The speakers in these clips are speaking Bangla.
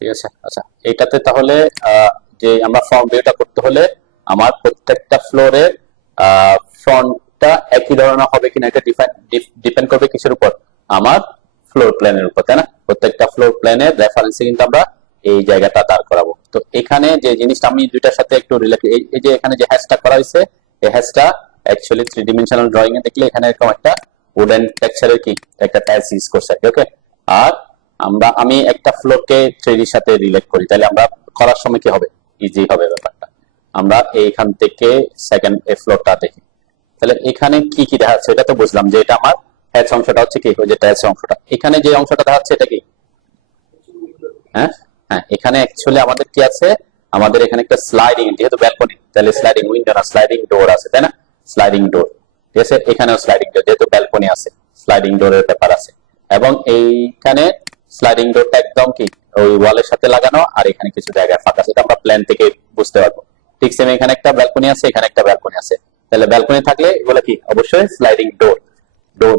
ঠিক আছে। আচ্ছা, এটাতে তাহলে যে আমরা ফ্রন্ট ভিউটা করতে হলে আমার প্রত্যেকটা ফ্লোরের ফ্রন্টটা একই ধরনের হবে কিনা এটা ডিপেন্ড করবে কিসের উপর? আমার ফ্লোর প্ল্যানের উপর, তাই না? প্রত্যেকটা ফ্লোর প্ল্যানের রেফারেন্সে কিন্তু আমরা এই জায়গাটা দাঁড় করাবো। তো এখানে যে জিনিসটা আমি দুইটার সাথে একটু রিলেট, এই যে এখানে যে হ্যাশটা করা হয়েছে, এই হ্যাশটা অ্যাকচুয়ালি 3 ডিমেনশনাল ড্রয়িং এ দেখলে এখানে এরকম একটা উডেন টেক্সচারের কি একটা টাইলস ইউজ করছে, ওকে। আর আমি একটা ফ্লোরকে 3D এর সাথে রিলেট করি, তাহলে আমরা করার সময় কি হবে? ইজি হবে ব্যাপারটা। আমরা এইখান থেকে সেকেন্ড ফ্লোরটা দেখি, তাহলে এখানে কি কি দেখা যাচ্ছে? এটা তো বুঝলাম যে এটা আমার হ্যাচ অংশটা হচ্ছে কি, ওই যে টাইলস অংশটা। এখানে যে অংশটা দেখা যাচ্ছে এটা কি? হ্যাঁ, হ্যাঁ, এখানে অ্যাকচুয়ালি আমাদের কি আছে? আমাদের এখানে একটা স্লাইডিং, যেহেতু ব্যালকনি তাহলে স্লাইডিং উইন্ডো না, স্লাইডিং ডোর আছে, তাই না? স্লাইডিং ডোর, ঠিক আছে। এখানেও স্লাইডিং ডোর, যেহেতু ব্যালকনি আছে স্লাইডিং ডোরের ব্যাপার আছে। এবং এইখানে স্লাইডিং ডোরটা একদম কি ওই ওয়ালের সাথে লাগানো, আর এখানে কিছু জায়গায় ফাঁকা, সেটা আমরা প্ল্যান থেকে বুঝতে পারবো। ঠিক সেম এখানে একটা ব্যালকনি আছে, এখানে একটা ব্যালকনি আছে, তাহলে ব্যালকনি থাকলে এগুলো কি অবশ্যই স্লাইডিং ডোর। ডোর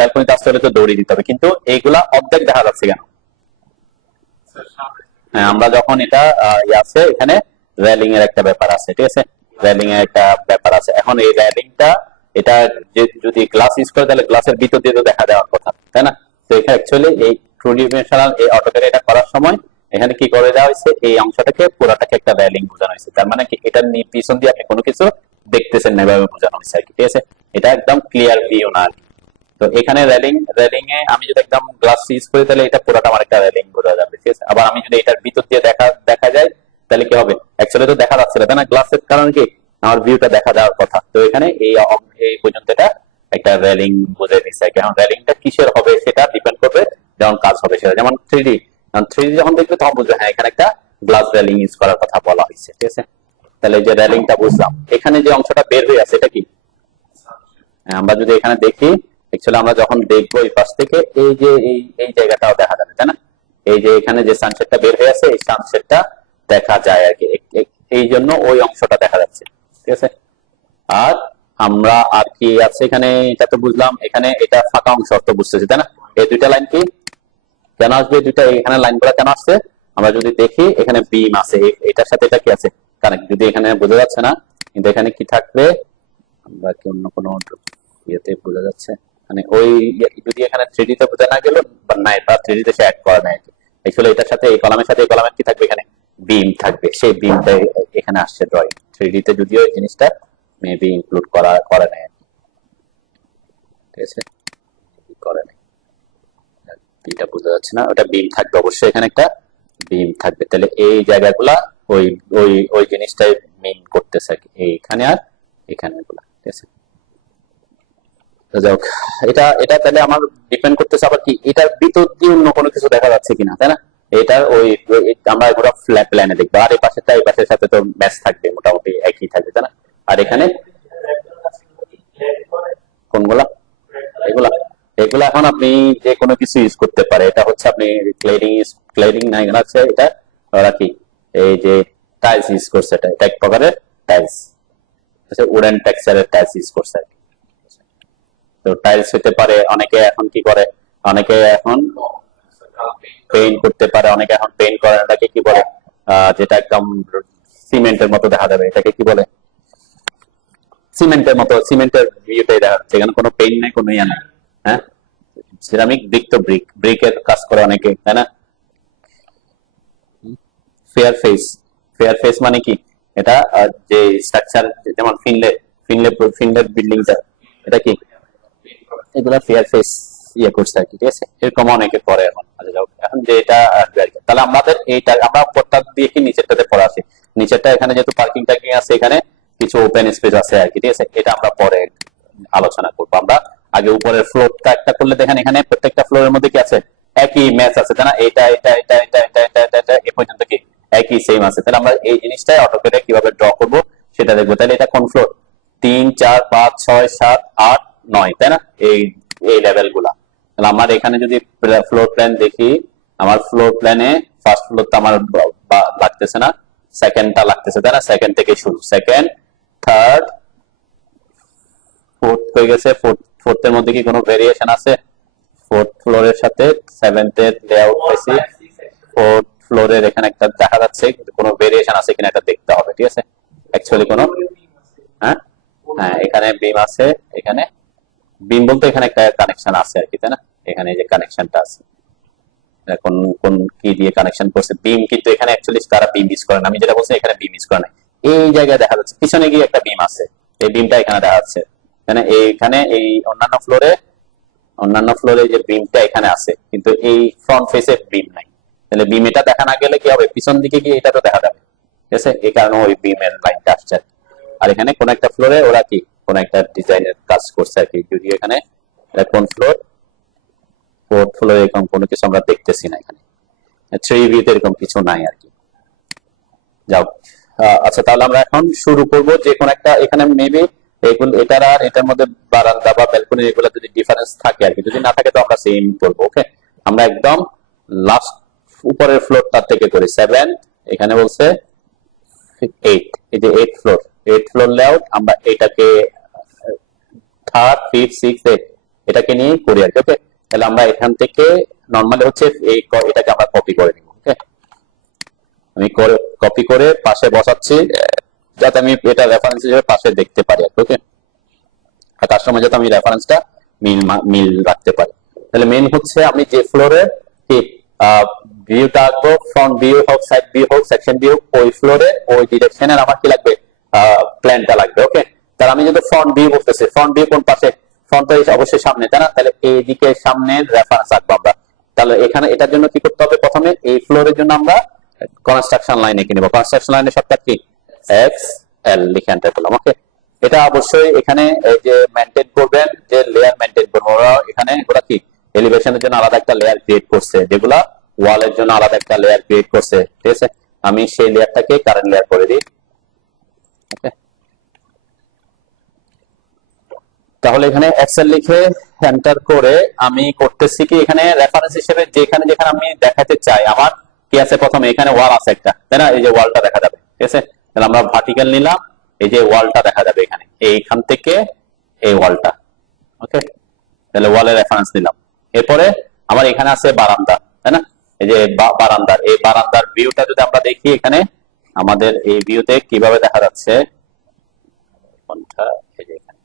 ব্যালকনিতে আসতে হলে তো দৌড়িয়ে দিতে হবে, কিন্তু এইগুলা অর্ধেক দেখা যাচ্ছে কেন? হ্যাঁ, আমরা যখন এটা আছে এখানে রেলিং এর একটা ব্যাপার আছে, ঠিক আছে। রেলিং এর একটা ব্যাপার আছে। এখন এই রেলিংটা এটা যদি গ্লাস ইউজ করে তাহলে গ্লাসের ভিতর দিয়ে তো দেখা দেওয়ার কথা, তাই না? তো এখানে অ্যাকচুয়ালি এই টু ডিমেনশনাল এই অটোক্যাডে এটা করার সময় এখানে কি করে দেওয়া হয়েছে? এই অংশটাকে পুরোটাকে একটা রেলিং বোঝানো হয়েছে। তার মানে কি এটা পিছন দিয়ে আপনি কোনো কিছু দেখতেছেন না, এভাবে বোঝানো হয়েছে আর কি, ঠিক আছে। এটা একদম ক্লিয়ার ভিউ না আর কি। তো এখানে রেলিং এ আমি যদি একদম গ্লাস ইউজ করি তাহলে এটা পুরোটা আমার একটা রেলিং বোঝা যাবে, ঠিক আছে। আবার আমি যদি এটার ভিতর দিয়ে দেখা যায় তাহলে কি হবে? অ্যাকচুয়ালি তো দেখা যাচ্ছে না, তাই না? গ্লাসের কারণে কি আমার ভিউটা দেখা যাওয়ার কথা। তো এখানে এই পর্যন্ত এটা একটা রেলিং বুঝে দিচ্ছে। এখন রেলিংটা কিসের হবে সেটা ডিপেন্ড করবে যেমন কাজ হবে সেটা। যেমন 3D, যখন দেখবে তখন বুঝবে হ্যাঁ এখানে একটা গ্লাস রেলিং ইউজ করার কথা বলা হয়েছে, ঠিক আছে। তাহলে এই যে রেলিংটা বুঝলাম, এখানে যে অংশটা বের হয়ে আছে এটা কি? আমরা যদি এখানে দেখি, অ্যাকচুয়ালি আমরা যখন দেখবো এই পাশ থেকে এই যে এই জায়গাটাও দেখা যাবে, তাই না? এই যে এখানে যে সানসেটটা বের হয়ে আছে এই সানসেটটা দেখা যায় আর কি, এই জন্য ওই অংশটা দেখা যাচ্ছে, ঠিক আছে। আর আমরা আর কি আছে এখানে এটা তো বুঝলাম, এখানে এটা ফাঁকা অংশ তো বুঝতেছি, তাই না? এই দুইটা লাইন কি কেন আসবে? দুইটা এখানে লাইন গুলা কেন আসছে? আমরা যদি দেখি এখানে বিম আছে, এটার সাথে এটা কি আছে কানেক্ট, যদি এখানে বোঝা যাচ্ছে না, কিন্তু এখানে কি থাকবে আমরা কি অন্য কোনো ইয়েতে বোঝা যাচ্ছে? মানে ওই যদি এখানে 3D তে বোঝা না গেল বা নাই, বা 3D তে সে অ্যাড করা নাই, অ্যাকচুয়ালি এটার সাথে এই কলামের সাথে এই কলামের কি থাকবে? এখানে বিম থাকবে, সেই বিমটা এখানে আসছে ড্রয়িং। 3D তে যদিও এই জিনিসটা মেবি ইনক্লুড করে নাই, ঠিক আছে, করে নাই, এটা বোঝা যাচ্ছে না। ওটা বিম থাকবে অবশ্যই, এখানে একটা বিম থাকবে। তাহলে এই জায়গাগুলা ওই ওই ওই জিনিসটাই মিন করতেছে আর কি, এইখানে আর এখানে গুলা, ঠিক আছে। যাক, এটা এটা তাহলে আমার ডিপেন্ড করতেছে আবার কি এটার ভিতর দিয়ে অন্য কোনো কিছু দেখা যাচ্ছে কিনা, তাই না? এটার আমরা এগুলো ফ্ল্যাট প্ল্যানে দেখবো, আর এই পাশেরটা এই পাশের সাথে তো ম্যাচ থাকবে, মোটামুটি একই থাকবে, তাই না? আর এখানে কোনগুলা? এগুলা এগুলা এখন আপনি যে কোনো কিছু ইউজ করতে পারে। এটা হচ্ছে আপনি ক্লেডিং না, এগুলো হচ্ছে এটা ওরা কি এই যে টাইলস ইউজ করছে, এটা এক প্রকারের টাইলস, উডেন টেক্সচারের টাইলস ইউজ করছে আর কি। তো টাইলস হতে পারে, অনেকে এখন কি করে, অনেকে এখন পেইন্ট করতে পারে, অনেকে এখন পেইন্ট করে, এটাকে কি বলে? যেটা একদম সিমেন্টের মতো দেখা যাবে, এটাকে কি বলে? সিমেন্টের মতো, সিমেন্টের ভিউটাই দেখা যাচ্ছে, এখানে কোনো পেইন্ট নাই, কোনো ইয়া নাই। হ্যাঁ, সিরামিক ব্রিক তো ব্রিকের কাজ করে অনেকে, তাই না? ফেয়ার ফেস, ফেয়ার ফেস মানে কি? এটা যে স্ট্রাকচার, যেমন ফিনলের বিল্ডিংটা, এটা কি এগুলা ফেয়ার ফেস ইয়ে করছে আর কি, ঠিক আছে। এরকম অনেকে করে এখন। এখন যে এটা আসবে আর কি, তাহলে আমাদের এইটা আমরা উপরটা দিয়ে কি নিচেরটাতে পড়া আছে, নিচেরটা এখানে যেহেতু পার্কিং টার্কিং আছে, এখানে কিছু ওপেন স্পেস আছে আর কি, ঠিক আছে। এটা আমরা পরে আলোচনা করবো। আমরা আগে উপরের ফ্লোরটা একটা করলে দেখেন এখানে প্রত্যেকটা ফ্লোরের মধ্যে কি আছে? একই ম্যাচ আছে, তাই না? এটা এটা এটা এটা এটা এটা এটা এটা এ পর্যন্ত কি একই সেম আছে। তাহলে আমরা এই জিনিসটাই অটোক্যাডে কিভাবে ড্র করবো সেটা দেখবো। তাহলে এটা কোন ফ্লোর? 3, 4, 5, 6, 7, 8, 9, তাই না? এই এই লেভেল গুলা। তাহলে আমার এখানে যদি ফ্লোর প্ল্যান দেখি, আমার ফ্লোর প্ল্যানে ফার্স্ট ফ্লোর তো আমার লাগতেছে না, সেকেন্ডটা লাগতেছে, তাই না? সেকেন্ড থেকে শুরু, সেকেন্ড, থার্ড, ফোর্থ হয়ে গেছে। ফোর্থের মধ্যে কি কোনো ভেরিয়েশন আছে? ফোর্থ ফ্লোরের সাথে সেভেন্থ এর লেআউট পাইছি, ফোর্থ, ফ্লোরের এখানে একটা দেখা যাচ্ছে, কিন্তু কোনো ভেরিয়েশন আছে কিনা এটা দেখতে হবে, ঠিক আছে। অ্যাকচুয়ালি কোনো, হ্যাঁ হ্যাঁ এখানে বিম আছে, এখানে বিম বলতে এখানে একটা কানেকশন আছে আর কি, তাই না? এখানে যে কানেকশনটা আছে, কোন কোন কি দিয়ে কানেকশন করছে বিম, কিন্তু এখানে অ্যাকচুয়ালি তারা বিম ইউজ করে না, আমি যেটা বলছি এখানে বিম ইউজ করে না। এই জায়গায় দেখা যাচ্ছে পিছনে গিয়ে একটা বিম আছে, এই বিমটা এখানে দেখা যাচ্ছে, মানে এইখানে এই অন্যান্য ফ্লোরে যে বিমটা এখানে আছে, কিন্তু এই ফ্রন্ট ফেসে বিম নাই। তাহলে বিম এটা দেখা না গেলে কি হবে, পিছন দিকে গিয়ে এটা তো দেখা যাবে, ঠিক আছে। এই কারণে ওই বিমের লাইনটা আসছে। আর এখানে কোন একটা ফ্লোরে ওরা কি কোন একটা ডিজাইনের কাজ করছে আর কি, যদি এখানে কোন ফ্লোর, ফোর্থ ফ্লোরে এরকম কোনো কিছু আমরা দেখতেছি না এখানে, থ্রি ভিউতে এরকম কিছু নাই আর কি। যাও, আচ্ছা তাহলে আমরা এখন শুরু করব যে কোন একটা, এখানে মেবি এগুলো এটার আর এটার মধ্যে বারান্দা বা ব্যালকনি এগুলো যদি ডিফারেন্স থাকে আর কি, যদি না থাকে তো আমরা সেম করব। ওকে, আমরা একদম লাস্ট উপরের ফ্লোরটা থেকে করি 7, এখানে বলছে 8, এই যে 8 ফ্লোর লেআউট, আমরা এটাকে থার্ড, ফিফথ, সিক্স, এটাকে নিয়ে করি আর কি। ওকে, তাহলে আমরা এখান থেকে নরমালি হচ্ছে এটাকে আমরা কপি করে নিব। ওকে, আমি কপি করে পাশে বসাচ্ছি, যাতে আমি এটা রেফারেন্স হিসেবে পাশে দেখতে পারি। ওকে, আর তার সময় যাতে আমি রেফারেন্সটা মিল রাখতে পারি। তাহলে মেইন হচ্ছে আমি যে ফ্লোরে কি ভিউটা আঁকবো, ফ্রন্ট ভিউ হোক, সাইড ভিউ হোক, সেকশন ভিউ, ওই ফ্লোরে ওই ডিরেকশনের আমার কি লাগবে, প্ল্যানটা লাগবে। ওকে, তাহলে আমি যদি ফ্রন্ট ভিউ বলতেছি, ফ্রন্ট ভিউ কোন পাশে, ফ্রন্ট তো অবশ্যই সামনে, তাই না? তাহলে এই দিকে সামনের রেফারেন্স আঁকবো আমরা। তাহলে এখানে এটার জন্য কি করতে হবে, প্রথমে এই ফ্লোরের জন্য আমরা কনস্ট্রাকশন লাইন এঁকে নিব। কনস্ট্রাকশন লাইনের শর্টকাট কি, এক্স এল লিখে এন্টার করলাম। ওকে, এটা অবশ্যই এখানে এই যে মেইনটেইন করবেন, যে লেয়ার মেইনটেইন করবেন, ওরা এখানে ওরা কি এলিভেশনের জন্য আলাদা একটা লেয়ার ক্রিয়েট করছে, যেগুলা ওয়ালের জন্য আলাদা একটা লেয়ার ক্রিয়েট করছে, ঠিক আছে। আমি সেই লেয়ারটাকে কারেন্ট লেয়ার করে দিই। ওকে, তাহলে এখানে এক্সেল লিখে এন্টার করে আমি করতেছি কি, এখানে রেফারেন্স হিসেবে যেখানে যেখানে আমি দেখাতে চাই আমার কি আছে, প্রথমে এখানে ওয়াল আছে একটা, তাই না? এই যে ওয়ালটা দেখা যাবে, ঠিক আছে। তাহলে আমরা ভার্টিক্যাল নিলাম, এই যে ওয়ালটা দেখা যাবে এখানে, এইখান থেকে এই ওয়ালটা। ওকে, তাহলে ওয়ালের রেফারেন্স নিলাম। এরপরে আমার এখানে আছে বারান্দা, তাই না? এই যে বারান্দার, এই বারান্দার ভিউটা যদি আমরা দেখি, এখানে আমাদের এই ভিউতে কিভাবে দেখা যাচ্ছে, কোনটা, এই যে এখানে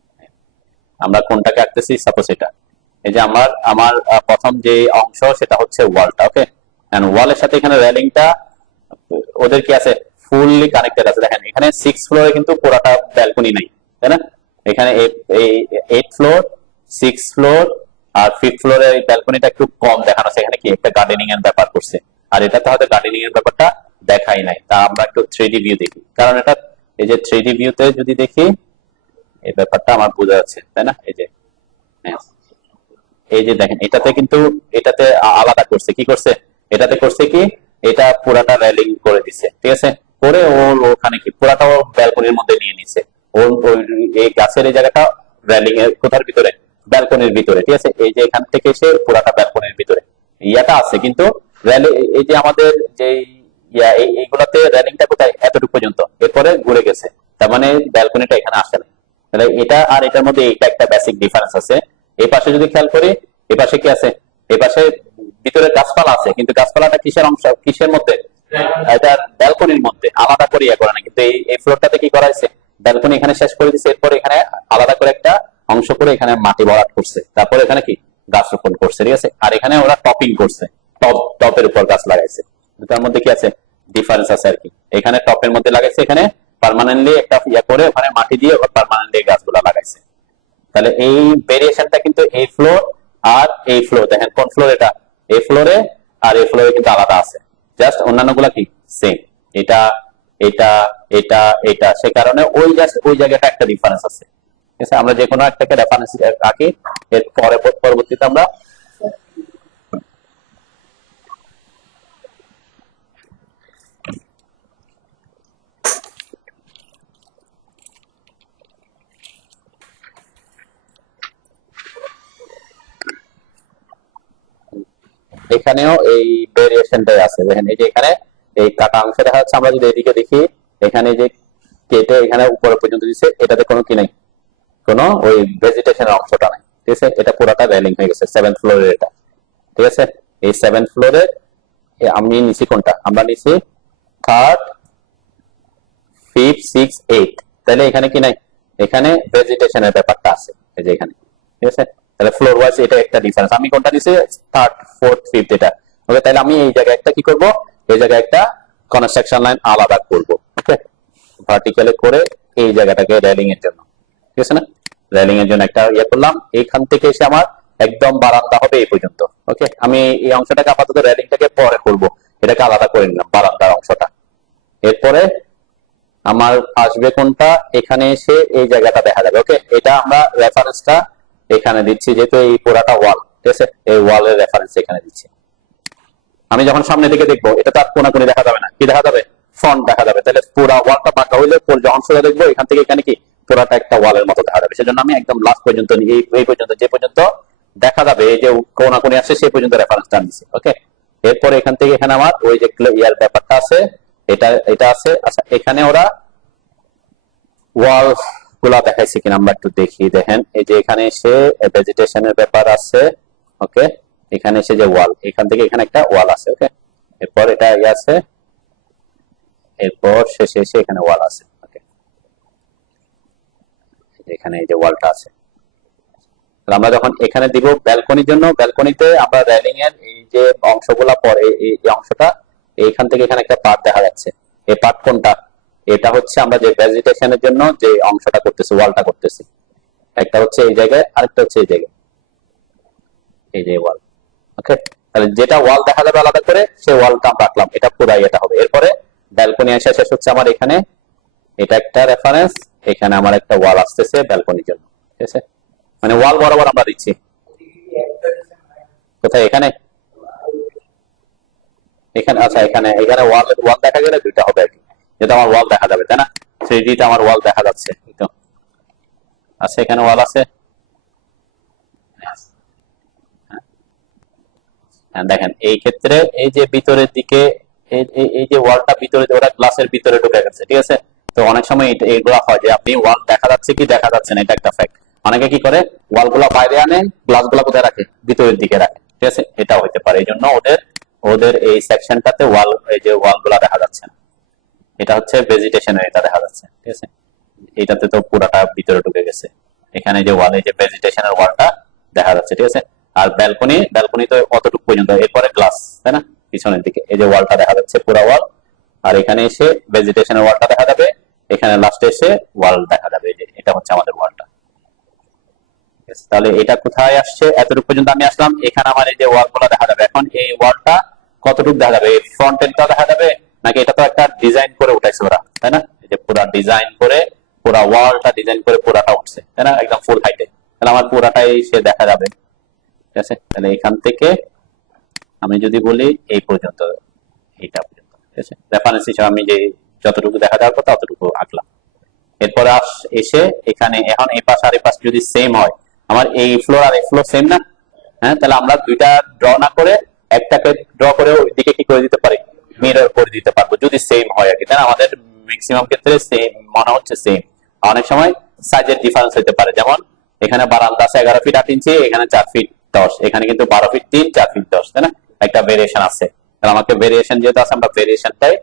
আমরা কোনটাকে আঁকতেছি, সাপোজ এটা, এই যে আমার আমার প্রথম যে অংশ সেটা হচ্ছে ওয়ালটা। ওকে, ওয়ালের সাথে এখানে রেলিংটা ওদের কি আছে, ফুললি কানেক্টেড আছে। দেখেন এখানে 6 ফ্লোরে কিন্তু পুরাটা ব্যালকনি নাই, তাই না? এখানে এই 8 ফ্লোর, 6 ফ্লোর আর 5th ফ্লোরে এই ব্যালকনিটা একটু কম দেখানো আছে, এখানে কি একটা গার্ডেনিং এর ব্যাপার করছে, আর এটাতে হয়তো গার্ডেনিং এর ব্যাপারটা দেখাই নাই। তা আমরা একটু 3D ভিউ দেখি, কারণ এটা এই যে 3D ভিউতে যদি দেখি এই ব্যাপারটা আমার বোঝা যাচ্ছে, তাই না? এই যে হ্যাঁ, এই যে দেখেন এটাতে কিন্তু এটাতে আলাদা করছে, কি করছে, এটাতে করছে কি, এটা পুরাটা রেলিং করে দিছে, ঠিক আছে। করে ওখানে কি পুরাটা ব্যালকনির মধ্যে নিয়ে নিছে, এই গাছের এই জায়গাটা রেলিং এর কোথার ভিতরে, ব্যালকনির ভিতরে, ঠিক আছে। এই যে এখান থেকে এসে পুরাটা ব্যালকনির ভিতরে ইয়াটা আছে, কিন্তু এই যে আমাদের যে এইগুলাতে রেলিংটা কোথায়, এতটুকু পর্যন্ত, এরপরে ঘুরে গেছে, তার মানে ব্যালকনিটা এখানে আসে না। তাহলে এটা আর এটার মধ্যে এইটা একটা বেসিক ডিফারেন্স আছে। এই পাশে যদি খেয়াল করি, এই পাশে কি আছে, এই পাশে ভিতরে গাছপালা আছে, কিন্তু গাছপালাটা কিসের অংশ, কিসের মধ্যে, এটা ব্যালকনির মধ্যে, আলাদা করে ইয়ে করে না। কিন্তু এই ফ্লোরটাতে কি করা হয়েছে, ব্যালকনি এখানে শেষ করে দিচ্ছে, এরপর এখানে আলাদা করে একটা অংশ করে এখানে মাটি ভরাট করছে, তারপর এখানে কি গাছ রোপণ করছে, ঠিক আছে। আর এখানে ওরা টপিং করছে, টপের উপর গাছ লাগাইছে, তার মধ্যে কি আছে, ডিফারেন্স আছে আর কি। এখানে টপের মধ্যে লাগাইছে, এখানে পার্মানেন্টলি একটা ইয়া করে ওখানে মাটি দিয়ে পার্মানেন্টলি গাছগুলা লাগাইছে। তাহলে এই ভেরিয়েশনটা কিন্তু এই ফ্লোর আর এই ফ্লোর, দেখেন কোন ফ্লোর, এটা এই ফ্লোরে আর এই ফ্লোরে কিন্তু আলাদা আছে, জাস্ট অন্যান্য গুলা কি সেম, এটা এটা এটা এটা, সে কারণে ওই জাস্ট ওই জায়গাটা একটা ডিফারেন্স আছে, ঠিক আছে। আমরা যে কোনো একটাকে রেফারেন্স রাখি, এর পরবর্তীতে আমরা এখানেও এই ভেরিয়েশনটাই আছে। দেখেন এই যে এখানে এই কাটা অংশ দেখা যাচ্ছে, আমরা যদি এদিকে দেখি, এখানে যে কেটে এখানে উপরে পর্যন্ত দিচ্ছে, এটাতে কোনো কি নাই, কোনো ওই ভেজিটেশনের অংশটা নাই, ঠিক আছে। এটা পুরোটা রেলিং হয়ে গেছে 7th ফ্লোরের এটা, ঠিক আছে। এই 7th ফ্লোরে আমি নিছি কোনটা, আমরা নিছি থার্ড, ফিফথ, সিক্স, এইট। তাহলে এখানে কি নাই, এখানে ভেজিটেশনের ব্যাপারটা আছে এই যে এখানে, ঠিক আছে। তাহলে ফ্লোর ওয়াইজ এটা একটা ডিফারেন্স। আমি কোনটা নিছি, থার্ড, ফোর্থ, ফিফথ এটা। ওকে, তাহলে আমি এই জায়গায় একটা কি করব, এই জায়গায় একটা কনস্ট্রাকশন লাইন আলাদা করব। ওকে, ভার্টিক্যালে করে এই জায়গাটাকে রেলিং এর জন্য, ঠিক আছে না, রেলিং এর জন্য একটা ইয়ে করলাম। এইখান থেকে এসে আমার একদম বারান্দা হবে এই পর্যন্ত। ওকে, আমি এই অংশটাকে আপাতত রেলিংটাকে পরে করব, এটাকে আলাদা করে নিলাম বারান্দার অংশটা। এরপরে আমার আসবে কোনটা, এখানে এসে এই জায়গাটা দেখা যাবে। ওকে, এটা আমরা রেফারেন্সটা এখানে দিচ্ছি, যেহেতু এই পুরাটা ওয়াল, ঠিক আছে, এই ওয়ালের রেফারেন্স এখানে দিচ্ছি। আমি যখন সামনে দিকে দেখবো, এটা তার কোনাকুনি দেখা যাবে না, কি দেখা যাবে, ফ্রন্ট দেখা যাবে। তাহলে পুরো ওয়ালটা বাঁকা হইলে যখন সোজা দেখবো, এখান থেকে এখানে কি পুরাটা একটা ওয়ালের মতো দেখা যাবে। সেজন্য আমি একদম লাস্ট পর্যন্ত এই পর্যন্ত, যে পর্যন্ত দেখা যাবে এই যে কোনাকুনি আসে সেই পর্যন্ত রেফারেন্সটা নিচ্ছি। ওকে, এরপর এখান থেকে এখানে আমার ওই যে ইয়ার ব্যাপারটা আছে, এটা আছে। আচ্ছা, এখানে ওরা ওয়াল গুলা দেখাইছে কিনা আমরা একটু দেখি। দেখেন, এই যে এখানে এসে ভেজিটেশনের ব্যাপার আছে। ওকে, এখানে এসে যে ওয়াল, এখান থেকে এখানে একটা ওয়াল আছে। ওকে, এরপর এটা ইয়ে আছে, এরপর শেষে এসে এখানে ওয়াল আছে। ওকে, এখানে এই যে ওয়ালটা আছে। আমরা যখন এখানে দিব ব্যালকনির জন্য, ব্যালকনিতে আমরা রেলিং এর এই যে অংশগুলা পরে, এই অংশটা এইখান থেকে এখানে একটা পার্ট দেখা যাচ্ছে। এই পার্ট কোনটা, এটা হচ্ছে আমরা যে ভেজিটেশনের জন্য যে অংশটা করতেছি, ওয়ালটা করতেছি। একটা হচ্ছে এই জায়গায়, আরেকটা হচ্ছে এই জায়গায়, এই যে ওয়াল। ওকে, তাহলে যেটা ওয়াল দেখা যাবে আলাদা করে, সেই ওয়ালটা আমরা রাখলাম, এটা পুরাই এটা হবে। এরপরে ব্যালকনি আসা শেষ হচ্ছে আমার এখানে, এটা একটা রেফারেন্স, এখানে আমার একটা ওয়াল আসতেছে ব্যালকনির জন্য, ঠিক আছে। মানে ওয়াল বরাবর আমরা দিচ্ছি কোথায়, এখানে, এখানে। আচ্ছা, এখানে ওয়াল দেখা গেলে দুইটা হবে আর কি, যেটা আমার ওয়াল দেখা যাবে, তাই না, 3D তে আমার ওয়াল দেখা যাচ্ছে। তো আচ্ছা, এখানে ওয়াল আছে। দেখেন, এই ক্ষেত্রে এই যে ভিতরের দিকে এই যে ওয়ালটা ভিতরে, ওরা গ্লাসের ভিতরে ঢুকে গেছে, ঠিক আছে। তো অনেক সময় এগুলা হয় যে আপনি ওয়াল দেখা যাচ্ছে কি দেখা যাচ্ছে না, এটা একটা ফ্যাক্ট। অনেকে কি করে, ওয়াল গুলা বাইরে আনে, গ্লাস গুলা কোথায় রাখে, ভিতরের দিকে রাখে, ঠিক আছে। এটা হইতে পারে, এই জন্য ওদের এই সেকশনটাতে ওয়াল, এই যে ওয়াল গুলা দেখা যাচ্ছে না। এটা হচ্ছে ভেজিটেশনের, এটা দেখা যাচ্ছে, ঠিক আছে। এটাতে তো পুরাটা ভিতরে ঢুকে গেছে। এখানে যে ওয়াল, এই যে ভেজিটেশনের ওয়ালটা দেখা যাচ্ছে, ঠিক আছে। আর ব্যালকনি তো অতটুকু পর্যন্ত, এরপরে গ্লাস, তাই না, পিছনের দিকে এই যে ওয়ালটা দেখা যাচ্ছে, পুরা ওয়াল। আর এখানে এসে ভেজিটেশনের ওয়ালটা দেখা যাবে, এখানে লাস্টে এসে ওয়াল দেখা যাবে। এই যে এটা হচ্ছে আমাদের ওয়ালটা। তাহলে এটা কোথায় আসছে, এতটুকু পর্যন্ত আমি আসলাম। এখানে আমার এই যে ওয়াল গুলো দেখা যাবে। এখন এই ওয়ালটা কতটুকু দেখা যাবে, ফ্রন্ট এন্ডটা দেখা যাবে নাকি, এটা তো একটা ডিজাইন করে উঠাইছে ওরা, তাই না, এই যে পুরা ডিজাইন করে, পুরা ওয়ালটা ডিজাইন করে পুরাটা উঠছে, তাই না, একদম ফুল হাইটে। তাহলে আমার পুরাটাই সে দেখা যাবে, ঠিক আছে। তাহলে এখান থেকে আমি যদি বলি এই পর্যন্ত, এইটা পর্যন্ত, ঠিক আছে, রেফারেন্স হিসেবে আমি যে যতটুকু দেখা যাওয়ার কথা ততটুকু আঁকলাম। এরপরে এসে এখানে, এখন এই পাশ আর এই পাশ যদি সেম হয়, আমার এই ফ্লোর আর এই ফ্লোর সেম না, হ্যাঁ, তাহলে আমরা দুইটা ড্র না করে একটাকে ড্র করে ওই দিকে কি করে দিতে পারি, মিরর করে দিতে পারবো, যদি সেম হয় আর কি, তাই না। আমাদের ম্যাক্সিমাম ক্ষেত্রে সেম মনে হচ্ছে সেম। অনেক সময় সাইজের ডিফারেন্স হতে পারে, যেমন এখানে বারান্দা আছে 11 ফিট 8 ইঞ্চি, এখানে 4 ফিট 10, এখানে কিন্তু 12 ফিট 3, 4 ফিট 10, তাই না, একটা ভেরিয়েশন আছে। তাহলে আমাকে ভেরিয়েশন যেহেতু আছে, আমরা ভেরিয়েশনটাই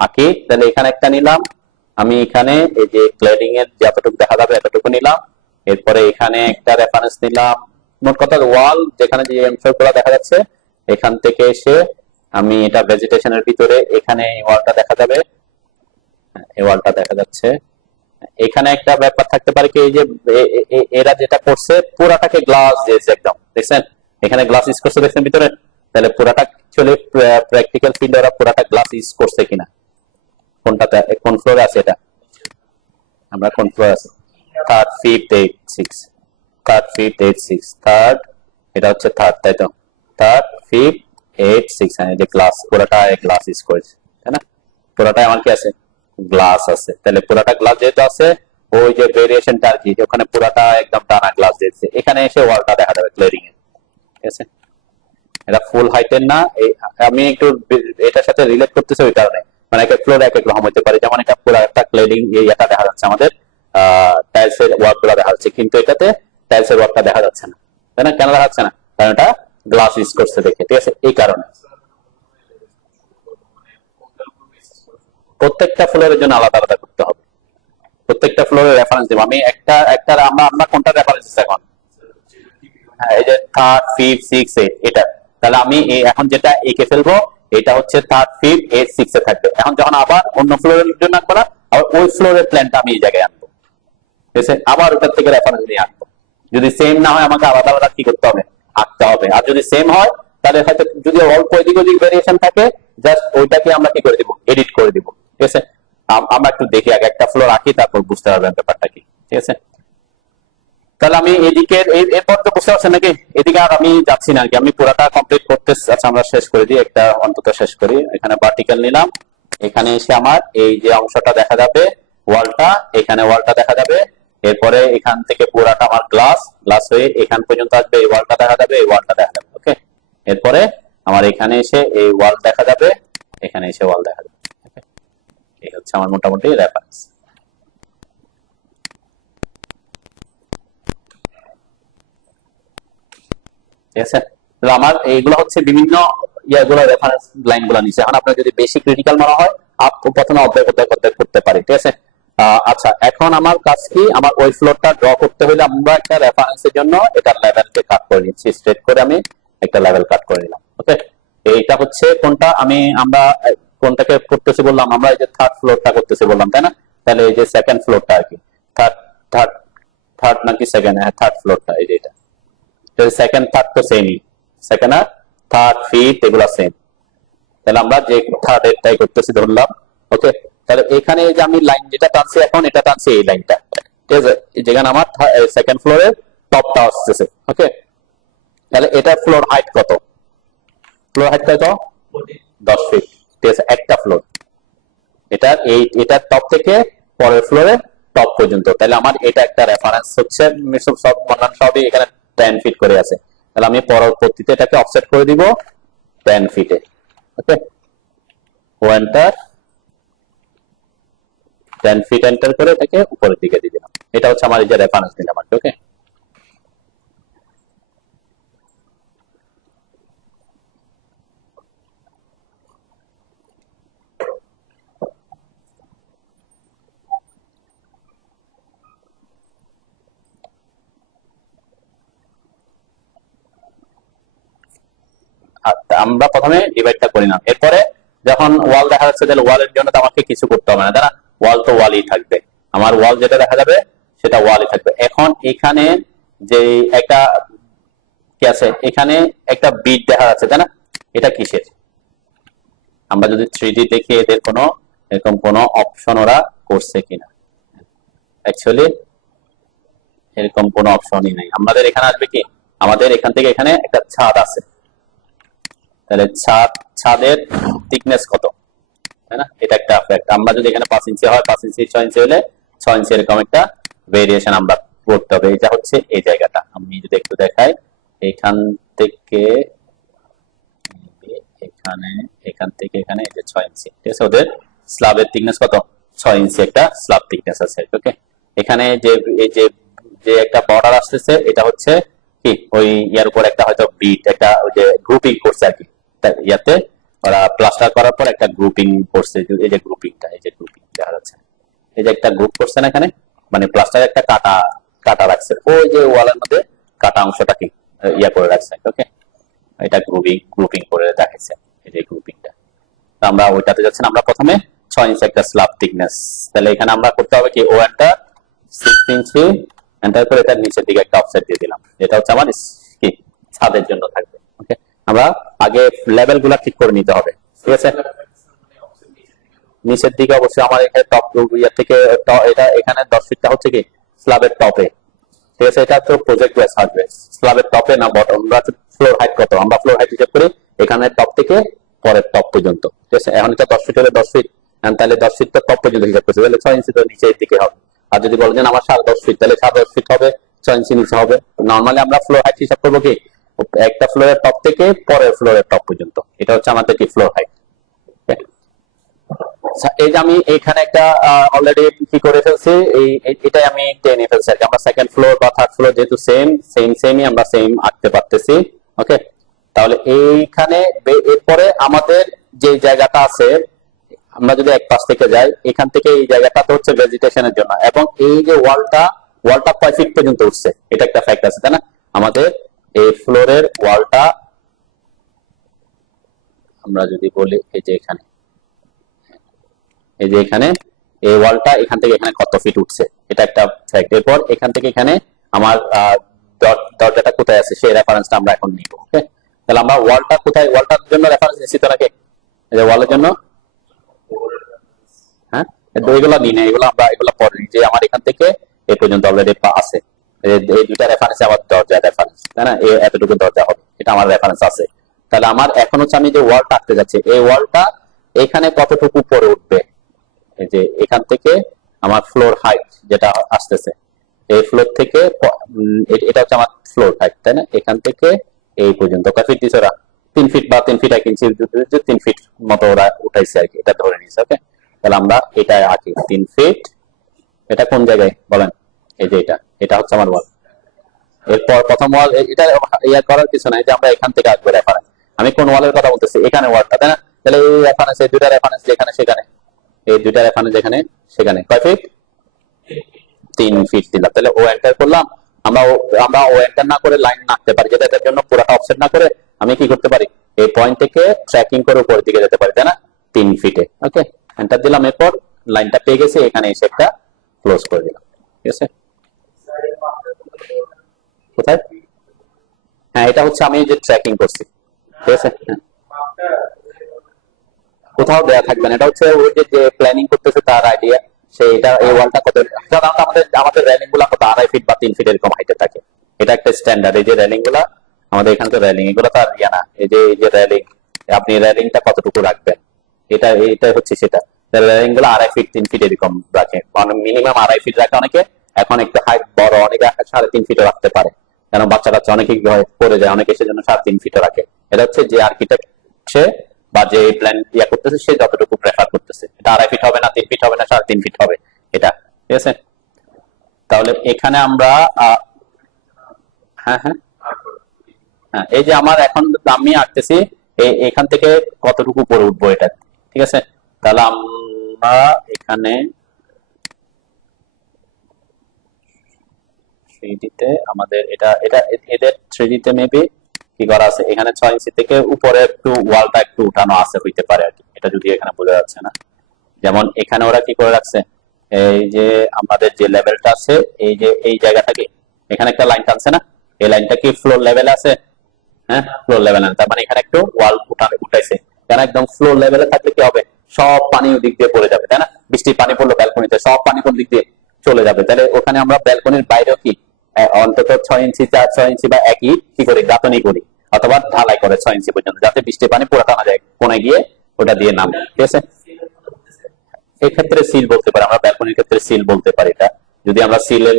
আঁকি। তাহলে এখানে একটা নিলাম আমি, এখানে এই যে ক্লেডিং এর যতটুকু দেখা যাবে এতটুকু নিলাম। এরপরে এখানে একটা রেফারেন্স নিলাম। মোট কথা ওয়াল যেখানে যে অংশগুলো দেখা যাচ্ছে, এখান থেকে এসে আমি এটা ভেজিটেশনের ভিতরে, এখানে এই ওয়ালটা দেখা যাবে, এই ওয়ালটা দেখা যাচ্ছে। এখানে একটা ব্যাপার থাকতে পারে কি, এই যে এরা যেটা করছে পুরাটাকে গ্লাস দিয়েছে একদম, দেখছেন, এখানে গ্লাস ইউজ করছে, দেখছেন ভিতরে। তাহলে পুরাটা চলে প্র্যাকটিক্যাল ফিল্ড ওরা পুরাটা গ্লাস ইউজ করছে কিনা, কোনটাতে, কোন ফ্লোরে আছে এটা, আমরা কোন ফ্লোর আছে, third, fifth, eight, six, third, fifth, eight, six, third, এটা হচ্ছে থার্ড, তাই তো, থার্ড, ফিফথ, এইট, সিক্স, যে গ্লাস, পুরাটা গ্লাস ইউজ করেছে, তাই না, পুরাটাই আমার কি আছে, গ্লাস আছে। তাহলে পুরাটা গ্লাস যেহেতু আছে, ওই যে ভেরিয়েশনটা আর কি, ওখানে পুরাটা একদম টানা গ্লাস দিয়েছে। এখানে এসে ওয়ালটা দেখা যাবে ক্লিয়ারিং এ, ঠিক আছে। এটা ফুল হাইটের না, আমি একটু এটার সাথে রিলেট করতেছি ওই কারণে, মানে এক এক ফ্লোর এক এক রকম হতে পারে। যেমন এটা পুরো একটা ক্লেডিং এটা দেখা যাচ্ছে আমাদের, টাইলস এর ওয়ার্ক গুলো দেখা যাচ্ছে, কিন্তু এটাতে টাইলস এর ওয়ার্কটা দেখা যাচ্ছে না, তাই না। কেন দেখা যাচ্ছে না, কারণ এটা গ্লাস ইউজ করছে দেখে, ঠিক আছে, এই কারণে। প্রত্যেকটা ফ্লোরের জন্য আলাদা আলাদা করতে হবে, প্রত্যেকটা ফ্লোরের রেফারেন্স দেব আমি। একটা আমরা কোনটা রেফারেন্স এখন, হ্যাঁ এই যে থার্ড ফিফথ সিক্স এইট, এটা তাহলে আমি এখন যেটা এঁকে ফেলবো এটা হচ্ছে থার্ড ফিফথ এইট সিক্স এ থাকবে। এখন যখন আবার অন্য ফ্লোরের জন্য আঁকবো না, আবার ওই ফ্লোরের প্ল্যানটা আমি এই জায়গায় আনবো, ঠিক আছে, আবার ওটার থেকে রেফারেন্স নিয়ে আনবো। যদি সেম না হয় আমাকে আলাদা আলাদা কি করতে হবে, আঁকতে হবে। আর যদি সেম হয় তাহলে হয়তো যদি অল্প এদিক ওদিক ভেরিয়েশন থাকে জাস্ট ওইটাকে আমরা কি করে দিব, এডিট করে দিব, ঠিক আছে। আমরা একটু দেখি আগে একটা ফ্লোর আঁকি, তারপর বুঝতে পারবেন ব্যাপারটা কি, ঠিক আছে। তাহলে আমি এদিকে এরপর তো বুঝতে পারছেন নাকি, এদিকে আর আমি যাচ্ছি না আর কি, আমি পুরাটা কমপ্লিট করতে। আচ্ছা আমরা শেষ করে দিই, একটা অন্তত শেষ করি। এখানে ভার্টিক্যাল নিলাম, এখানে এসে আমার এই যে অংশটা দেখা যাবে ওয়ালটা, এখানে ওয়ালটা দেখা যাবে। এরপরে এখান থেকে পুরাটা আমার গ্লাস গ্লাস হয়ে এখান পর্যন্ত আসবে, এই ওয়ালটা দেখা যাবে, এই ওয়ালটা দেখা যাবে, ওকে। এরপরে আমার এখানে এসে এই ওয়াল দেখা যাবে, এখানে এসে ওয়াল দেখা যাবে, এই হচ্ছে আমার মোটামুটি রেফারেন্স। ঠিক আছে, আমার এইগুলো হচ্ছে বিভিন্ন ইয়াগুলো রেফারেন্স লাইন গুলো নিচে। এখন আপনার যদি বেশি ক্রিটিক্যাল মনে হয় প্রথমে অধ্যায় করতে পারি, ঠিক আছে। আচ্ছা এখন আমার কাজ কি, আমার ওই ফ্লোরটা ড্র করতে হলে আমরা একটা রেফারেন্সের জন্য এটা লেভেলকে কাট করে নিচ্ছি, স্ট্রেট করে আমি একটা লেভেল কাট করে নিলাম, ওকে। এইটা হচ্ছে কোনটা আমরা কোনটাকে করতেছি বললাম, আমরা এই যে থার্ড ফ্লোরটা করতেছি বললাম, তাই না। তাহলে এই যে সেকেন্ড ফ্লোরটা আর কি, থার্ড থার্ড থার্ড নাকি সেকেন্ড, হ্যাঁ থার্ড ফ্লোরটা, এই যে এটা সেকেন্ড থার্ড তো সেমই, সেকেন্ড আর থার্ড ফিফথ এগুলো সেম। তাহলে আমরা যে থার্ড এরটাই করতেছি ধরলাম, ওকে। তাহলে এখানে যে আমি লাইন যেটা টানছি এখন, এটা টানছি এই লাইনটা, ঠিক আছে, যেখানে আমার সেকেন্ড ফ্লোরের টপটা আসতেছে, ওকে। তাহলে এটা ফ্লোর হাইট কত, ফ্লোর হাইট কত, 10 ফিট, ঠিক আছে, একটা ফ্লোর। এটার টপ থেকে পরের ফ্লোরে টপ পর্যন্ত। তাহলে আমার এটা একটা রেফারেন্স হচ্ছে, সব অন্যান্য সবই এখানে 10 ফিট করে আছে। তাহলে আমি পরবর্তীতে এটাকে অফসেট করে দিব 10 ফিটে, ওকে। এন্টার, 10 ফিট এন্টার করে এটাকে উপরের দিকে দিয়ে দিলাম। এটা হচ্ছে আমার এই যে রেফারেন্স দিলাম, ওকে। আমরা প্রথমে ডিভাইডটা করি না, এরপরে যখন ওয়াল দেখা যাচ্ছে তাহলে ওয়ালের জন্য তো আমাকে কিছু করতে হবে না, তাই না। ওয়াল তো ওয়ালই থাকবে, আমার ওয়াল যেটা দেখা যাবে সেটা ওয়ালই থাকবে। এখন এখানে যে একটা কি আছে, এখানে একটা বিট দেখা যাচ্ছে, তাই না। এটা কিসের, আমরা যদি 3D দেখি এদের কোনো এরকম কোনো অপশন ওরা করছে কিনা, অ্যাকচুয়ালি এরকম কোনো অপশনই নাই। আমাদের এখানে আসবে কি, আমাদের এখান থেকে এখানে একটা ছাদ আছে, তাহলে ছাদের থিকনেস কত, তাই না। এটা একটা ফ্যাক্ট। আমরা যদি এখানে 5 ইঞ্চি হয়, 5 ইঞ্চি 6 ইঞ্চি হলে 6 ইঞ্চি এরকম একটা ভেরিয়েশন আমরা করতে হবে। এটা হচ্ছে এই জায়গাটা, আমি যদি একটু দেখাই, এখান থেকে এখান থেকে এখানে এই যে 6 ইঞ্চি, ঠিক আছে। ওদের স্ল্যাবের থিকনেস কত, 6 ইঞ্চি একটা স্ল্যাব থিকনেস আছে, ওকে। এখানে যে এই যে যে একটা বর্ডার আসতেছে, এটা হচ্ছে কি ওই ইয়ার উপর একটা হয়তো বিট, একটা ওই যে গ্রুপিং করছে আর কি, ইয়াতে ওরা প্লাস্টার করার পর একটা গ্রুপিং করছে। এই যে গ্রুপিংটা, এই যে গ্রুপিং দেখা যাচ্ছে, এই যে একটা গ্রুপ করছে না এখানে, মানে প্লাস্টার একটা কাটা কাটা রাখছে, ওই যে ওয়ালের মধ্যে কাটা অংশটা কি ইয়া করে রাখছে, ওকে। এটা গ্রুপিং করে দেখাচ্ছে, এই যে গ্রুপিংটা। আমরা ওইটাতে যাচ্ছি না, আমরা প্রথমে 6 ইঞ্চি একটা স্ল্যাব থিকনেস। তাহলে এখানে আমরা করতে হবে কি, ও একটা 6 ইঞ্চি এন্টার করে এটার নিচের দিকে একটা অফসেট দিয়ে দিলাম, এটা হচ্ছে আমার কি ছাদের জন্য থাকবে, ওকে। আমরা আগে লেভেল গুলা ঠিক করে নিতে হবে, ঠিক আছে। নিচের দিকে অবশ্যই আমার এখানে টপ ইয়ার থেকে এটা এখানে 10 ফিটটা হচ্ছে কি স্ল্যাবের টপে, ঠিক আছে। এটা তো প্রজেক্ট বেস আসবে, স্ল্যাবের টপে না বটম। আমরা ফ্লোর হাইট কত, আমরা ফ্লোর হাইট হিসাব করি এখানে টপ থেকে পরের টপ পর্যন্ত, ঠিক আছে। এখন এটা 10 ফিট হলে 10 ফিট, তাহলে 10 ফিট তো টপ পর্যন্ত হিসাব করছে, তাহলে 6 ইঞ্চি তো নিচের দিকে হবে। আর যদি বলেন আমার 10.5 ফিট, তাহলে 10.5 ফিট হবে, 6 ইঞ্চি নিচে হবে। নর্মালি আমরা ফ্লোর হাইট হিসাব করবো কি, একটা ফ্লোরের টপ থেকে পরের ফ্লোরের টপ পর্যন্ত, এটা হচ্ছে আমাদের কি ফ্লোর হাইট। এই যে আমি এখানে একটা অলরেডি কি করে ফেলছি, এটাই আমি টেনে ফেলছি আর কি। আমরা সেকেন্ড ফ্লোর বা থার্ড ফ্লোর যেহেতু সেমই আমরা সেম আঁকতে পারতেছি, ওকে। তাহলে এইখানে এরপরে আমাদের যে জায়গাটা আছে, আমরা যদি এক পাশ থেকে যাই, এখান থেকে এই জায়গাটা তো হচ্ছে ভেজিটেশনের জন্য, এবং এই যে ওয়ালটা কয় ফিট পর্যন্ত উঠছে এটা একটা ফ্যাক্ট আছে, তাই না? আমাদের এই ফ্লোরের ওয়ালটা আমরা যদি বলি এই যে এখানে, এই যে এখানে এই ওয়ালটা এখান থেকে এখানে কত ফিট উঠছে এটা একটা ফ্যাক্ট। এরপর এখান থেকে এখানে আমার দরজাটা কোথায় আছে সেই রেফারেন্সটা আমরা এখন নিব। ওকে, তাহলে আমরা ওয়ালটা কোথায়, ওয়ালটার জন্য রেফারেন্স নিচ্ছি তো নাকি? এই যে ওয়ালের জন্য, হ্যাঁ এগুলো নিই না, এগুলো পরে নিই। যে আমার এখান থেকে এই পর্যন্ত অলরেডি আছে, এই দুইটা রেফারেন্স আমার দরজার রেফারেন্স, তাই না? এতটুকু দরজা হবে, এটা আমার রেফারেন্স আছে। তাহলে আমার এখন হচ্ছে আমি যে ওয়ালটা আঁকতে যাচ্ছি, এই ওয়ালটা এখানে কতটুকু পরে উঠবে, এই যে এখান থেকে আমার ফ্লোর হাইট যেটা আসতেছে, এই ফ্লোর থেকে এটা হচ্ছে আমার ফ্লোর হাইট, তাই না? এখান থেকে এই পর্যন্ত কয় ফিট দিচ্ছে ওরা? 3 ফিট বা 3 ফিট 1 ইঞ্চি, 3 ফিট মতো ওরা উঠাইছে আর কি, এটা ধরে নিয়েছে। ওকে, তাহলে আমরা এটা আঁকি 3 ফিট। এটা কোন জায়গায় বলেন? এই যে এটা হচ্ছে আমার ওয়াল। এরপর প্রথম ওয়াল, এটা ইয়ার করার কিছু নাই যে আমরা এখান থেকে আঁকবো রেফারেন্স। আমি কোন ওয়ালের কথা বলতেছি? এখানে ওয়ালটা, তাই না? তাহলে এই রেফারেন্স, এই দুইটা রেফারেন্স যেখানে সেখানে, এই দুইটা রেফারেন্স যেখানে সেখানে কয় ফিট? 3 ফিট দিলাম। তাহলে ও এন্টার করলাম। আমরা ও এন্টার না করে লাইন আঁকতে পারি, যেটা এটার জন্য পুরোটা অফসেট না করে আমি কি করতে পারি? এই পয়েন্ট থেকে ট্র্যাকিং করে উপরের দিকে যেতে পারি, তাই না? 3 ফিটে। ওকে, এন্টার দিলাম। এরপর লাইনটা পেয়ে গেছি, এখানে এসে একটা ক্লোজ করে দিলাম। ঠিক আছে? কোথায়? হ্যাঁ, এটা হচ্ছে আমি যে ট্র্যাকিং করছি। ঠিক আছে, কোথাও দেয়া থাকবে না, এটা হচ্ছে ওই যে প্ল্যানিং করতেছে তার আইডিয়া। সেটা এই ওয়ালটা কত, সাধারণত আমাদের রেলিং গুলা কত 2.5 ফিট বা 3 ফিট এরকম হাইটে থাকে, এটা একটা স্ট্যান্ডার্ড। এই যে রেলিং গুলা আমাদের এখানকার রেলিং, এগুলো তো আর ইয়া না। এই যে রেলিং, আপনি রেলিংটা কতটুকু রাখবেন, এটা হচ্ছে সেটা। রেলিং গুলো 2.5 ফিট 3 ফিট এরকম রাখে, মিনিমাম 2.5 ফিট রাখে অনেকে। এখন একটু হাইট বড়, অনেকে 3.5 ফিটও রাখতে পারে, কারণ বাচ্চা কাচ্চা অনেকে পড়ে যায়, অনেকে সেজন্য 3.5 ফিটও রাখে। এটা হচ্ছে যে আর্কিটেক্ট সে বা যে প্ল্যান ইয়া করতেছে সে যতটুকু প্রেফার করতেছে। এটা 2.5 ফিট হবে না, 3 ফিট হবে না, 3.5 ফিট হবে এটা। ঠিক আছে, তাহলে এখানে আমরা হ্যাঁ হ্যাঁ হ্যাঁ, এই যে আমার এখন আমি আঁকতেছি এখান থেকে কতটুকু পরে উঠবো এটা। ঠিক আছে, তাহলে আমরা এখানে থ্রিডিতে আমাদের এটা এটা এদের থ্রিডিতে মেবি কি করা আছে, এখানে 6 ইঞ্চি থেকে উপরে একটু ওয়ালটা একটু উঠানো আছে, হইতে পারে আর কি, এটা যদি এখানে বোঝা যাচ্ছে না। যেমন এখানে ওরা কি করে রাখছে, এই যে আমাদের যে লেভেলটা আছে, এই যে এই জায়গাটাকে এখানে একটা লাইন টানছে না, এই লাইনটা কি ফ্লোর লেভেলে আছে? হ্যাঁ, ফ্লোর লেভেলে, তার মানে এখানে একটু ওয়াল উঠাইছে। কেন? একদম ফ্লোর লেভেলে থাকলে কি হবে, সব পানি ওই দিক দিয়ে পড়ে যাবে, তাই না? বৃষ্টির পানি পড়লো ব্যালকনিতে, সব পানি কোন দিক দিয়ে চলে যাবে। তাহলে ওখানে আমরা ব্যালকনির বাইরেও কি অন্তত 6 ইঞ্চি 4-6 ইঞ্চি বা একই কি করি, গাঁথনি করি, অথবা ঢালাই করে 6 ইঞ্চি পর্যন্ত, যাতে বৃষ্টির পানি পুরো টানা যায়, কোনে গিয়ে ওটা দিয়ে নামে। ঠিক আছে, এই ক্ষেত্রে সিল বলতে পারি আমরা, ব্যালকনির ক্ষেত্রে সিল বলতে পারি। এটা যদি আমরা সিলের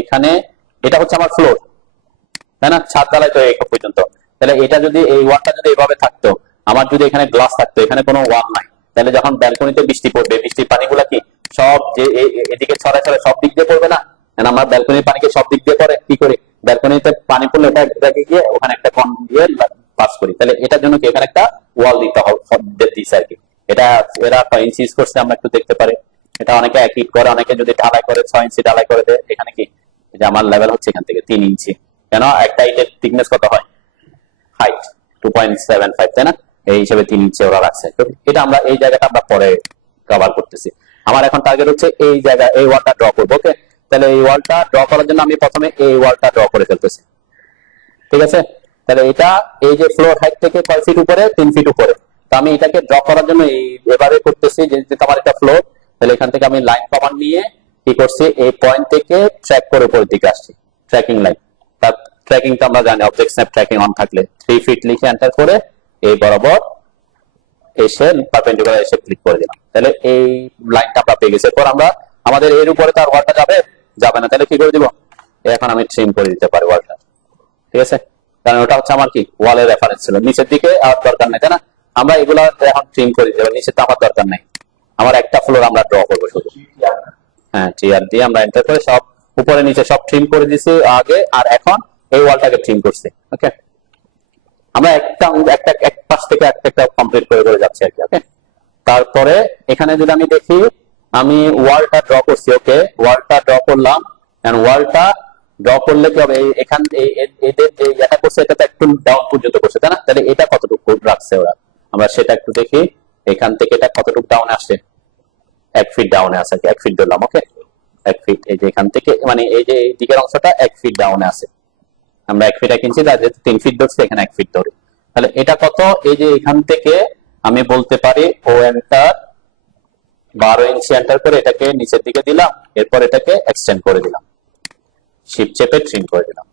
এখানে, এটা হচ্ছে আমার ফ্লোর, তাই না? ছাদ ঢালাই তো এই পর্যন্ত। তাহলে এটা যদি এই ওয়ালটা যদি এইভাবে থাকতো, আমার যদি এখানে গ্লাস থাকতো, এখানে কোনো ওয়াল নাই, তাহলে যখন ব্যালকনিতে বৃষ্টি পড়বে, বৃষ্টির পানিগুলা কি সব যে এদিকে ছড়ায় ছড়ায় সব দিক দিয়ে পড়বে না? আমার ব্যালকনির পানিকে সব দিক দিয়ে পড়ে, কি করে ব্যালকনিতে পানি পড়লে এটা একটাকে গিয়ে ওখানে একটা কন দিয়ে পাস করি। তাহলে এটার জন্য কি এখানে একটা ওয়াল দিতে হবে, দিচ্ছে আর কি। এটা এরা 6 ইঞ্চি ইউজ করছে, আমরা একটু দেখতে পারি। এটা অনেকে 1 ইট করে, অনেকে যদি ঢালাই করে 6 ইঞ্চি ঢালাই করে দেয়। এখানে কি যে আমার লেভেল হচ্ছে এখান থেকে 3 ইঞ্চি, কেন একটা ইটের থিকনেস কত হয়, হাইট 2.75, তাই না? এই হিসেবে 3 ইঞ্চি ওরা রাখছে। তো এটা আমরা এই জায়গাটা আমরা পরে কভার করতেছি। আমার এখন টার্গেট হচ্ছে এই জায়গা, এই ওয়ালটা ড্র করবো। ওকে, তাহলে এই ওয়ালটা ড্র করার জন্য আমি প্রথমে এই ওয়ালটা ড্র করে ফেলতেছি। ঠিক আছে, তাহলে এটা এই যে ফ্লোর হাইট থেকে কয় ফিট উপরে, 3 ফিট উপরে। তো আমি এটাকে ড্র করার জন্য এবারে করতেছি যে আমার একটা ফ্লোর, তাহলে এখান থেকে আমি লাইন কমান নিয়ে কি করছি, এই পয়েন্ট থেকে ট্র্যাক করে উপরের দিকে আসছি, ট্র্যাকিং লাইন। তার ট্র্যাকিংটা আমরা জানি, অবজেক্ট স্ন্যাপ ট্র্যাকিং অন থাকলে 3 ফিট লিখে এন্টার করে এই বরাবর এসে পারপেন্ডিকুলার এসে ক্লিক করে দিলাম। তাহলে এই লাইনটা আমরা পেয়ে গেছি। এরপর আমরা আমাদের এর উপরে তার ওয়ালটা যাবে না, তাহলে কি করে দিব, এখন আমি ট্রিম করে দিতে পারি ওয়ালটা। ঠিক আছে, কারণ ওটা হচ্ছে আমার কি ওয়ালের রেফারেন্স ছিল, নিচের দিকে আর দরকার নেই, তাই না? আমরা এগুলো এখন ট্রিম করে দিতে পারি, নিচে তো আমার দরকার নেই, আমার একটা ফ্লোর আমরা ড্র করবো শুধু। হ্যাঁ, টিআর দিয়ে আমরা এন্টার করে সব উপরে নিচে সব ট্রিম করে দিছি আগে, আর এখন এই ওয়ালটাকে ট্রিম করছি। ওকে, আমরা এক পাশ থেকে একটা কমপ্লিট করে যাচ্ছি আর কি। ওকে, তারপরে এখানে যদি আমি দেখি, আমি ওয়ালটা ড্র করছি, ওকে ওয়ালটা ড্র করলাম, এন্ড ওয়ালটা ড্র করলে কি হবে, এখান এদের এটা করছে, এটা তো একটু ডাউন পর্যন্ত করছে, তাই না? তাহলে এটা কতটুকু রাখছে ওরা, আমরা সেটা একটু দেখি। এখান থেকে এটা কতটুকু ডাউনে আসে, 1 ফিট ডাউনে আছে, 1 ফিট ধরলাম, ওকে 1 ফিট। এই যে এখান থেকে মানে এই যে এই দিকের অংশটা 1 ফিট ডাউনে আছে, আমরা 1 ফিট 1 ইঞ্চি, তার যেহেতু 3 ফিট ধরছে, এখানে 1 ফিট ধরি। তাহলে এটা কত, এই যে এখান থেকে আমি বলতে পারি ও এন্টার 12 ইঞ্চি এন্টার করে এটাকে নিচের দিকে দিলাম, এরপর এটাকে এক্সটেন্ড করে দিলাম, শিফট চেপে ট্রিম করে দিলাম,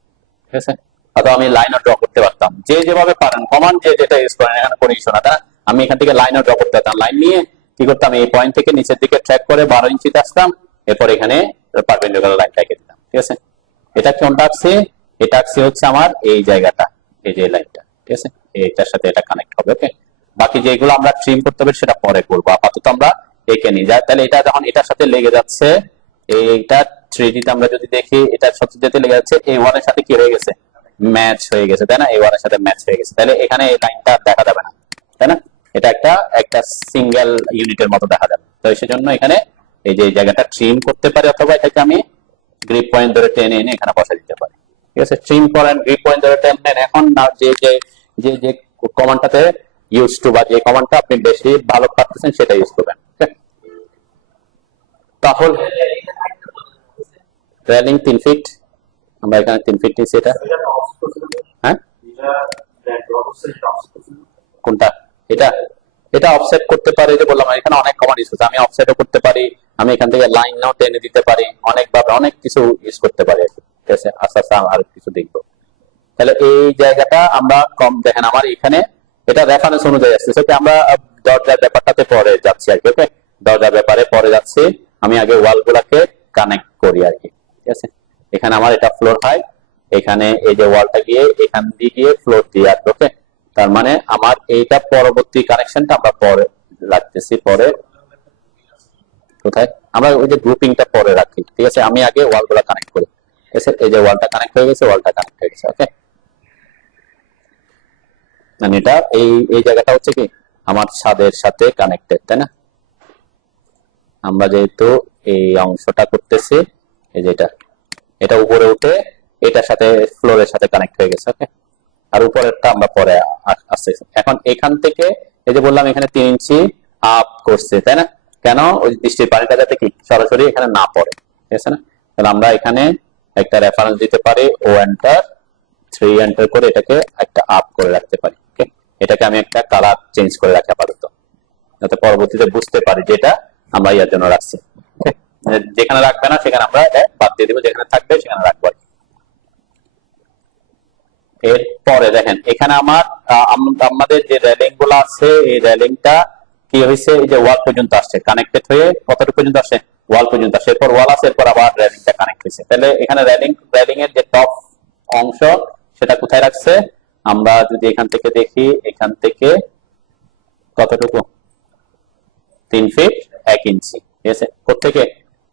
ঠিক আছে? অথবা আমি লাইনও ড্র করতে পারতাম, যে যেভাবে পারেন, কমান্ড যে যেটা ইউজ করেন, এখানে কোনো ইস্যু না, তাই না? আমি এখান থেকে লাইনও ড্র করতে পারতাম, লাইন নিয়ে কি করতাম, এই পয়েন্ট থেকে নিচের দিকে ট্র্যাক করে 12 ইঞ্চিতে আসতাম, এরপর এখানে পারপেন্ডিকুলার লাইনটা এঁকে দিতাম, ঠিক আছে? এটা কোনটা আঁকছি, এটা আঁকছি হচ্ছে আমার এই জায়গাটা, এই যে লাইনটা, ঠিক আছে? এইটার সাথে এটা কানেক্ট হবে, ওকে। বাকি যেগুলো আমরা ট্রিম করতে হবে সেটা পরে করবো, আপাতত আমরা এঁকে নিই। তাহলে এটা যখন এটার সাথে লেগে যাচ্ছে, এইটা 3D তে আমরা যদি দেখি, এটার সাথে যেতে লেগে যাচ্ছে, এই ওয়ানের সাথে কি হয়ে গেছে, ম্যাচ হয়ে গেছে, তাই না? এই ওয়ানের সাথে ম্যাচ হয়ে গেছে, তাহলে এখানে এই লাইনটা দেখা যাবে না, তাই না? এটা একটা একটা সিঙ্গেল ইউনিটের মতো দেখা যাবে। তো সেজন্য এখানে এই যে জায়গাটা ট্রিম করতে পারি, অথবা এটাকে আমি গ্রিপ পয়েন্ট ধরে টেনে এনে এখানে বসা দিতে পারি, ঠিক আছে? ট্রিম করেন, গ্রিপ পয়েন্ট ধরে টেনে, এখন না যে যে যে যে কমান্ডটাতে ইউজ টু, বা যে কমান্ডটা আপনি বেশি ভালো পারতেছেন সেটা ইউজ করবেন, ঠিক আছে? তাহলে রেলিং 3 ফিট, আমরা এখানে 3 ফিট নিচ্ছি, এটা হ্যাঁ, কোনটা, এটা এটা অফসেট করতে পারি, যে বললাম এখানে অনেক কমান্ড ইউজ করতে, আমি অফসেটও করতে পারি, আমি এখান থেকে লাইনও টেনে দিতে পারি, অনেকভাবে অনেক কিছু ইউজ করতে পারি, ঠিক আছে? আস্তে আস্তে আর কিছু দেখবো। তাহলে এই জায়গাটা আমরা কম দেখেন, আমার এখানে এটা রেফারেন্স অনুযায়ী আসছে, আমরা দরজার ব্যাপারটাতে পরে যাচ্ছি আর কি, ওকে? দরজার ব্যাপারে পরে যাচ্ছি, আমি আগে ওয়াল গুলাকে কানেক্ট করি আর কি, ঠিক আছে? এখানে আমার এটা ফ্লোর হাইট, এখানে এই যে ওয়ালটা গিয়ে এখান দিয়ে গিয়ে ফ্লোর দিয়ে আসবে, ওকে? তার মানে আমার এইটা পরবর্তী কানেকশনটা আমরা পরে রাখতেছি, পরে কোথায় আমরা ওই যে গ্রুপিংটা পরে রাখি, ঠিক আছে? আমি আগে ওয়াল গুলা কানেক্ট করি, ঠিক আছে? এই যে ওয়ালটা কানেক্ট হয়ে গেছে, ওয়ালটা কানেক্ট হয়ে গেছে, ওকে? মানে এটা এই এই জায়গাটা হচ্ছে কি আমার ছাদের সাথে কানেক্টেড, তাই না? আমরা যেহেতু এই অংশটা করতেছি, এই যে এটা উপরে উঠে এটার সাথে ফ্লোরের সাথে কানেক্ট হয়ে গেছে, ওকে? আর উপরেরটা আমরা পরে আসছে। এখন এখান থেকে এই যে বললাম এখানে 3 ইঞ্চি আপ করছে, তাই না? কেন, ওই বৃষ্টির পানিটা যাতে কি সরাসরি এখানে না পড়ে, ঠিক আছে না? তাহলে আমরা এখানে একটা রেফারেন্স দিতে পারি, ও এন্টার 3 এন্টার করে এটাকে একটা আপ করে রাখতে পারি, ওকে? এটাকে আমি একটা কালার চেঞ্জ করে রাখি আপাতত, যাতে পরবর্তীতে বুঝতে পারি যে এটা আমরা ইয়ার জন্য রাখছি, ওকে? যেখানে রাখবে না সেখানে আমরা বাদ দিয়ে দিব, যেখানে থাকবে সেখানে রাখবো। এরপরে দেখেন এখানে আমার আমাদের যে রেলিং গুলো আছে, এই রেলিংটা কি হয়েছে, এই যে ওয়াল পর্যন্ত আসছে, কানেক্টেড হয়ে কতটুকু পর্যন্ত আসে, ওয়াল পর্যন্ত আসে, এরপর ওয়াল আছে, এরপর আবার রেলিংটা কানেক্ট হয়েছে। তাহলে এখানে রেলিং এর যে টপ অংশ সেটা কোথায় রাখছে, আমরা যদি এখান থেকে দেখি, এখান থেকে কতটুকু, 3 ফিট 1 ইঞ্চি, ঠিক আছে? কোথেকে,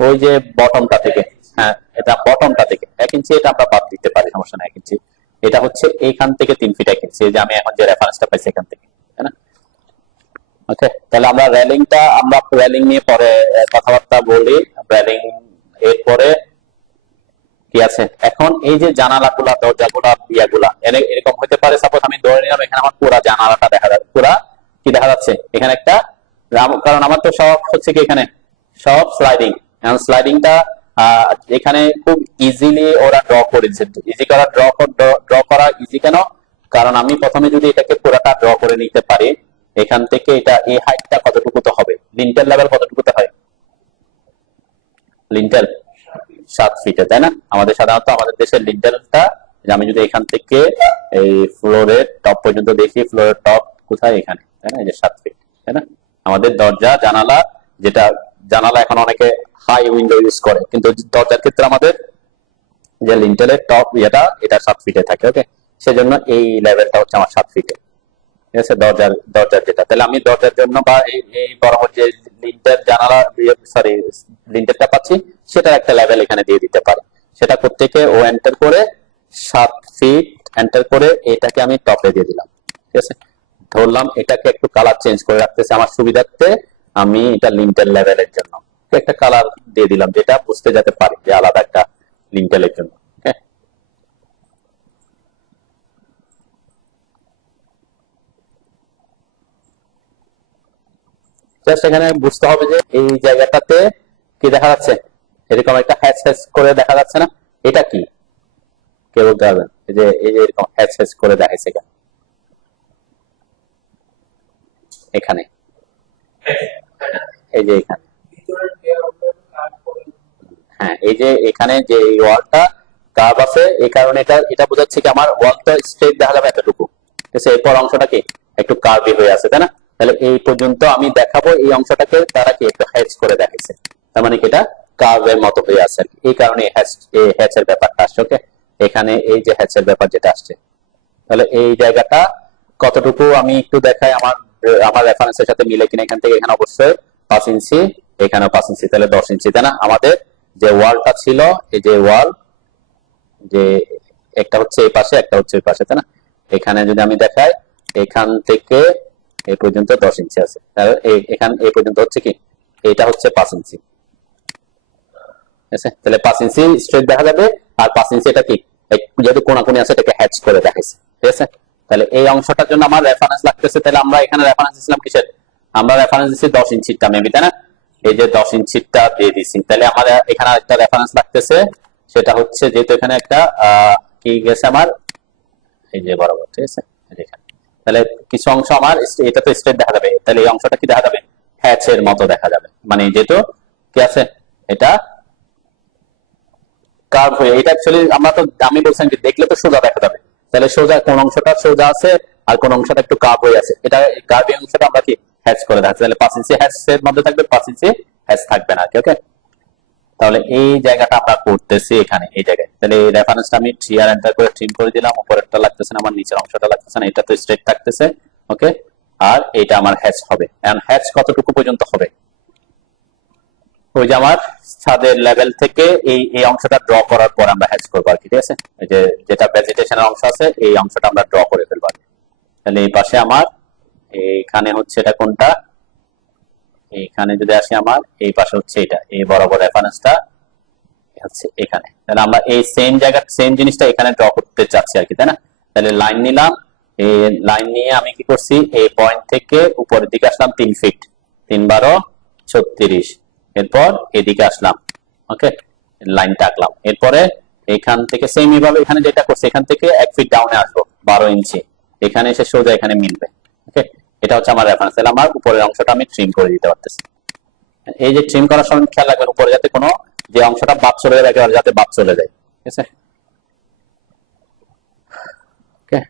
ওই যে বটমটা থেকে, হ্যাঁ এটা বটমটা থেকে 1 ইঞ্চি, এটা আমরা বাদ দিতে পারি, সমস্যা নাই, 1 ইঞ্চি। এটা হচ্ছে এইখান থেকে 3 ফিট 1 ইঞ্চি, যে আমি এখন যে রেফারেন্সটা পাইছি এখান থেকে, তাই না? ওকে, তাহলে আমরা রেলিং নিয়ে পরে কথাবার্তা বলি। রেলিং এরপরে কি আছে, এখন এই যে জানালাগুলা দরজাগুলা ইয়াগুলা এরকম হতে পারে, সাপোজ আমি ধরে নিলাম এখানে আমার পুরা জানালাটা দেখা যাচ্ছে, পুরা কি দেখা যাচ্ছে এখানে একটা, কারণ আমার তো সব হচ্ছে কি এখানে সব স্লাইডিং, এখন স্লাইডিংটা এখানে খুব ইজিলি ওরা ড্র করেছে, ড্র করা ইজি কেন, কারণ আমি প্রথমে যদি এটাকে পুরাটা ড্র করে নিতে পারি, এখান থেকে এটা এই হাইটটা কতটুকু তো হবে, লিন্টেল লেভেল কতটুকু হয়, লিন্টেল 7 ফিটে, তাই না? আমাদের সাধারণত আমাদের দেশের লিন্টেলটা, আমি যদি এখান থেকে এই ফ্লোরের টপ পর্যন্ত দেখি, ফ্লোরের টপ কোথায়, এখানে, তাই না? এই যে 7 ফিট, তাই না? আমাদের দরজা জানালা, যেটা জানালা এখন অনেকে হাই উইন্ডো ইউজ করে, কিন্তু দরজার ক্ষেত্রে আমাদের যে লিন্টেলের টপ এটা 7 ফিটে থাকে, ওকে? সেজন্য এই লেভেলটা হচ্ছে আমার 7 ফিটে, ঠিক আছে? দরজার যেটা, তাহলে আমি দরজার জন্য বা এই বরাবর যে লিন্টার জানালা, সরি লিন্টারটা পাচ্ছি, সেটার একটা লেভেল এখানে দিয়ে দিতে পারি। সেটা প্রত্যেকে ও এন্টার করে 7 ফিট এন্টার করে এটাকে আমি টপে দিয়ে দিলাম, ঠিক আছে? ধরলাম এটাকে একটু কালার চেঞ্জ করে রাখতেছে আমার সুবিধার্থে, আমি এটা লিন্টেল লেভেলের জন্য একটা কালার দিয়ে দিলাম, যেটা বুঝতে যেতে পারি যে আলাদা একটা লিন্টেলের জন্য। জাস্ট এখানে বুঝতে হবে যে এই জায়গাটাতে কি দেখা যাচ্ছে, এরকম একটা হ্যাচ হ্যাচ করে দেখা যাচ্ছে না, এটা কি কে বলতে পারবেন? এই যে এরকম হ্যাচ হ্যাচ করে দেখাইছে কেন এখানে, এই যে এখানে, হ্যাঁ এই যে এখানে যে ওয়ালটা কার্ভ আছে, এই কারণে এটা এটা বোঝাচ্ছে কি আমার ওয়ালটা স্ট্রেট দেখা যাবে এতটুকু, ঠিক আছে, এরপর অংশটা কি একটু কার্ভি হয়ে আছে, তাই না? তাহলে এই পর্যন্ত আমি দেখাবো এই অংশটাকে তারা কি একটু হ্যাচ করে দেখাইছে, তার মানে কি এটা কার্ভের মতো হয়ে আছে আর কি, এই কারণে হ্যাচের ব্যাপারটা আসছে। ওকে, এখানে এই যে হ্যাচের ব্যাপার যেটা আসছে, তাহলে এই জায়গাটা কতটুকু আমি একটু দেখাই আমার আমার রেফারেন্সের সাথে মিলে কিনা। এখান থেকে এখানে অবশ্যই 5 ইঞ্চি, এখানেও 5 ইঞ্চি, তাহলে 10 ইঞ্চি, তাই না? আমাদের যে ওয়ালটা ছিল, এই যে ওয়াল, যে একটা হচ্ছে এই পাশে একটা হচ্ছে ওই পাশে, তাই না? এখানে যদি আমি দেখাই এখান থেকে এই পর্যন্ত 10 ইঞ্চি আছে, তাহলে এখান এই পর্যন্ত হচ্ছে কি এটা হচ্ছে 5 ইঞ্চি, তাহলে 5 ইঞ্চি স্ট্রেট দেখা যাবে, আর 5 ইঞ্চি এটা কি যেহেতু কোনাকুনি আছে এটাকে হ্যাচ করে দেখাইছে, ঠিক আছে? তাহলে এই অংশটার জন্য আমার রেফারেন্স লাগতেছে, তাহলে আমরা এখানে রেফারেন্স দিছিলাম কিসের? আমরা রেফারেন্স দিচ্ছি 10 ইঞ্চিটা মেবি, তাই না? এই যে 10 ইঞ্চিটা দিয়ে দিছি, তাহলে আমার এখানে একটা রেফারেন্স লাগতেছে, সেটা হচ্ছে যেহেতু এখানে একটা কি গেছে আমার এই যে বরাবর, ঠিক আছে, এখানে, তাহলে কিছু অংশ আমার এটা তো স্ট্রেট দেখা যাবে, তাহলে এই অংশটা কি দেখা যাবে হ্যাচের মতো দেখা যাবে, মানে যেহেতু কি আছে এটা কার্ভ হয়ে, এটা অ্যাকচুয়ালি আমরা তো আমি বলছেন যে দেখলে তো সোজা দেখা যাবে, তাহলে সোজা কোন অংশটা সোজা আছে আর কোন অংশটা একটু কার্ভ হয়ে আছে, এটা কার্ভিং অংশটা আমরা কি হ্যাচ করে দেখাচ্ছি, তাহলে 5 ইঞ্চি হ্যাচ এর মধ্যে থাকবে, 5 ইঞ্চি হ্যাচ থাকবে না। ওকে, তাহলে এই জায়গাটা আমরা করতেছি এখানে এই জায়গায়, তাহলে এই রেফারেন্সটা আমি ট্রিয়ার এন্টার করে ট্রিম করে দিলাম, উপরেরটা লাগতেছে না, আমার নিচের অংশটা লাগতেছে না, এটা তো স্ট্রেট থাকতেছে। ওকে, আর এটা আমার হ্যাচ হবে, এখন হ্যাচ কতটুকু পর্যন্ত হবে? ওই যে আমার ছাদের লেভেল থেকে এই এই অংশটা ড্র করার পর আমরা হ্যাচ করবো আর কি, ঠিক আছে? এই যে যেটা ভেজিটেশনের অংশ আছে এই অংশটা আমরা ড্র করে ফেলবো। তাহলে এই পাশে আমার এইখানে হচ্ছে এটা কোনটা, এইখানে যদি আসি আমার এই পাশে হচ্ছে এটা, এই বরাবর রেফারেন্সটা হচ্ছে এখানে, তাহলে আমরা এই সেম জায়গা সেম জিনিসটা এখানে ড্র করতে চাচ্ছি আর কি, তাই না? তাহলে লাইন নিলাম, এই লাইন নিয়ে আমি কি করছি, এই পয়েন্ট থেকে উপরের দিকে আসলাম 3 ফিট, 3 × 12 = 36, এরপর এদিকে আসলাম, ওকে, লাইনটা আঁকলাম, এরপরে এখান থেকে সেম এইভাবে এখানে যেটা করছি এখান থেকে 1 ফিট ডাউনে আসবো 12 ইঞ্চি, এখানে এসে সোজা এখানে মিলবে। ওকে, এটা হচ্ছে আমার রেফারেন্স, তাহলে আমার উপরের অংশটা আমি ট্রিম করে দিতে পারতেছি। এই যে ট্রিম করার সময় খেয়াল রাখবেন উপরে যাতে কোনো যে অংশটা বাদ চলে যাবে একেবারে যাতে বাদ চলে যায়, ঠিক আছে? ওকে,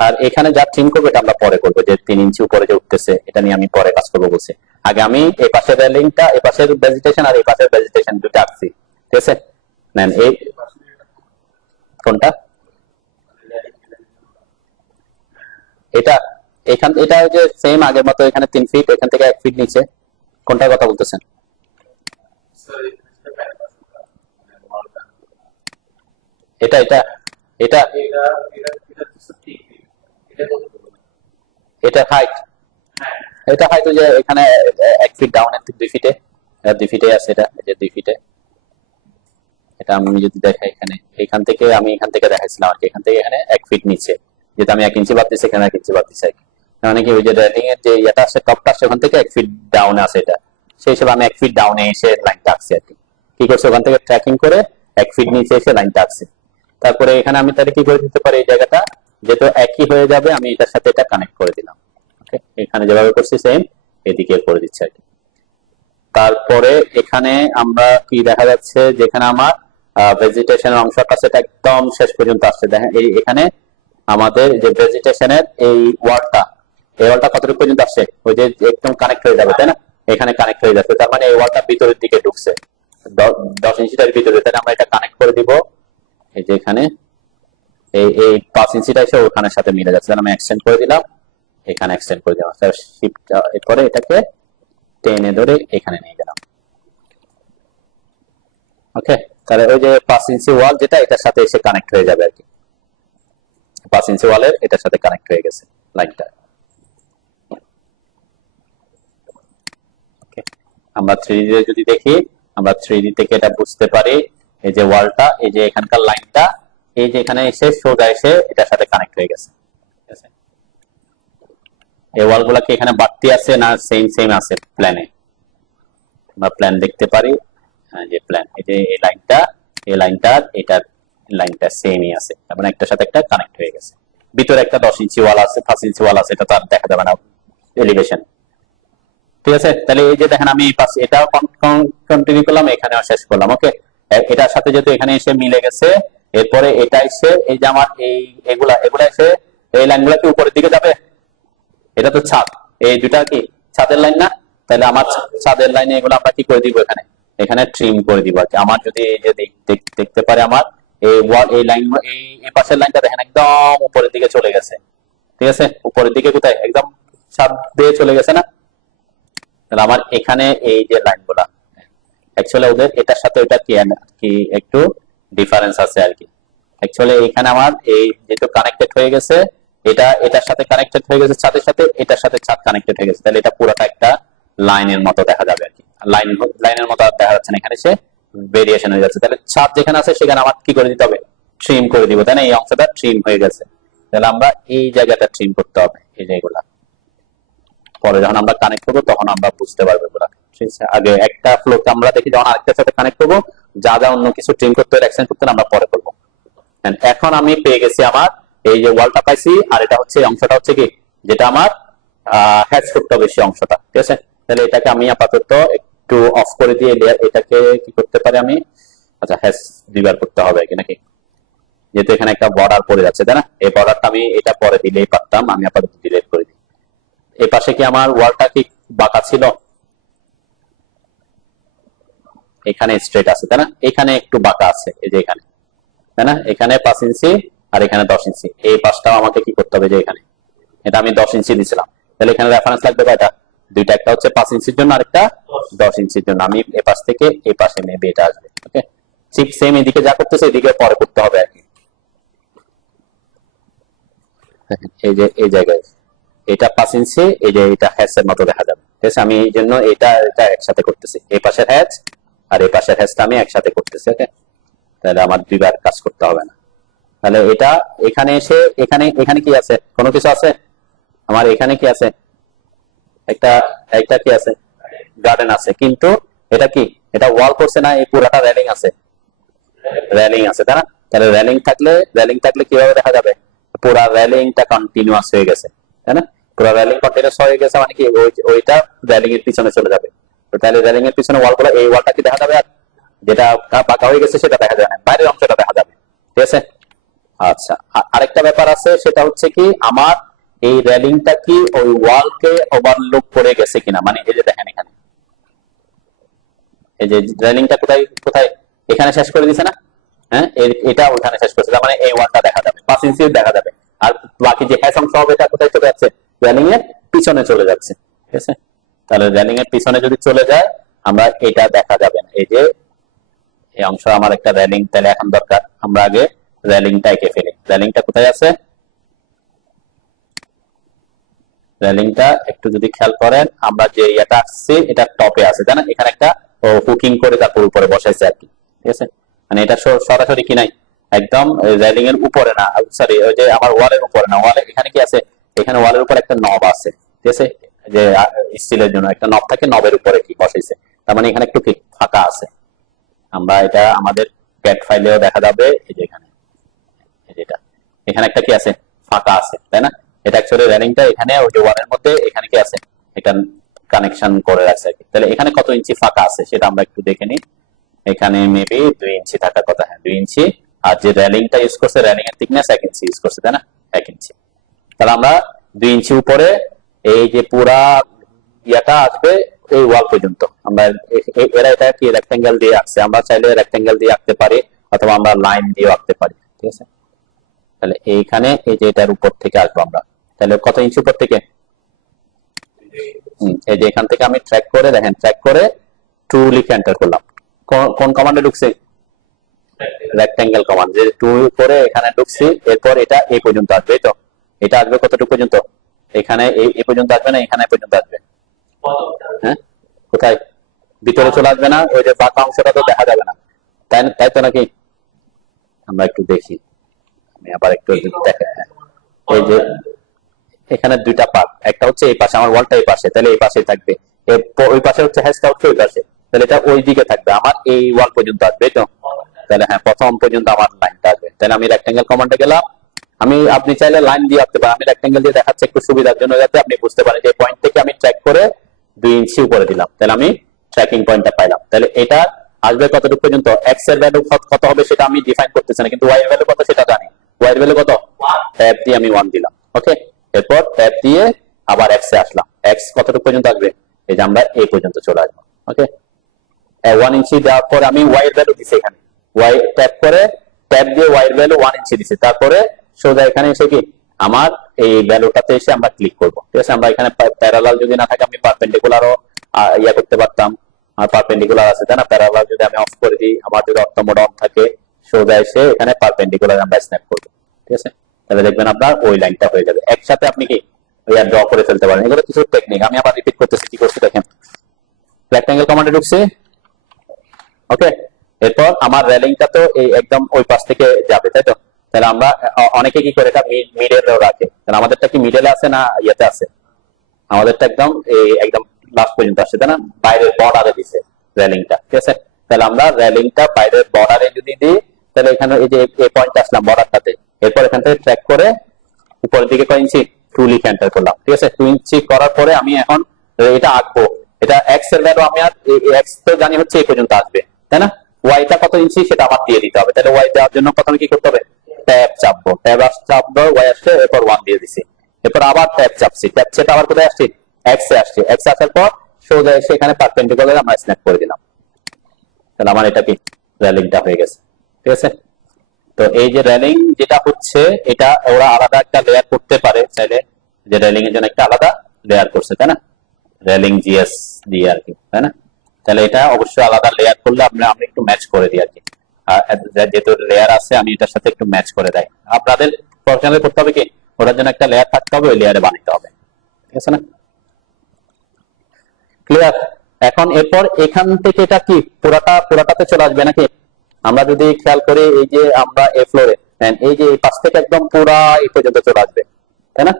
আর এখানে যা ট্রিম করবো এটা আমরা পরে করবো, যে 3 ইঞ্চি উপরে যে উঠতেছে এটা নিয়ে আমি পরে কাজ করবো বলছি, আগে আমি এই পাশের রেলিংটা, এই পাশের ভেজিটেশন আর এই পাশের ভেজিটেশন দুটো আঁকছি, ঠিক আছে? নেন এই কোনটা, এটা এখান এটা যে সেম আগের মতো এখানে 3 ফিট, এখান থেকে 1 ফিট নিচে, কোনটার কথা বলতেছেন? এটা এটা এটা এটা হাইট, এটা হয়তো যে এখানে 1 ফিট ডাউন, 2 ফিটে, 2 ফিটে আছে, এটা এই যে 2 ফিটে, এটা আমি যদি দেখাই এখানে এখান থেকে আমি এখান থেকে দেখাইছিলাম আর কি, এখান থেকে এখানে 1 ফিট নিচে, যেটা আমি 1 ইঞ্চি বাদ দিচ্ছি, এখানে 1 ইঞ্চি বাদ দিচ্ছি আর কি, মানে কি ওই যে রেলিং এর যে এটা আছে টপটা আছে ওখান থেকে 1 ফিট ডাউনে আছে, এটা সেই হিসেবে আমি 1 ফিট ডাউনে এসে লাইনটা আঁকছি আর কি। কি করছে ওখান থেকে ট্র্যাকিং করে 1 ফিট নিচে এসে লাইনটা আঁকছি, তারপরে এখানে আমি তাহলে কি করে দিতে পারি, এই জায়গাটা যেহেতু একই হয়ে যাবে আমি এটার সাথে এটা কানেক্ট করে দিলাম। ওকে, এখানে যেভাবে করছি সেম এদিকে করে দিচ্ছি আর কি। তারপরে এখানে আমরা কি দেখা যাচ্ছে, যেখানে আমার ভেজিটেশনের অংশটা সেটা একদম শেষ পর্যন্ত আসছে, দেখেন এই এখানে আমাদের যে ভেজিটেশনের এই ওয়ালটা, এই ওয়ালটা কতটুকু পর্যন্ত আসছে, ওই যে একদম কানেক্ট হয়ে যাবে, তাই না? এখানে কানেক্ট হয়ে যাচ্ছে, তার মানে এই ওয়ালটা ভিতরের দিকে ঢুকছে 10 ইঞ্চিটার ভিতরে, তাহলে আমরা এটা কানেক্ট করে দিব এই যে এখানে, এই এই 5 ইঞ্চিটা এসে ওখানের সাথে মিলে যাচ্ছে, তাহলে আমি এক্সটেন্ড করে দিলাম, এখানে এক্সটেন্ড করে দিলাম, শিফট করে এটাকে টেনে ধরে এখানে নিয়ে গেলাম। ওকে, তাহলে ওই যে 5 ইঞ্চি ওয়াল যেটা এটার সাথে এসে কানেক্ট হয়ে যাবে আর কি, 5 ইঞ্চি ওয়ালের এটার সাথে কানেক্ট হয়ে গেছে লাইনটা। আমরা 3D তে যদি দেখি, আমরা 3D থেকে এটা বুঝতে পারি। এই যে ওয়ালটা, এই যে এখানকার লাইনটা, এই যে এখানে এসে সোজা এসে এটার সাথে কানেক্ট হয়ে গেছে। ঠিক আছে, এই ওয়াল গুলা কি এখানে বাড়তি আছে না সেম সেম আছে প্ল্যানে? আমরা প্ল্যান দেখতে পারি, যে প্ল্যান, এই যে এই লাইনটা, এই লাইনটা, এটার লাইনটা সেমই আছে, তার মানে একটার সাথে একটা কানেক্ট হয়ে গেছে। ভিতরে একটা 10 ইঞ্চি ওয়াল আছে, 5 ইঞ্চি ওয়াল আছে, এটা তো আর দেখা যাবে না এলিভেশন। ঠিক আছে, তাহলে এই যে দেখেন আমি এটাও কন্টিনিউ করলাম, এখানেও শেষ করলাম। ওকে, এটার সাথে যেহেতু এখানে এসে মিলে গেছে, এরপরে এটা এসে এই যে আমার এগুলা এগুলা এসে এই লাইনগুলা কি উপরের দিকে যাবে? এটা তো ছাদ, এই দুটা কি ছাদের লাইন না? তাহলে আমার ছাদের লাইনে এগুলো আমরা কি করে দিব? এখানে এখানে ট্রিম করে দিব আর কি। আমার যদি এই যে দেখতে পারে আমার এই ওয়াল, এই লাইন, এই পাশের লাইনটা দেখেন একদম উপরের দিকে চলে গেছে। ঠিক আছে, উপরের দিকে কোথায়? একদম ছাদ দিয়ে চলে গেছে না? তাহলে আমার এখানে এই যে লাইনগুলা অ্যাকচুয়ালি ওদের এটার সাথে ওটা কি একটু ডিফারেন্স আছে আর কি। অ্যাকচুয়ালি এখানে আমার এই যেহেতু কানেক্টেড হয়ে গেছে, এটা এটার সাথে কানেক্টেড হয়ে গেছে ছাদের সাথে, এটার সাথে ছাদ কানেক্টেড হয়ে গেছে, তাহলে এটা পুরোটা একটা লাইনের মতো দেখা যাবে আর কি। লাইনের মতো আর দেখা যাচ্ছে না, এখানে সে ভেরিয়েশন হয়ে যাচ্ছে। তাহলে ছাদ যেখানে আছে সেখানে আমার কি করে দিতে হবে? ট্রিম করে দিব, তাই না? এই অংশটা ট্রিম হয়ে গেছে, তাহলে আমরা এই জায়গাটা ট্রিম করতে হবে, এই জায়গাগুলা। পরে যখন আমরা কানেক্ট করবো তখন আমরা বুঝতে পারবো এগুলা। ঠিক আছে, আগে একটা ফ্লোকে আমরা দেখি, যখন আরেকটার সাথে কানেক্ট করবো যা যা অন্য কিছু ট্রিম করতে হবে, এক্সটেন্ড করতে আমরা পরে করবো। এখন আমি পেয়ে গেছি আমার এই যে ওয়ালটা পাইছি, আর এটা হচ্ছে অংশটা হচ্ছে কি যেটা আমার হ্যাচ করতে হবে সেই অংশটা। ঠিক আছে, তাহলে এটাকে আমি আপাতত একটু অফ করে দিয়ে এটাকে কি করতে পারি আমি? আচ্ছা, হ্যাচ দুইবার করতে হবে কি নাকি? যেহেতু এখানে একটা বর্ডার পড়ে যাচ্ছে, তাই না? এই বর্ডারটা আমি এটা পরে দিলেই পারতাম, আমি আপাতত ডিলিট করে দিই। এই পাশে কি আমার ওয়ালটা কি বাঁকা ছিল? এখানে স্ট্রেট আছে, তাই না? এখানে একটু বাঁকা আছে, এই যে এখানে, তাই না? এখানে 5 ইঞ্চি আর এখানে 10 ইঞ্চি। এই পাশটাও আমাকে কি করতে হবে? যে এখানে এটা আমি 10 ইঞ্চি দিছিলাম, তাহলে এখানে রেফারেন্স লাগবে কয়টা? দুইটা, একটা হচ্ছে 5 ইঞ্চির জন্য, আরেকটা 10 ইঞ্চির জন্য। আমি এই পাশ থেকে এই পাশে নেবে, এটা আসবে। ওকে, ঠিক সেম এদিকে যা করতেছে এদিকে পরে করতে হবে আর কি। এই যে এই জায়গায় এটা 5 ইঞ্চি, এই যে এটা হ্যাচের মতো দেখা যাবে। ঠিক আছে, আমি এই জন্য এটা এটা একসাথে করতেছি, এই পাশের হ্যাচ আর এই পাশের হ্যাচটা আমি একসাথে করতেছি। ওকে, তাহলে আমার দুইবার কাজ করতে হবে না। তাহলে এটা এখানে এসে এখানে এখানে কি আছে? কোনো কিছু আছে? আমার এখানে কি আছে? একটা একটা কি আছে? গার্ডেন আছে, কিন্তু এটা কি? এটা ওয়াল করছে না, এই পুরাটা রেলিং আছে, রেলিং আছে, তাই না? তাহলে রেলিং থাকলে কিভাবে দেখা যাবে? পুরা রেলিংটা কন্টিনিউয়াস হয়ে গেছে, তাই না? পুরা রেলিং কন্টিনিউয়াস হয়ে গেছে মানে কি ওইটা রেলিং এর পিছনে চলে যাবে। তো তাহলে রেলিং এর পিছনে ওয়াল গুলো, এই ওয়ালটা কি দেখা যাবে? আর যেটা বাঁকা হয়ে গেছে সেটা দেখা যাবে না, বাইরের অংশটা দেখা যাবে। ঠিক আছে, আচ্ছা। আরেকটা ব্যাপার আছে, সেটা হচ্ছে কি আমার এই রেলিংটা কি ওই ওয়ালকে ওভারলুক করে গেছে কিনা? মানে এই যে দেখেন এখানে এই যে রেলিংটা কোথায় কোথায় এখানে শেষ করে দিছে না? হ্যাঁ, এটা ওখানে শেষ করছে, তার মানে এই ওয়ালটা দেখা যাবে, 5 ইঞ্চি দেখা যাবে। আর বাকি যে হ্যাশ অংশ হবে এটা কোথায় চলে যাচ্ছে? রেলিং এর পিছনে চলে যাচ্ছে। ঠিক আছে, তাহলে রেলিং এর পিছনে যদি চলে যায় আমরা এটা দেখা যাবে না। এই যে এই অংশ আমার একটা রেলিং, তাহলে এখন দরকার আমরা আগে রেলিংটা এঁকে ফেলি। রেলিংটা কোথায় আছে? রেলিংটা একটু যদি খেয়াল করেন, আমরা যে এটা আসছে এটা টপে আছে, তাই না? এখানে একটা হুকিং করে তারপর উপরে বসাইছে আর কি। ঠিক আছে, মানে এটা সরাসরি কি নাই, একদম রেলিং এর উপরে না, সরি ওই যে আমার ওয়ালের উপরে না, ওয়ালে এখানে কি আছে? এখানে ওয়ালের উপর একটা নব আছে। ঠিক আছে, যে স্টিলের জন্য একটা নব থাকে, নবের উপরে কি বসাইছে, তার মানে এখানে একটু কি ফাঁকা আছে। আমরা এটা আমাদের ক্যাট ফাইলেও দেখা যাবে, এই যে এখানে যেটা এখানে একটা কি আছে? ফাঁকা আছে, তাই না? এটা অ্যাকচুয়ালি রেলিংটা এখানে ওই যে ওয়ালের মধ্যে এখানে কি আছে? এটা কানেকশন করে রাখছে আর কি। তাহলে এখানে কত ইঞ্চি ফাঁকা আছে সেটা আমরা একটু দেখে নিই। এখানে মেবি 2 ইঞ্চি থাকার কথা, হ্যাঁ 2 ইঞ্চি। আর যে রেলিংটা ইউজ করছে, রেলিং এর থিকনেস 1 ইঞ্চি ইউজ করছে, তাই না? 1 ইঞ্চি। তাহলে আমরা 2 ইঞ্চি উপরে এই যে পুরা ইয়াটা আসবে এই ওয়াল পর্যন্ত। আমরা এরা এটা কি রেক্টেঙ্গেল দিয়ে আঁকছে, আমরা চাইলে রেক্টেঙ্গেল দিয়ে আঁকতে পারি অথবা আমরা লাইন দিয়ে আঁকতে পারি। ঠিক আছে, তাহলে এইখানে এই যে এটার উপর থেকে আসবো আমরা, তাহলে কত ইঞ্চি উপর থেকে? এই যে এখান থেকে আমি ট্র্যাক করে দেখেন, ট্র্যাক করে 2 লিখে এন্টার করলাম। কোন কমান্ডে ঢুকছে? রেক্টেঙ্গেল কমান্ড, যে 2 করে এখানে ঢুকছি। এরপর এটা এই পর্যন্ত আসবে, তো এটা আসবে কতটুকু পর্যন্ত? এখানে এই পর্যন্ত আসবে না, এখানে পর্যন্ত আসবে। হ্যাঁ, কোথায়? ভিতরে চলে আসবে না, ওই যে বাঁকা অংশটা তো দেখা যাবে না, তাই তো নাকি? আমরা একটু দেখি, আমি আবার একটু দেখে, এই যে এখানে দুইটা পার্ট, একটা হচ্ছে এই পাশে, আমার ওয়ালটা এই পাশে, তাহলে এই পাশেই থাকবে, ওই পাশে হচ্ছে হ্যাশটা হচ্ছে ওই পাশে, তাহলে এটা ওই দিকে থাকবে, আমার এই ওয়াল পর্যন্ত আসবে তো, তাহলে হ্যাঁ প্রথম পর্যন্ত আমার লাইনটা আসবে। তাহলে আমি রেক্টেঙ্গেল কমান্ডে গেলাম, আপনি চাইলে লাইন দিয়ে আসতে পারেন, আমি রেক্টেঙ্গেল দিয়ে দেখাচ্ছি একটু সুবিধার জন্য, যাতে আপনি বুঝতে পারেন যে পয়েন্ট থেকে আমি ট্র্যাক করে 2 ইঞ্চি উপরে দিলাম, তাহলে আমি ট্র্যাকিং পয়েন্টটা পাইলাম। তাহলে এটা আসবে কতটুকু পর্যন্ত, এক্স এর ভ্যালু কত হবে সেটা আমি ডিফাইন করতেছি না, কিন্তু ওয়াই এর ভ্যালু কত সেটা জানি। ওয়াই এর ভ্যালু কত, ট্যাব দিয়ে আমি 1 দিলাম, ওকে। এরপর ট্যাব দিয়ে আবার এক্স এ আসলাম, এক্স কতটুকু পর্যন্ত আসবে, এই যে আমরা এই পর্যন্ত চলে আসবো, ওকে। 1 ইঞ্চি দেওয়ার পর আমি ওয়াই এর ভ্যালু দিছি, এখানে ওয়াই ট্যাব করে, ট্যাব দিয়ে ওয়াই এর ভ্যালু 1 ইঞ্চি দিছি, তারপরে সোজা এখানে এসে কি আমার এই ভ্যালুটাতে এসে আমরা ক্লিক করব, ঠিক আছে। আমরা এখানে প্যারালাল যদি না থাকে আমি পারপেন্ডিকুলারও ইয়া করতে পারতাম, আর পারপেন্ডিকুলার আছে তাই না, প্যারালাল যদি আমি অফ করে দিই, আমার যদি অর্থ মোড অন থাকে, সোজা এসে এখানে পারপেন্ডিকুলার আমরা স্ন্যাপ করব, ঠিক আছে। তাহলে দেখবেন আপনার ওই লাইনটা হয়ে যাবে, একসাথে আপনি কি ড্র করে ফেলতে পারেন। এগুলো কিছু টেকনিক, আমি আবার রিপিট করতেছি কি করছি দেখেন। রেক্টেঙ্গেল কমান্ডে ঢুকছি, ওকে। এরপর আমার রেলিংটা তো এই একদম ওই পাশ থেকে যাবে, তাই তো। তাহলে আমরা অনেকে কি করে এটা মিডলেও রাখে, তাহলে আমাদেরটা কি মিডলে আছে না ইয়েতে আছে, আমাদেরটা একদম একদম লাস্ট পর্যন্ত আসছে, তাই না, বাইরের বর্ডারে দিছে রেলিংটা, ঠিক আছে। তাহলে আমরা রেলিংটা বাইরের বর্ডারে যদি দিই, তাহলে এখানে এই যে এই পয়েন্ট আসলাম বর্ডারটাতে, এরপর এখান থেকে ট্র্যাক করে উপরের দিকে কয় ইঞ্চি 2 লিখে এন্টার করলাম, ঠিক আছে। 2 ইঞ্চি করার পরে আমি এখন এটা আঁকবো, এটা এক্স এর ভ্যালু আমি আর এক্স তো জানি হচ্ছে এই পর্যন্ত আসবে, তাই না। ওয়াইটা কত ইঞ্চি সেটা আমার দিয়ে দিতে হবে, তাহলে ওয়াই দেওয়ার জন্য প্রথমে কি করতে হবে, ট্যাব চাপবো, চাপবো, ওয়াই আসছে, এরপর 1 দিয়ে দিছি, এরপর আবার ট্যাব চাপছি, ট্যাব চেপে আবার কোথায় আসছি, এক্স এ আসছে, এক্স আসার পর সোজা এসে এখানে পারপেন্ডিকুলার আমরা স্ন্যাপ করে দিলাম, তাহলে আমার এটা কি রেলিংটা হয়ে গেছে, ঠিক আছে। তো এই যে রেলিং যেটা হচ্ছে, এটা ওরা আলাদা একটা লেয়ার করতে পারে চাইলে, যে রেলিং এর জন্য একটা আলাদা লেয়ার করছে, তাই না, রেলিং জিএস দিয়ে আর কি, তাই না। তাহলে এটা অবশ্যই আলাদা লেয়ার করলে আমরা একটু ম্যাচ করে দিই আর কি, যেহেতু লেয়ার আছে আমি এটার সাথে একটু ম্যাচ করে দেয়, আপনাদের প্রয়োজনে করতে হবে কি, ওটার জন্য একটা লেয়ার থাকতে হবে, ওই লেয়ারে বানাতে হবে, ঠিক আছে না, ক্লিয়ার। এখন এরপর এখান থেকে এটা কি পুরাটাতে চলে আসবে নাকি, আমরা যদি খেয়াল করি এই যে আমরা এই ফ্লোরে, এই যে এই পাশ থেকে একদম পুরা এই পর্যন্ত চলে আসবে, তাই না।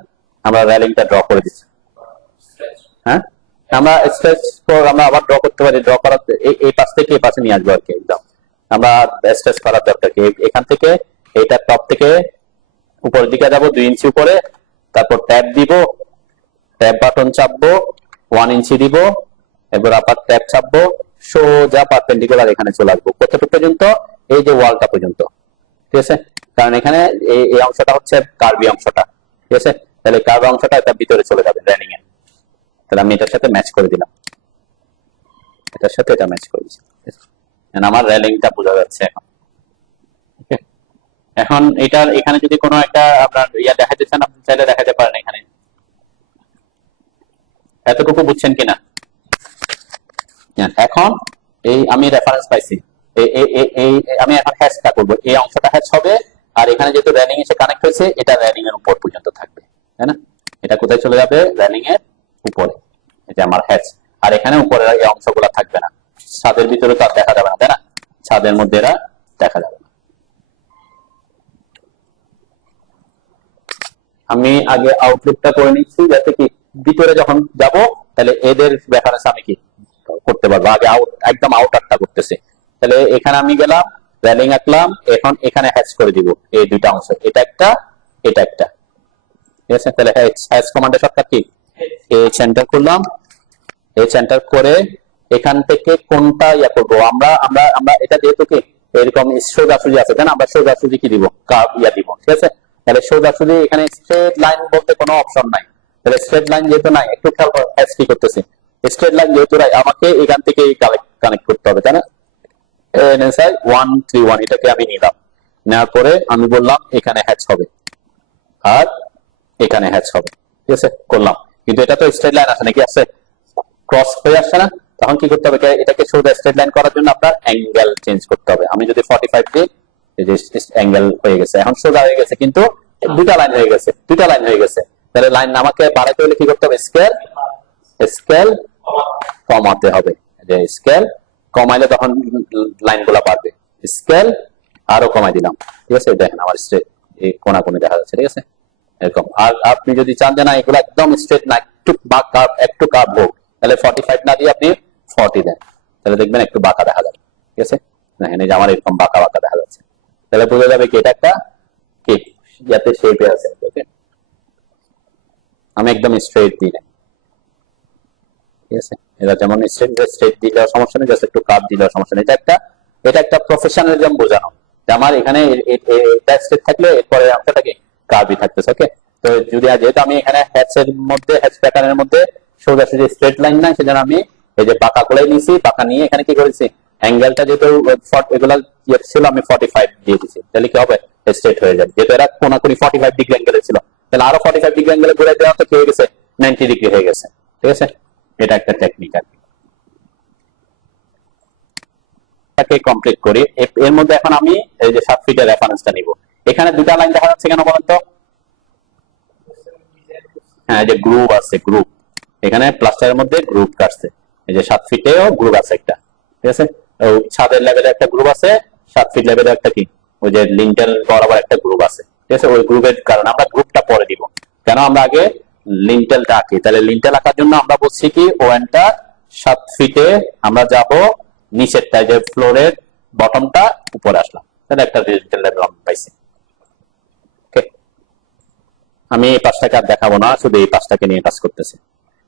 আমরা রেলিংটা ড্র করে দিচ্ছি, হ্যাঁ, আমরা স্ট্রেচ আমরা আবার ড্র করতে পারি, ড্র করার এই পাশ থেকে এই পাশে নিয়ে আসবো আর কি, একদম আমরা স্ট্রেচ করার দরকার কি, এখান থেকে এইটা টপ থেকে উপরের দিকে যাবো 2 ইঞ্চি উপরে, তারপর ট্যাব দিব, ট্যাব বাটন চাপবো, 1 ইঞ্চি দিব, এবার আবার ট্যাব চাপবো, সোজা পারপেন্ডিকুলার এখানে চলে আসবো, কতটুকু পর্যন্ত, এই যে ওয়ালটা পর্যন্ত, ঠিক আছে। কারণ এখানে এই অংশটা হচ্ছে কার্ভি অংশটা, ঠিক আছে। তাহলে কার্ভ অংশটা এটা ভিতরে চলে যাবে রেলিং এ, তাহলে আমি এটার সাথে ম্যাচ করে দিলাম, এটার সাথে এটা ম্যাচ করে দিচ্ছি, আমার রেলিংটা বোঝা যাচ্ছে এখন, ওকে। এখন এটার এখানে যদি কোনো একটা আপনার ইয়া দেখাতে চান, আপনি চাইলে দেখাতে পারেন এখানে, এতটুকু বুঝছেন কিনা। এখন এই আমি রেফারেন্স পাইছি, আমি এখন হ্যাশটা করবো, এই অংশটা হ্যাশ হবে, আর এখানে যেহেতু রেলিং এসে কানেক্ট হয়েছে, এটা রেলিং এর উপর পর্যন্ত থাকবে, তাই না। এটা কোথায় চলে যাবে, রেলিং এর উপরে, এটা আমার হ্যাশ, আর এখানে উপরে এই অংশগুলো থাকবে না, ছাদের ভিতরে তো আর দেখা যাবে না, তাই না, ছাদের মধ্যে এরা দেখা যাবে না। আমি আগে আউটলুকটা করে নিচ্ছি, যাতে কি ভিতরে যখন যাব তাহলে এদের রেফারেন্স আমি কি করতে পারবো, আগে একদম আউটারটা করতেছে। তাহলে এখানে আমি গেলাম, রেলিং আঁকলাম, এখন এখানে হ্যাচ করে দিব এই দুইটা অংশ, এটা একটা, এটা একটা, ঠিক আছে। তাহলে হ্যাচ কমান্ডের শর্টকাট কি, এইচ এন্টার করলাম, এইচ এন্টার করে এখান থেকে কোনটা ইয়া করবো, আমরা আমরা আমরা এটা যেহেতু কি এরকম সোজাসুজি আছে, তাই না, আমরা সোজাসুজি কি দিব, কার্ভ ইয়া দিব, ঠিক আছে। তাহলে সোজাসুজি এখানে স্ট্রেট লাইন বলতে কোনো অপশন নাই, তাহলে স্ট্রেট লাইন যেহেতু নাই, একটু খেয়াল করে হ্যাচ কি করতেছে, স্ট্রেট লাইন যেহেতু নাই, আমাকে এখান থেকে কানেক্ট করতে হবে, তাই না। এনএসআই 131 এটাকে আমি নিলাম, নেওয়ার পরে আমি বললাম এখানে হ্যাচ হবে আর এখানে হ্যাচ হবে, ঠিক আছে, করলাম। কিন্তু এটা তো স্ট্রেট লাইন আসে নাকি, আসছে ক্রস হয়ে আসছে না, তখন কি করতে হবে, এটাকে সোজা স্ট্রেট লাইন করার জন্য আপনার অ্যাঙ্গেল চেঞ্জ করতে হবে। আমি যদি 45 দিই, এই যে অ্যাঙ্গেল হয়ে গেছে, এখন সোজা হয়ে গেছে, কিন্তু দুটা লাইন হয়ে গেছে, দুটা লাইন হয়ে গেছে। তাহলে লাইন আমাকে বাড়াইতে হলে কি করতে হবে, স্কেল কমাতে হবে, যে স্কেল কমাইলে তখন লাইন গুলা বাড়বে, স্কেল আরো কমাই দিলাম, ঠিক আছে। দেখেন আমার স্ট্রেট এই কোনা কোণে দেখা যাচ্ছে, ঠিক আছে এরকম। আর আপনি যদি চান যে না এগুলো একদম স্ট্রেট না, একটু একটু কার্ভ হোক, তাহলে 45 না দিয়ে আপনি 40 দেন, তাহলে দেখবেন একটু বাঁকা দেখা যাবে, ঠিক আছে। দেখেন এই যে আমার এরকম বাঁকা বাঁকা দেখা যাচ্ছে, তাহলে বোঝা যাবে কি এটা একটা কি যাতে শেপে আছে। ওকে, আমি একদম স্ট্রেট দিই না, ঠিক আছে। এটা যেমন স্ট্রেট দিলেও সমস্যা নেই, জাস্ট একটু কার্ভ দিলেও সমস্যা নেই। এটা একটা প্রফেশনালিজম বোঝানো যে আমার এখানে এটা স্ট্রেট থাকলে এরপরে অংশটা কি কার্ভই থাকতেছে। ওকে, তো যদি যেহেতু আমি এখানে হ্যাচের মধ্যে হ্যাচ প্যাটার্নের মধ্যে সোজাসুজি স্ট্রেট লাইন নাই, সেজন্য আমি এই যে বাঁকা গুলাই নিয়েছি, বাঁকা নিয়ে এখানে কি করেছি অ্যাঙ্গেলটা যেহেতু এগুলা ছিল আমি 45 দিয়ে দিচ্ছি, তাহলে কি হবে স্ট্রেট হয়ে যাবে। যেহেতু এরা কোনাকুনি 45 ডিগ্রি অ্যাঙ্গেলে ছিল, তাহলে আরো 45 ডিগ্রি অ্যাঙ্গেলে ঘুরে দেওয়া তো কি হয়ে গেছে 90 ডিগ্রি হয়ে গেছে, ঠিক আছে। এটা একটা টেকনিক আর কি কমপ্লিট করি। এর মধ্যে এখন আমি এই যে 7 ফিটের রেফারেন্সটা নিব। এখানে দুটা লাইন দেখা যাচ্ছে কেন বলেন তো? হ্যাঁ, যে গ্রুপ আছে, গ্রুপ এখানে প্লাস্টারের মধ্যে গ্রুপ কাটছে, এই যে 7 ফিটেও গ্রুপ আছে একটা, ঠিক আছে। ছাদের লেভেলে একটা গ্রুপ আছে, 7 ফিট লেভেলে একটা কি ওই যে লিন্টেল বরাবর একটা গ্রুপ আছে, ঠিক আছে। ওই গ্রুপের কারণে আমরা গ্রুপটা পরে দিব, কেন আমরা আগে লিন্টেলটা আঁকি। তাহলে লিন্টেল আঁকার জন্য আমরা বলছি কি ওয়ানটা 7 ফিটে আমরা যাব নিচেরটা, যে ফ্লোরের বটমটা উপরে আসলাম, তাহলে একটা লিন্টেল লেভেল আমরা পাইছি। ওকে, আমি এই পাশটাকে আর দেখাবো না, শুধু এই পাশটাকে নিয়ে কাজ করতেছি।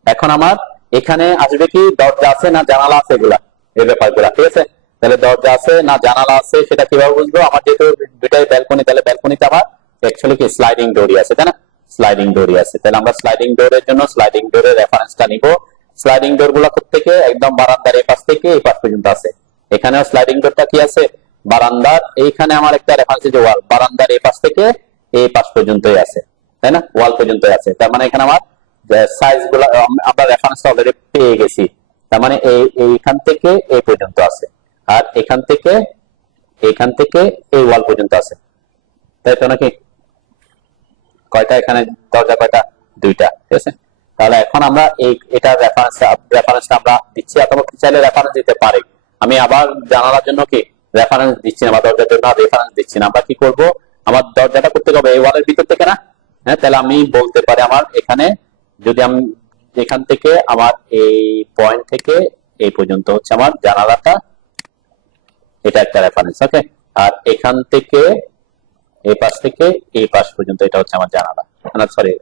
এখন আমার এখানে আসবে কি দরজা আছে না জানালা আছে, এগুলা এই ব্যাপারগুলা, ঠিক আছে। তাহলে দরজা আছে না জানালা আছে সেটা কিভাবে বুঝবো? আমার যেহেতু দুইটাই ব্যালকনি, তাহলে ব্যালকনিতে আমার অ্যাকচুয়ালি কি স্লাইডিং ডোরই আছে, তাই না? স্লাইডিং ডোরই আছে, তাহলে আমরা স্লাইডিং ডোরের জন্য স্লাইডিং ডোরের রেফারেন্সটা নিব। স্লাইডিং ডোর গুলা থেকে একদম বারান্দার এই পাশ থেকে এই পাশ পর্যন্ত আছে। এখানেও স্লাইডিং ডোরটা কি আছে বারান্দার, এইখানে আমার একটা রেফারেন্স যে ওয়াল, বারান্দার এই পাশ থেকে এই পাশ পর্যন্তই আছে, তাই না? ওয়াল পর্যন্তই আছে, তার মানে এখানে আমার সাইজ গুলা আমরা রেফারেন্স অলরেডি পেয়ে গেছি, তার মানে এইখান থেকে এই পর্যন্ত আছে, আর এখান থেকে এই ওয়াল পর্যন্ত আছে, তাই তো নাকি? কয়টা এখানে দরজা, কয়টা? দুইটা, ঠিক আছে। তাহলে এখন আমরা এটা রেফারেন্সটা আমরা দিচ্ছি, অথবা চাইলে রেফারেন্স দিতে পারি। আমি আবার জানালার জন্য কি রেফারেন্স দিচ্ছি না, বা দরজার জন্য রেফারেন্স দিচ্ছি না। আমরা কি করব, আমার দরজাটা করতে হবে এই ওয়ালের ভিতর থেকে না, হ্যাঁ। তাহলে আমি বলতে পারি আমার এখানে যদি আমি এখান থেকে আমার এই পয়েন্ট থেকে এই পর্যন্ত হচ্ছে আমার জানালাটা, এটা একটা রেফারেন্স। ওকে, আর এখান থেকে এই পাশ থেকে এই পাশ পর্যন্ত এটা হচ্ছে আমার জানালা, সরি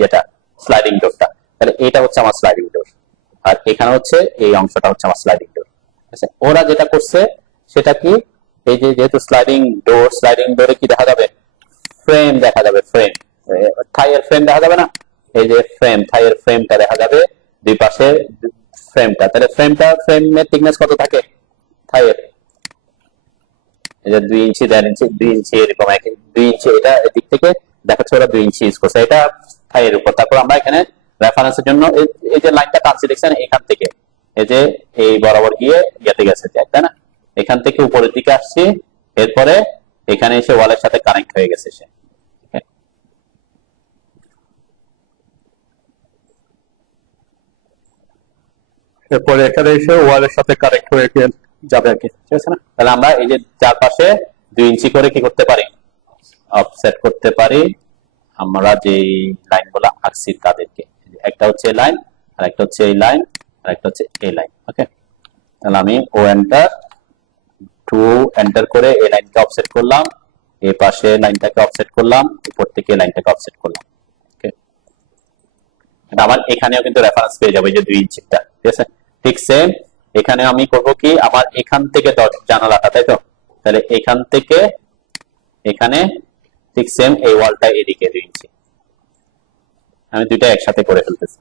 যেটা স্লাইডিং ডোরটা, তাহলে এটা হচ্ছে আমার স্লাইডিং ডোর, আর এখানে হচ্ছে এই অংশটা হচ্ছে আমার স্লাইডিং ডোর। ওরা যেটা করছে সেটা কি, এই যে যেহেতু স্লাইডিং ডোরে কি দেখা যাবে ফ্রেম দেখা যাবে, ফ্রেম থাইয়ের ফ্রেম দেখা যাবে না, এই যে থাইয়ের ফ্রেমটা দেখা যাবে দুই পাশে ফ্রেমটা। তাহলে ফ্রেমের থিকনেস কত থাকে থাইয়ের? এই যে 2 ইঞ্চি 1.5 ইঞ্চি 2 ইঞ্চি এরকম 2 ইঞ্চি, এটা এদিক থেকে দেখাচ্ছে ওরা 2 ইঞ্চি ইউজ করছে, এটা থাইয়ের উপর। তারপর আমরা এখানে রেফারেন্সের জন্য এই যে লাইনটা টানছি দেখছেন, এখান থেকে এই যে এই বরাবর গিয়ে যেতে গেছে, তাই না? এখান থেকে উপরের দিকে আসছি, এরপরে এখানে এসে ওয়ালের সাথে কানেক্ট হয়ে গেছে সে, এরপরে এখানে এসে ওয়ালের সাথে কানেক্ট হয়ে যাবে আর কি, ঠিক আছে না? তাহলে আমরা এই যে চারপাশে 2 ইঞ্চি করে কি করতে পারি, অফসেট করতে পারি আমরা যে লাইনগুলো আঁকছি তাদেরকে। একটা হচ্ছে এই লাইন, আর একটা হচ্ছে এই লাইন, আর একটা হচ্ছে এই লাইন। ওকে, তাহলে আমি ও এন্টার 2 এন্টার করে এই লাইনটা অফসেট করলাম, এই পাশে লাইনটাকে অফসেট করলাম, উপর থেকে লাইনটাকে অফসেট করলাম। ওকে, আমার এখানেও কিন্তু রেফারেন্স পেয়ে যাবে যে 2 ইঞ্চিটা, ঠিক আছে। ঠিক সেম এখানে আমি করব কি, আমার এখান থেকে জানালাটা, তাই তো? তাহলে এখান থেকে এখানে ঠিক সেম এই ওয়ালটা এদিকে 2 ইঞ্চি, আমি দুইটা একসাথে করে ফেলতেছি।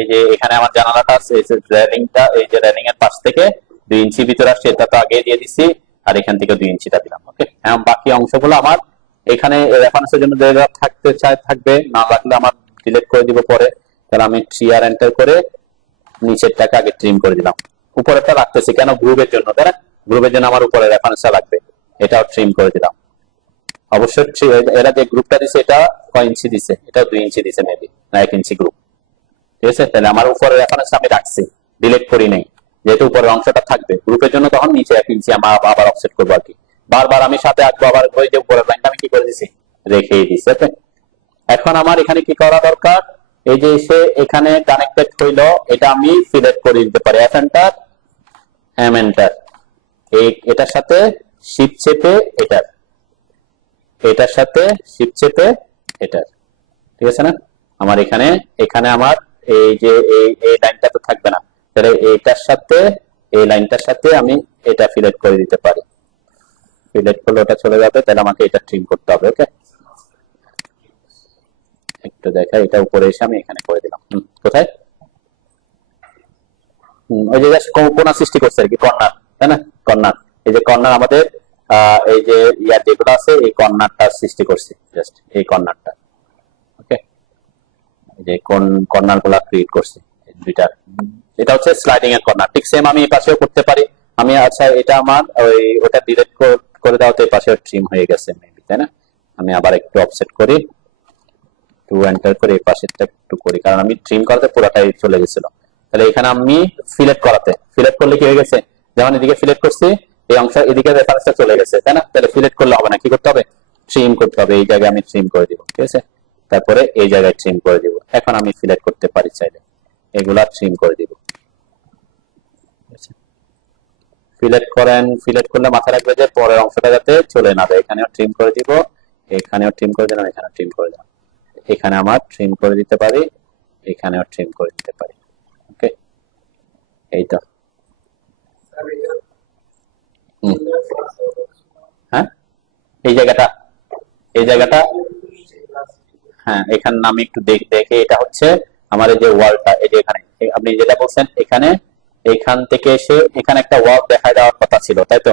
এই যে এখানে আমার জানালাটা আছে, এই যে রেলিংটা, এই যে রেলিং এর পাশ থেকে 2 ইঞ্চি ভিতরে আসছে, এটা তো আগে দিয়ে দিছি, আর এখান থেকে 2 ইঞ্চিটা দিলাম। ওকে, এখন বাকি অংশগুলো আমার এখানে রেফারেন্সের জন্য জায়গা থাকতে চাই থাকবে, না রাখলে আমার ডিলিট করে দিব পরে। তাহলে আমি 3 আর এন্টার করে নিচেরটাকে আগে ট্রিম করে দিলাম, উপরেরটা রাখতেছি কেন, গ্রুপের জন্য, তাই না? গ্রুপের জন্য আমার উপরে রেফারেন্সটা লাগবে, এটাও ট্রিম করে দিলাম। অবশ্যই এরা যে গ্রুপটা দিছে এটা কয় ইঞ্চি দিছে, এটা 2 ইঞ্চি দিছে মেবি, না 1 ইঞ্চি গ্রুপ, ঠিক আছে। তাহলে আমার উপরে রেফারেন্স আমি রাখছি, ডিলিট করি নাই। যেহেতু উপরের অংশটা থাকবে গ্রুপের জন্য, তখন নিচে 1 ইঞ্চি আমরা আবার অফসেট করবো আর কি। বারবার আমি সাথে আঁকবো, আবার ওই যে উপরের লাইনটা আমি কি করে দিছি, রেখেই দিছি। ওকে, এখন আমার এখানে কি করা দরকার, এই যে এসে এখানে কানেক্টেড হইলো, এটা আমি সিলেক্ট করে দিতে পারি, এফ এন্টার, এম এন্টার, এটার সাথে শিফট চেপে এটার সাথে শিফট চেপে এটার, ঠিক আছে না। আমার এখানে এখানে আমার এই যে এই লাইনটা তো থাকবে না, তাহলে এইটার সাথে এই লাইনটার সাথে আমি এটা সিলেক্ট করে দিতে পারি। সিলেক্ট করলে ওটা চলে যাবে, তাহলে আমাকে এটা ট্রিম করতে হবে। ওকে, একটু দেখা, এটা উপরে এসে আমি এখানে করে দিলাম। কোথায়, ওই যে কোণা সৃষ্টি করছে আর কি, কর্নার, তাই না, কর্নার। এই যে কর্নার আমাদের এই যে ইয়ার যেগুলো আছে, এই কর্নারটা সৃষ্টি করছি, জাস্ট এই কর্নারটা। ওকে, এই যে কোন কর্নার গুলা ক্রিয়েট করছি দুইটা, এটা হচ্ছে স্লাইডিং এর কর্নার। ঠিক সেম আমি এই পাশেও করতে পারি। আমি আচ্ছা, এটা আমার ওটা ডিলিট করে দাও তো, এই পাশেও ট্রিম হয়ে গেছে মেবি, তাই না। আমি আবার একটু অফসেট করি, টু এন্টার করে এই পাশেরটা একটু করি, কারণ আমি ট্রিম করতে পুরোটাই চলে গেছিল। তাহলে এখানে আমি সিলেক্ট করলে কি হয়ে গেছে, যেমন এদিকে সিলেক্ট করছি, এই অংশ এদিকে রেফারেন্সটা চলে গেছে, তাই না। তাহলে সিলেক্ট করলে হবে না, কি করতে হবে, ট্রিম করতে হবে। এই জায়গায় আমি ট্রিম করে দিব, ঠিক আছে, তারপরে এই জায়গায় ট্রিম করে দিব। এখন আমি সিলেক্ট করতে পারি চাইলে, এগুলা ট্রিম করে দিব। সিলেক্ট করলে মাথায় রাখবে যে পরের অংশটা যাতে চলে না যায়। এখানেও ট্রিম করে দিব, এখানেও ট্রিম করে দিলাম, এখানেও ট্রিম করে দিলাম। এখানে আমার ট্রিম করে দিতে পারি, এখানেও ট্রিম করে দিতে পারি। ওকে, এই তো। হ্যাঁ, এই জায়গাটা হ্যাঁ, এখানে আমি একটু দেখে, এটা হচ্ছে আমার এই যে ওয়ালটা, এই যে এখানে আপনি যেটা বলছেন, এখান থেকে এসে এখানে একটা ওয়াল দেখা যাওয়ার কথা ছিল, তাই তো।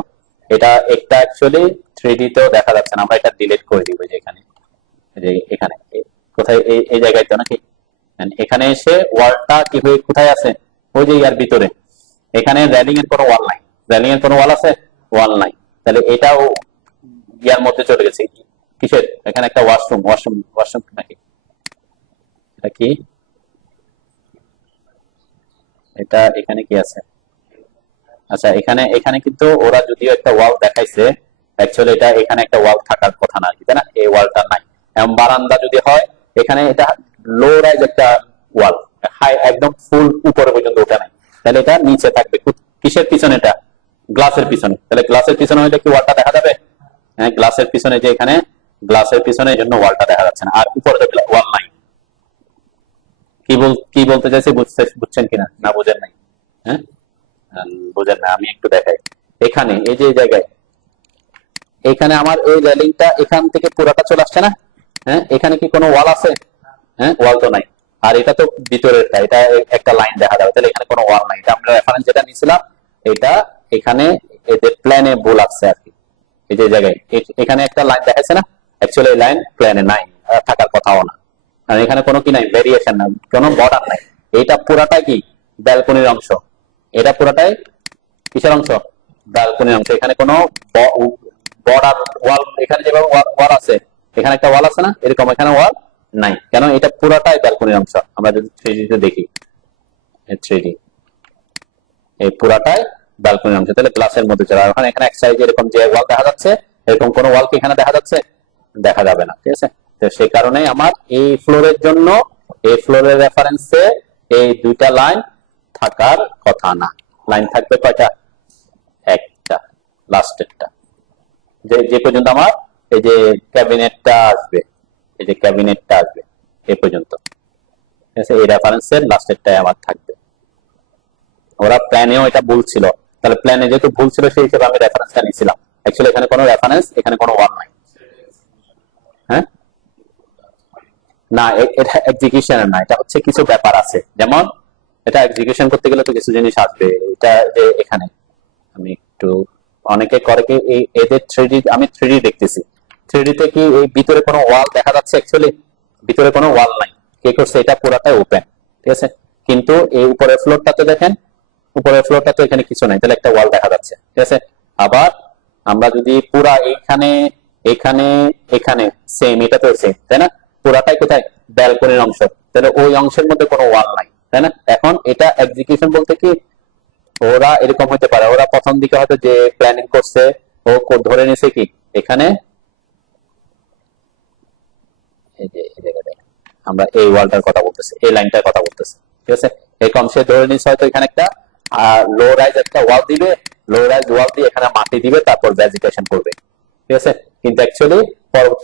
এটা অ্যাকচুয়ালি 3D তেও দেখা যাচ্ছে না, আমরা এটা ডিলিট করে দিব। যে এখানে এখানে কোথায়, এই জায়গায় তো নাকি, এখানে এসে ওয়ালটা কি হয়ে কোথায় আছে, ওই যে ইয়ার ভিতরে। এখানে রেলিং এর কোনো ওয়াল নাই, রেলিং এর কোনো ওয়াল আছে, ওয়াল নাই। তাহলে এটাও ইয়ার মধ্যে চলে গেছে, কিসের, এখানে একটা ওয়াশরুম নাকি, এটা কি, এটা এখানে কি আছে। আচ্ছা, এখানে কিন্তু ওরা যদিও একটা ওয়াল দেখাইছে, অ্যাকচুয়ালি এটা এখানে একটা ওয়াল থাকার কথা না, তাই না, এই ওয়ালটা নাই। এবং বারান্দা যদি হয়, এখানে এটা লো রাইজ একটা ওয়াল, হাই একদম ফুল উপরে পর্যন্ত ওঠে নাই, তাহলে এটা নিচে থাকবে। কিসের পিছনে, এটা গ্লাসের পিছনে। তাহলে গ্লাসের পিছনে হইলে কি ওয়ালটা দেখা যাবে, হ্যাঁ, গ্লাসের পিছনে, যে এখানে গ্লাসের পিছনে, এই জন্য ওয়ালটা দেখা যাচ্ছে না। আর উপরে ওয়াল নাই। কি বলতে চাইছি, বুঝছেন কিনা, না বুঝেন নাই, হ্যাঁ, বুঝেন না, আমি একটু দেখাই। এখানে এই যে জায়গায়, এখানে আমার এই রেলিংটা এখান থেকে পুরাটা চলে আসছে না, হ্যাঁ, এখানে কি কোনো ওয়াল আছে, হ্যাঁ, ওয়াল তো নাই। আর এটা তো ভিতরেরটা, এটা একটা লাইন দেখা যাবে, তাহলে এখানে কোনো ওয়াল নাই। এটা আমরা রেফারেন্স যেটা নিয়েছিলাম, এটা এখানে এদের প্ল্যানে ভুল আসছে আর কি। এই যে জায়গায় এখানে একটা লাইন দেখাচ্ছে না, অ্যাকচুয়ালি এই লাইন প্ল্যানে নাই, থাকার কথাও না। আর এখানে কোনো কি নাই, ভেরিয়েশন নাই, কোনো বর্ডার নাই। এটা পুরাটাই কি ব্যালকনির অংশ, এটা পুরাটাই কিসের অংশ, ব্যালকনির অংশ। এখানে কোনো বর্ডার ওয়াল, এখানে যেভাবে ওয়াল আছে, এখানে একটা ওয়াল আছে না, এরকম এখানে ওয়াল নাই, কেন, এটা পুরাটাই ব্যালকনির অংশ। আমরা যদি 3D তে দেখি, 3D এই পুরাটাই ব্যালকনির অংশ, তাহলে গ্লাসের মধ্যে চলে। আর এখানে এক সাইডে এরকম যে ওয়াল দেখা যাচ্ছে, এরকম কোনো ওয়াল কি এখানে দেখা যাচ্ছে, দেখা যাবে না, ঠিক আছে। তো সেই কারণে আমার এই ফ্লোরের জন্য, এই ফ্লোরের রেফারেন্সে এই দুইটা লাইন থাকার কথা না। লাইন থাকবে কয়টা, একটা, লাস্টেরটা, যে পর্যন্ত আমার এই যে ক্যাবিনেটটা আসবে, এই যে ক্যাবিনেটটা আসবে এই পর্যন্ত, ঠিক আছে। এই রেফারেন্সের লাস্টেরটাই আমার থাকবে। ওরা প্ল্যানেও এটা ভুল ছিল, তাহলে প্ল্যানে যেহেতু ভুল ছিল, সেই হিসেবে আমি রেফারেন্সটা নিয়েছিলাম। অ্যাকচুয়ালি এখানে কোনো রেফারেন্স, এখানে কোনো ওয়াল নাই, হ্যাঁ, না, এটা এক্সিকিউশনের না, এটা হচ্ছে কিছু ব্যাপার আছে। যেমন এটা এক্সিকিউশন করতে গেলে তো কিছু জিনিস আসবে। এটা যে এখানে আমি একটু, অনেকে করে কি এদের 3D, আমি 3D দেখতেছি, 3D তে কি এই ভিতরে কোনো ওয়াল দেখা যাচ্ছে, অ্যাকচুয়ালি ভিতরে কোনো ওয়াল নাই। কে করছে, এটা পুরাটাই ওপেন, ঠিক আছে। কিন্তু এই উপরের ফ্লোরটাতে দেখেন, উপরের ফ্লোরটাতে এখানে কিছু নাই, তাহলে একটা ওয়াল দেখা যাচ্ছে, ঠিক আছে। আবার আমরা যদি পুরা এখানে এখানে এখানে সেম, এটা তো সেম, তাই না, পুরাটাই কোথায়, ব্যালকনির অংশ, তাহলে ওই অংশের মধ্যে কোনো ওয়াল নাই, তাই না। এখন এটা এক্সিকিউশন বলতে কি, ওরা এরকম হতে পারে, ওরা প্রথম দিকে হয়তো যে প্ল্যানিং করছে ও ধরে নিছে কি এখানে আমরা এই ওয়ালটার কথা বলতেছি, এই লাইনটার কথা বলতেছি, ঠিক আছে। এরকম সে ধরে নিচ্ছে হয়তো এখানে একটা লো রাইজ একটা ওয়াল দিবে, লো রাইজ ওয়াল দিয়ে এখানে মাটি দিবে, তারপর ভেজিটেশন করবে, ঠিক আছে। কিন্তু অ্যাকচুয়ালি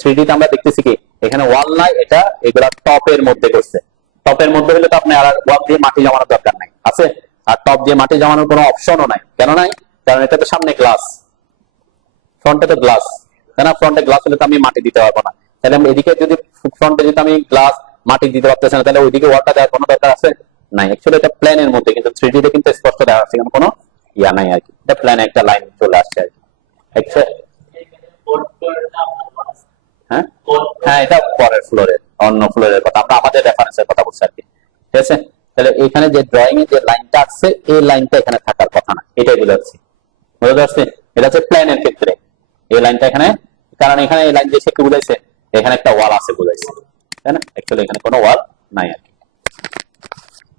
3D তে আমরা দেখতেছি কি এখানে ওয়াল নাই, এটা এগুলা টপের মধ্যে করছে। টপের মধ্যে হলে তো আপনি আর ওয়াল দিয়ে মাটি জমানোর দরকার নাই, আছে? আর টপ দিয়ে মাটি জমানোর কোনো অপশনও নাই। কেন নাই? কারণ এটা তো সামনে গ্লাস, ফ্রন্টে তো গ্লাস, তাই না? ফ্রন্টে গ্লাস হলে তো আমি মাটি দিতে পারবো না। তাহলে এদিকে যদি ফ্রন্টে যদি আমি গ্লাস মাটি দিতে পারতেছি না, তাহলে ওইদিকে ওয়ালটা দেওয়ার কোনো দরকার আছে? নাই। অ্যাকচুয়ালি এটা প্ল্যানের মধ্যে, কিন্তু 3D তে কিন্তু স্পষ্ট দেখা যাচ্ছে কোনো ইয়া নাই আর কি। এটা প্ল্যানে একটা লাইন চলে আসছে আর কি। হ্যাঁ হ্যাঁ, এটা পরের ফ্লোরের, অন্য ফ্লোরের কথা, আমরা আমাদের রেফারেন্সের কথা বলছি আর কি, ঠিক আছে। তাহলে এখানে যে ড্রয়িং এ যে লাইনটা আছে এই লাইনটা এখানে থাকার কথা না, এটাই বোঝাচ্ছি, বুঝতে পারছি? এটা হচ্ছে প্ল্যানের ক্ষেত্রে এই লাইনটা এখানে, কারণ এখানে এই লাইন যে সে কি বুঝাইছে এখানে একটা ওয়াল আছে বুঝাইছে, তাই না? অ্যাকচুয়ালি এখানে কোনো ওয়াল নাই আর কি,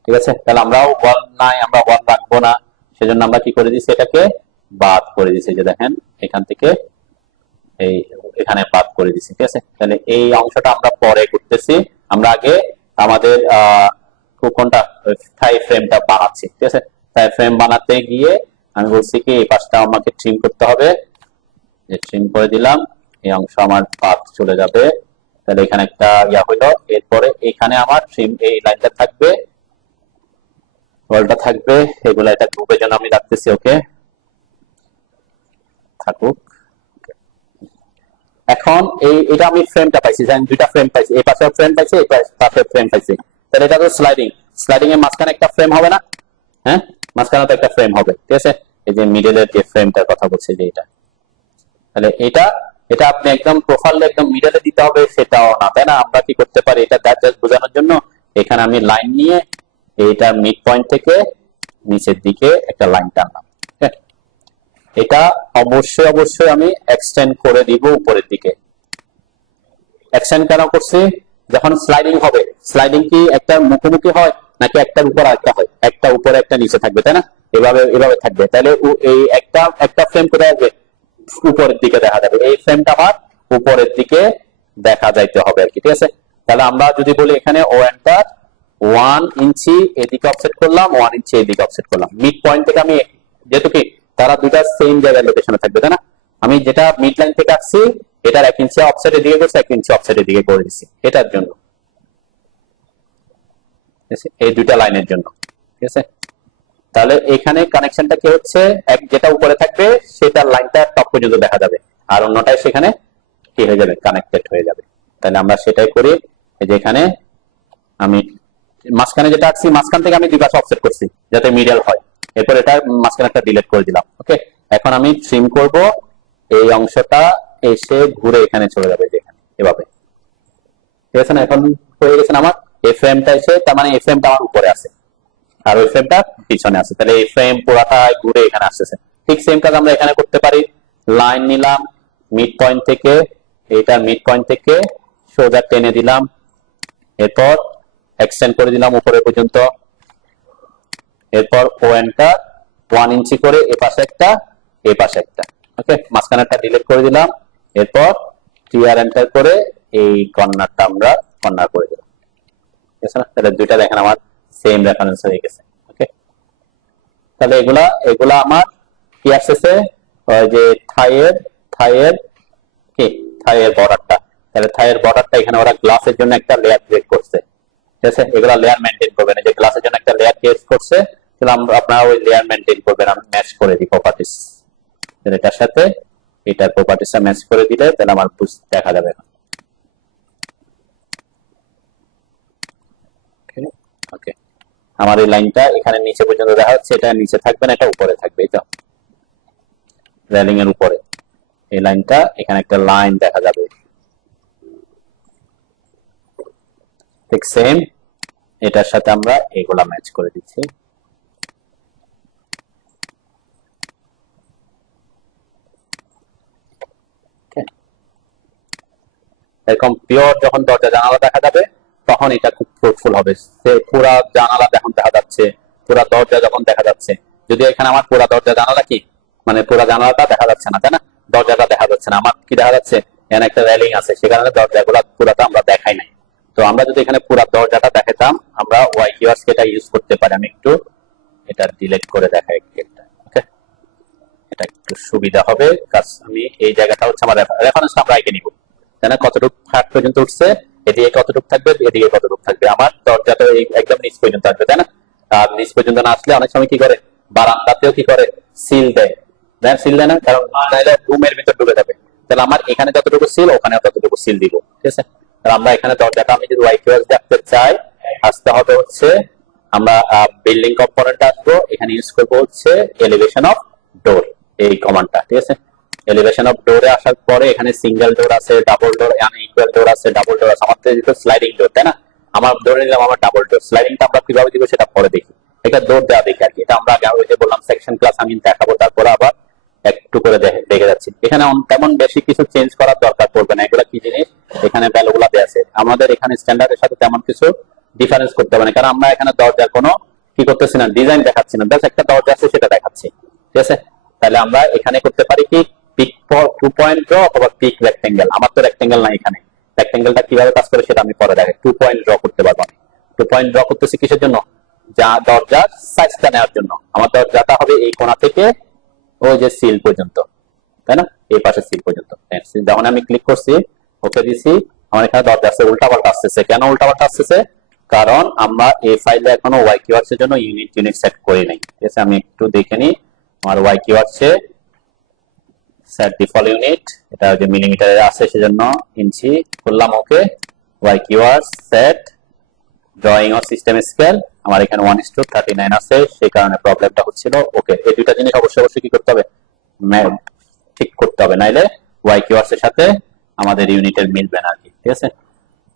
ঠিক আছে। তাহলে আমরাও ওয়াল নাই, আমরা ওয়াল রাখবো না, সেজন্য আমরা কি করে দিচ্ছি, এটাকে বাদ করে দিচ্ছি। যে দেখেন এখান থেকে এই এখানে বাদ করে দিচ্ছি, ঠিক আছে। তাহলে এই অংশটা আমরা পরে করতেছি, আমরা আগে আমাদের কোনটা থাই ফ্রেমটা বানাচ্ছি, ঠিক আছে। থাই ফ্রেম বানাতে গিয়ে আমি বলছি কি এই পাশটা আমাকে ট্রিম করতে হবে, যে ট্রিম করে দিলাম, এই অংশ আমার বাদ চলে যাবে। তাহলে এখানে একটা ইয়া হইলো, এরপরে এখানে আমার ট্রিম এই লাইনটা থাকবে, ওয়ালটা থাকবে, এগুলা এটা গ্রুপের জন্য আমি রাখতেছি, ওকে থাকুক। এখন এটা আমি ফ্রেমটা পাইছি, দুইটা ফ্রেম পাইছি, এই পাশে ফ্রেম পাইছি, এই পাশে ফ্রেম পাইছি। তাহলে এটা তো স্লাইডিং, স্লাইডিং এর মাঝখানে একটা ফ্রেম হবে না? হ্যাঁ, মাঝখানে তো একটা ফ্রেম হবে, ঠিক আছে। এই যে মিডলের যে ফ্রেমটার কথা বলছি যে এটা, তাহলে এটা এটা আপনি একদম প্রোফাইল একদম মিডলে দিতে হবে সেটাও না, তাই না? আমরা কি করতে পারি এটা জাস্ট বোঝানোর জন্য এখানে আমি লাইন নিয়ে এইটা মিড পয়েন্ট থেকে নিচের দিকে একটা লাইন টানলাম, এটা অবশ্যই অবশ্যই আমি এক্সটেন্ড করে দিব উপরের দিকে। এক্সটেন্ড কেন করছি? যখন স্লাইডিং হবে, স্লাইডিং কি একটা মুখোমুখি হয় নাকি একটার উপর আরেকটা হয়? একটা উপরে একটা নিচে থাকবে, তাই না? এভাবে এভাবে থাকবে। তাহলে এই একটা একটা ফ্রেম কোথায় আসবে? উপরের দিকে দেখা যাবে, এই ফ্রেমটা আমার উপরের দিকে দেখা যাইতে হবে আর কি, ঠিক আছে। তাহলে আমরা যদি বলি এখানে ও এন্টার 1 ইঞ্চি এদিকে অফসেট করলাম, 1 ইঞ্চি এদিকে অফসেট করলাম, মিড পয়েন্ট থেকে আমি, যেহেতু কি তারা দুইটা সেম জায়গায় লোকেশনে থাকবে, তাই না? আমি যেটা মিড লাইন থেকে আসছি এটার 1 ইঞ্চি অফসেটের দিকে করছি, 1 ইঞ্চি অফসেটের দিকে করে দিচ্ছি, এটার জন্য, এই দুইটা লাইনের জন্য, ঠিক আছে। তাহলে এখানে কানেকশনটা কি হচ্ছে, যেটা উপরে থাকবে সেটার লাইনটা টপ পর্যন্ত দেখা যাবে, আর অন্যটাই সেখানে কি হয়ে যাবে, কানেক্টেড হয়ে যাবে। তাহলে আমরা সেটাই করি, এই যে এখানে আমি মাঝখানে যেটা আঁকছি মাঝখান থেকে আমি দুই পাশে অফসেট করছি যাতে মিডল হয়, এরপর এটা মাঝখানে একটা ডিলিট করে দিলাম, ওকে। এখন আমি ট্রিম করব, এই অংশটা এসে ঘুরে এখানে চলে যাবে, যেখানে এভাবে, ঠিক আছে না? এখন হয়ে গেছে আমার এই ফ্রেমটা এসে, তার মানে এই ফ্রেমটা আমার উপরে আছে আর ওই ফ্রেমটা পিছনে আছে, তাহলে এই ফ্রেম পুরাটা ঘুরে এখানে আসতেছে। ঠিক সেম কাজ আমরা এখানে করতে পারি, লাইন নিলাম মিড পয়েন্ট থেকে, এটা মিড পয়েন্ট থেকে সোজা টেনে দিলাম, এরপর এক্সটেন্ড করে দিলাম উপরে পর্যন্ত, এরপর ও এন্টার 1 ইঞ্চি করে এ পাশে একটা এ পাশে একটা, ওকে। মাঝখানেরটা ডিলিট করে দিলাম, এরপর টিআর এন্টার করে এই কর্নারটা আমরা কর্নার করে দিলাম, ঠিক আছে না? তাহলে দুইটা দেখেন আমার সেম রেফারেন্স হয়ে গেছে, ওকে। তাহলে এগুলা এগুলা আমার কি আসছে, ওই যে থাইয়ের কি থাইয়ের বর্ডারটা, তাহলে থাইয়ের বর্ডারটা এখানে ওরা গ্লাসের জন্য একটা লেয়ার ক্রিয়েট করছে, ঠিক আছে। এগুলা লেয়ার মেইনটেইন করবেন, যে গ্লাসের জন্য একটা লেয়ার ক্রিয়েট করছে, তাহলে আপনারা ওই লেয়ার মেইনটেইন করবেন। আমি ম্যাচ করে দিই প্রপার্টিস, এটার সাথে এটার প্রপার্টিসটা ম্যাচ করে দিলে তাহলে আমার দেখা যাবে না, ওকে। আমার এই লাইনটা এখানে নিচে পর্যন্ত দেখা যাচ্ছে, এটা নিচে থাকবে না, এটা উপরে থাকবে, এই তো রেলিং এর উপরে এই লাইনটা, এখানে একটা লাইন দেখা যাবে, ঠিক সেম এটার সাথে আমরা এগুলা ম্যাচ করে দিচ্ছি, এরকম পিওর যখন দরজা জানালা দেখা যাবে তখন এটা খুব ফ্রুটফুল হবে, পুরা জানালা যখন দেখা যাচ্ছে, পুরা দরজা যখন দেখা যাচ্ছে, যদি এখানে আমার পুরা দরজা জানালা কি মানে পুরা জানালাটা দেখা যাচ্ছে না, তাই না? দরজাটা দেখা যাচ্ছে না, আমার কি দেখা যাচ্ছে? এখানে একটা রেলিং আছে, সে কারণে দরজাগুলো পুরাটা আমরা দেখাই নাই। তো আমরা যদি এখানে পুরা দরজাটা দেখাতাম, আমরা ওয়াই কিওয়ার্ডস এটা ইউজ করতে পারি। আমি একটু এটা ডিলিট করে দেখাই, ওকে, এটা একটু সুবিধা হবে। কাজ আমি এই জায়গাটা হচ্ছে আমার রেফারেন্সটা আমরা এঁকে নিব, তাই না? কতটুকু ফাট পর্যন্ত উঠছে, এদিকে কতটুকু থাকবে, এদিকে কতটুকু থাকবে। আমার দরজাটা একদম নিচ পর্যন্ত আসবে, তাই না? আর নিচ পর্যন্ত না আসলে অনেক সময় কি করে, বারান্দাতেও কি করে, সিল দেয়, সিল দেয় না? কারণ তাহলে রুমের ভিতর ঢুকে যাবে। তাহলে আমার এখানে যতটুকু সিল, ওখানে ততটুকু সিল দিব, ঠিক আছে? আমরা এখানে দরজাটা আমি যদি ওয়াই কিওয়ার্ডস দেখতে চাই, আসতে হবে হচ্ছে আমরা বিল্ডিং কম্পোনেন্ট আসবো, এখানে ইউজ করবো হচ্ছে এলিভেশন অফ ডোর, এই কমান্ডটা, ঠিক আছে? এলিভেশন অফ ডোরে আসার পরে এখানে সিঙ্গেল ডোর আছে, ডাবল ডোর, ইকুয়াল ডোর আছে, ডাবল ডোর আছে। আমার তো স্লাইডিং ডোর, তাই না? আমার ধরে নিলাম আমার ডাবল ডোর। স্লাইডিংটা আমরা কিভাবে দিব সেটা পরে দেখি, এটা ডোর দেওয়া দেখি আর কি। এটা আমরা আগে ওই যে বললাম সেকশন ক্লাস আমি দেখাবো, তারপরে আবার একটু করে দেখে যাচ্ছি। এখানে তেমন বেশি কিছু চেঞ্জ করার দরকার পড়বে না। এগুলো কি জিনিস, এখানে ভ্যালুগুলো দেওয়া আছে, আমাদের এখানে স্ট্যান্ডার্ডের সাথে তেমন কিছু ডিফারেন্স করতে হবে না, কারণ আমরা এখানে দরজার কোনো কি করতেছি না, ডিজাইন দেখাচ্ছি না, জাস্ট একটা দরজা আছে সেটা দেখাচ্ছি, ঠিক আছে? তাহলে আমরা এখানে করতে পারি কি, পিক 2 পয়েন্ট ড্র অথবা পিক রেক্টেঙ্গেল। আমার তো রেক্টেঙ্গেল না, এখানে রেক্টেঙ্গেলটা কিভাবে কাজ করে সেটা আমি পরে দেখাই। 2 পয়েন্ট ড্র করতে পারবো আমি। 2 পয়েন্ট ড্র করতেছি কিসের জন্য, যা দরজার সাইজটা নেওয়ার জন্য। আমার দরজাটা হবে এই কোণা থেকে ওই যে সিল পর্যন্ত, তাই না? এই পাশে সিল পর্যন্ত। যখন আমি ক্লিক করছি, ওকে দিছি, আমার এখানে দরজা আছে, উল্টাপাল্টা আসতেছে। কেন উল্টাপাল্টা আসতেছে? কারণ আমরা এই ফাইলে এখনো ওয়াই কিওয়ার্ডস এর জন্য ইউনিট সেট করি নাই, ঠিক আছে? আমি একটু দেখে নিই আমার ওয়াই কিওয়ার্ডস এ সেট ডিফল্ট ইউনিট, এটা যে মিলিমিটারে আছে সেজন্য ইঞ্চি করলাম, okay. Y keywords set drawing of system scale, আমার এখানে 1:39 আছে, সেই কারণে প্রবলেমটা হচ্ছিল। ওকে, এই দুইটা জিনিস অবশ্যই কি করতে হবে, ঠিক করতে হবে, নাইলে ওয়াই কিওয়ার্ডস এর সাথে আমাদের ইউনিটের মিলবে না আর কি, ঠিক আছে?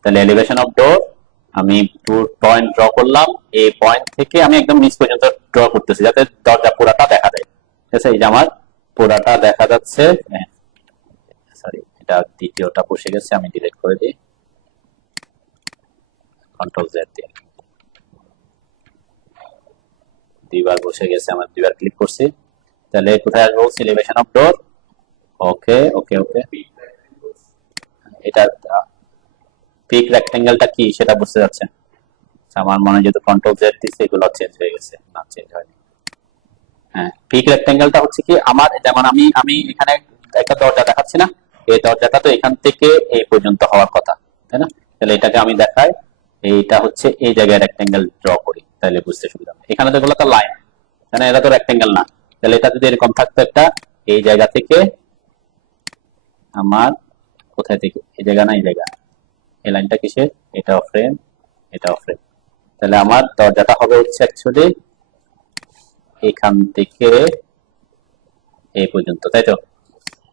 তাহলে এলিভেশন অফ ডোর আমি 2 পয়েন্ট ড্র করলাম, এই পয়েন্ট থেকে আমি একদম নিচ পর্যন্ত ড্র করতেছি যাতে দরজা পুরাটা দেখা যায়, ঠিক আছে? এই যে আমার পুরাটা দেখা যাচ্ছে। সরি, এটা দ্বিতীয়টা বসে গেছে, আমি ডিলিট করে দিই, কন্ট্রোল জেড দিয়ে। দুইবার বসে গেছে আমার, দুইবার ক্লিক করছি। তাহলে কোথায় আসবো, এলিভেশন অফ ডোর, ওকে ওকে ওকে। এটা পিক রেক্টেঙ্গেলটা কি সেটা বুঝতে যাচ্ছে আমার মনে হয়, যেহেতু কন্ট্রোল জেড দিচ্ছে এগুলো চেঞ্জ হয়ে গেছে, না চেঞ্জ হয়নি। হ্যাঁ, পিক রেক্টেঙ্গেলটা হচ্ছে কি, আমার যেমন আমি আমি এখানে একটা দরজা দেখাচ্ছি না, এই দরজাটা তো এখান থেকে এই পর্যন্ত হওয়ার কথা, তাই না? তাহলে এটাকে আমি দেখাই, এইটা হচ্ছে এই জায়গায় রেক্টেঙ্গেল ড্র করি, তাহলে বুঝতে সুবিধা হবে। এখানে তো এগুলো তো লাইন, তাই না? এটা তো রেক্টেঙ্গেল না। তাহলে এটা যদি এরকম থাকতো, একটা এই জায়গা থেকে আমার কোথায় থেকে, এই জায়গা না, এই জায়গা, এই লাইনটা কিসের, এটাও ফ্রেম, এটাও ফ্রেম। তাহলে আমার দরজাটা হবে হচ্ছে অ্যাকচুয়ালি এখান থেকে এই পর্যন্ত, তাই তো?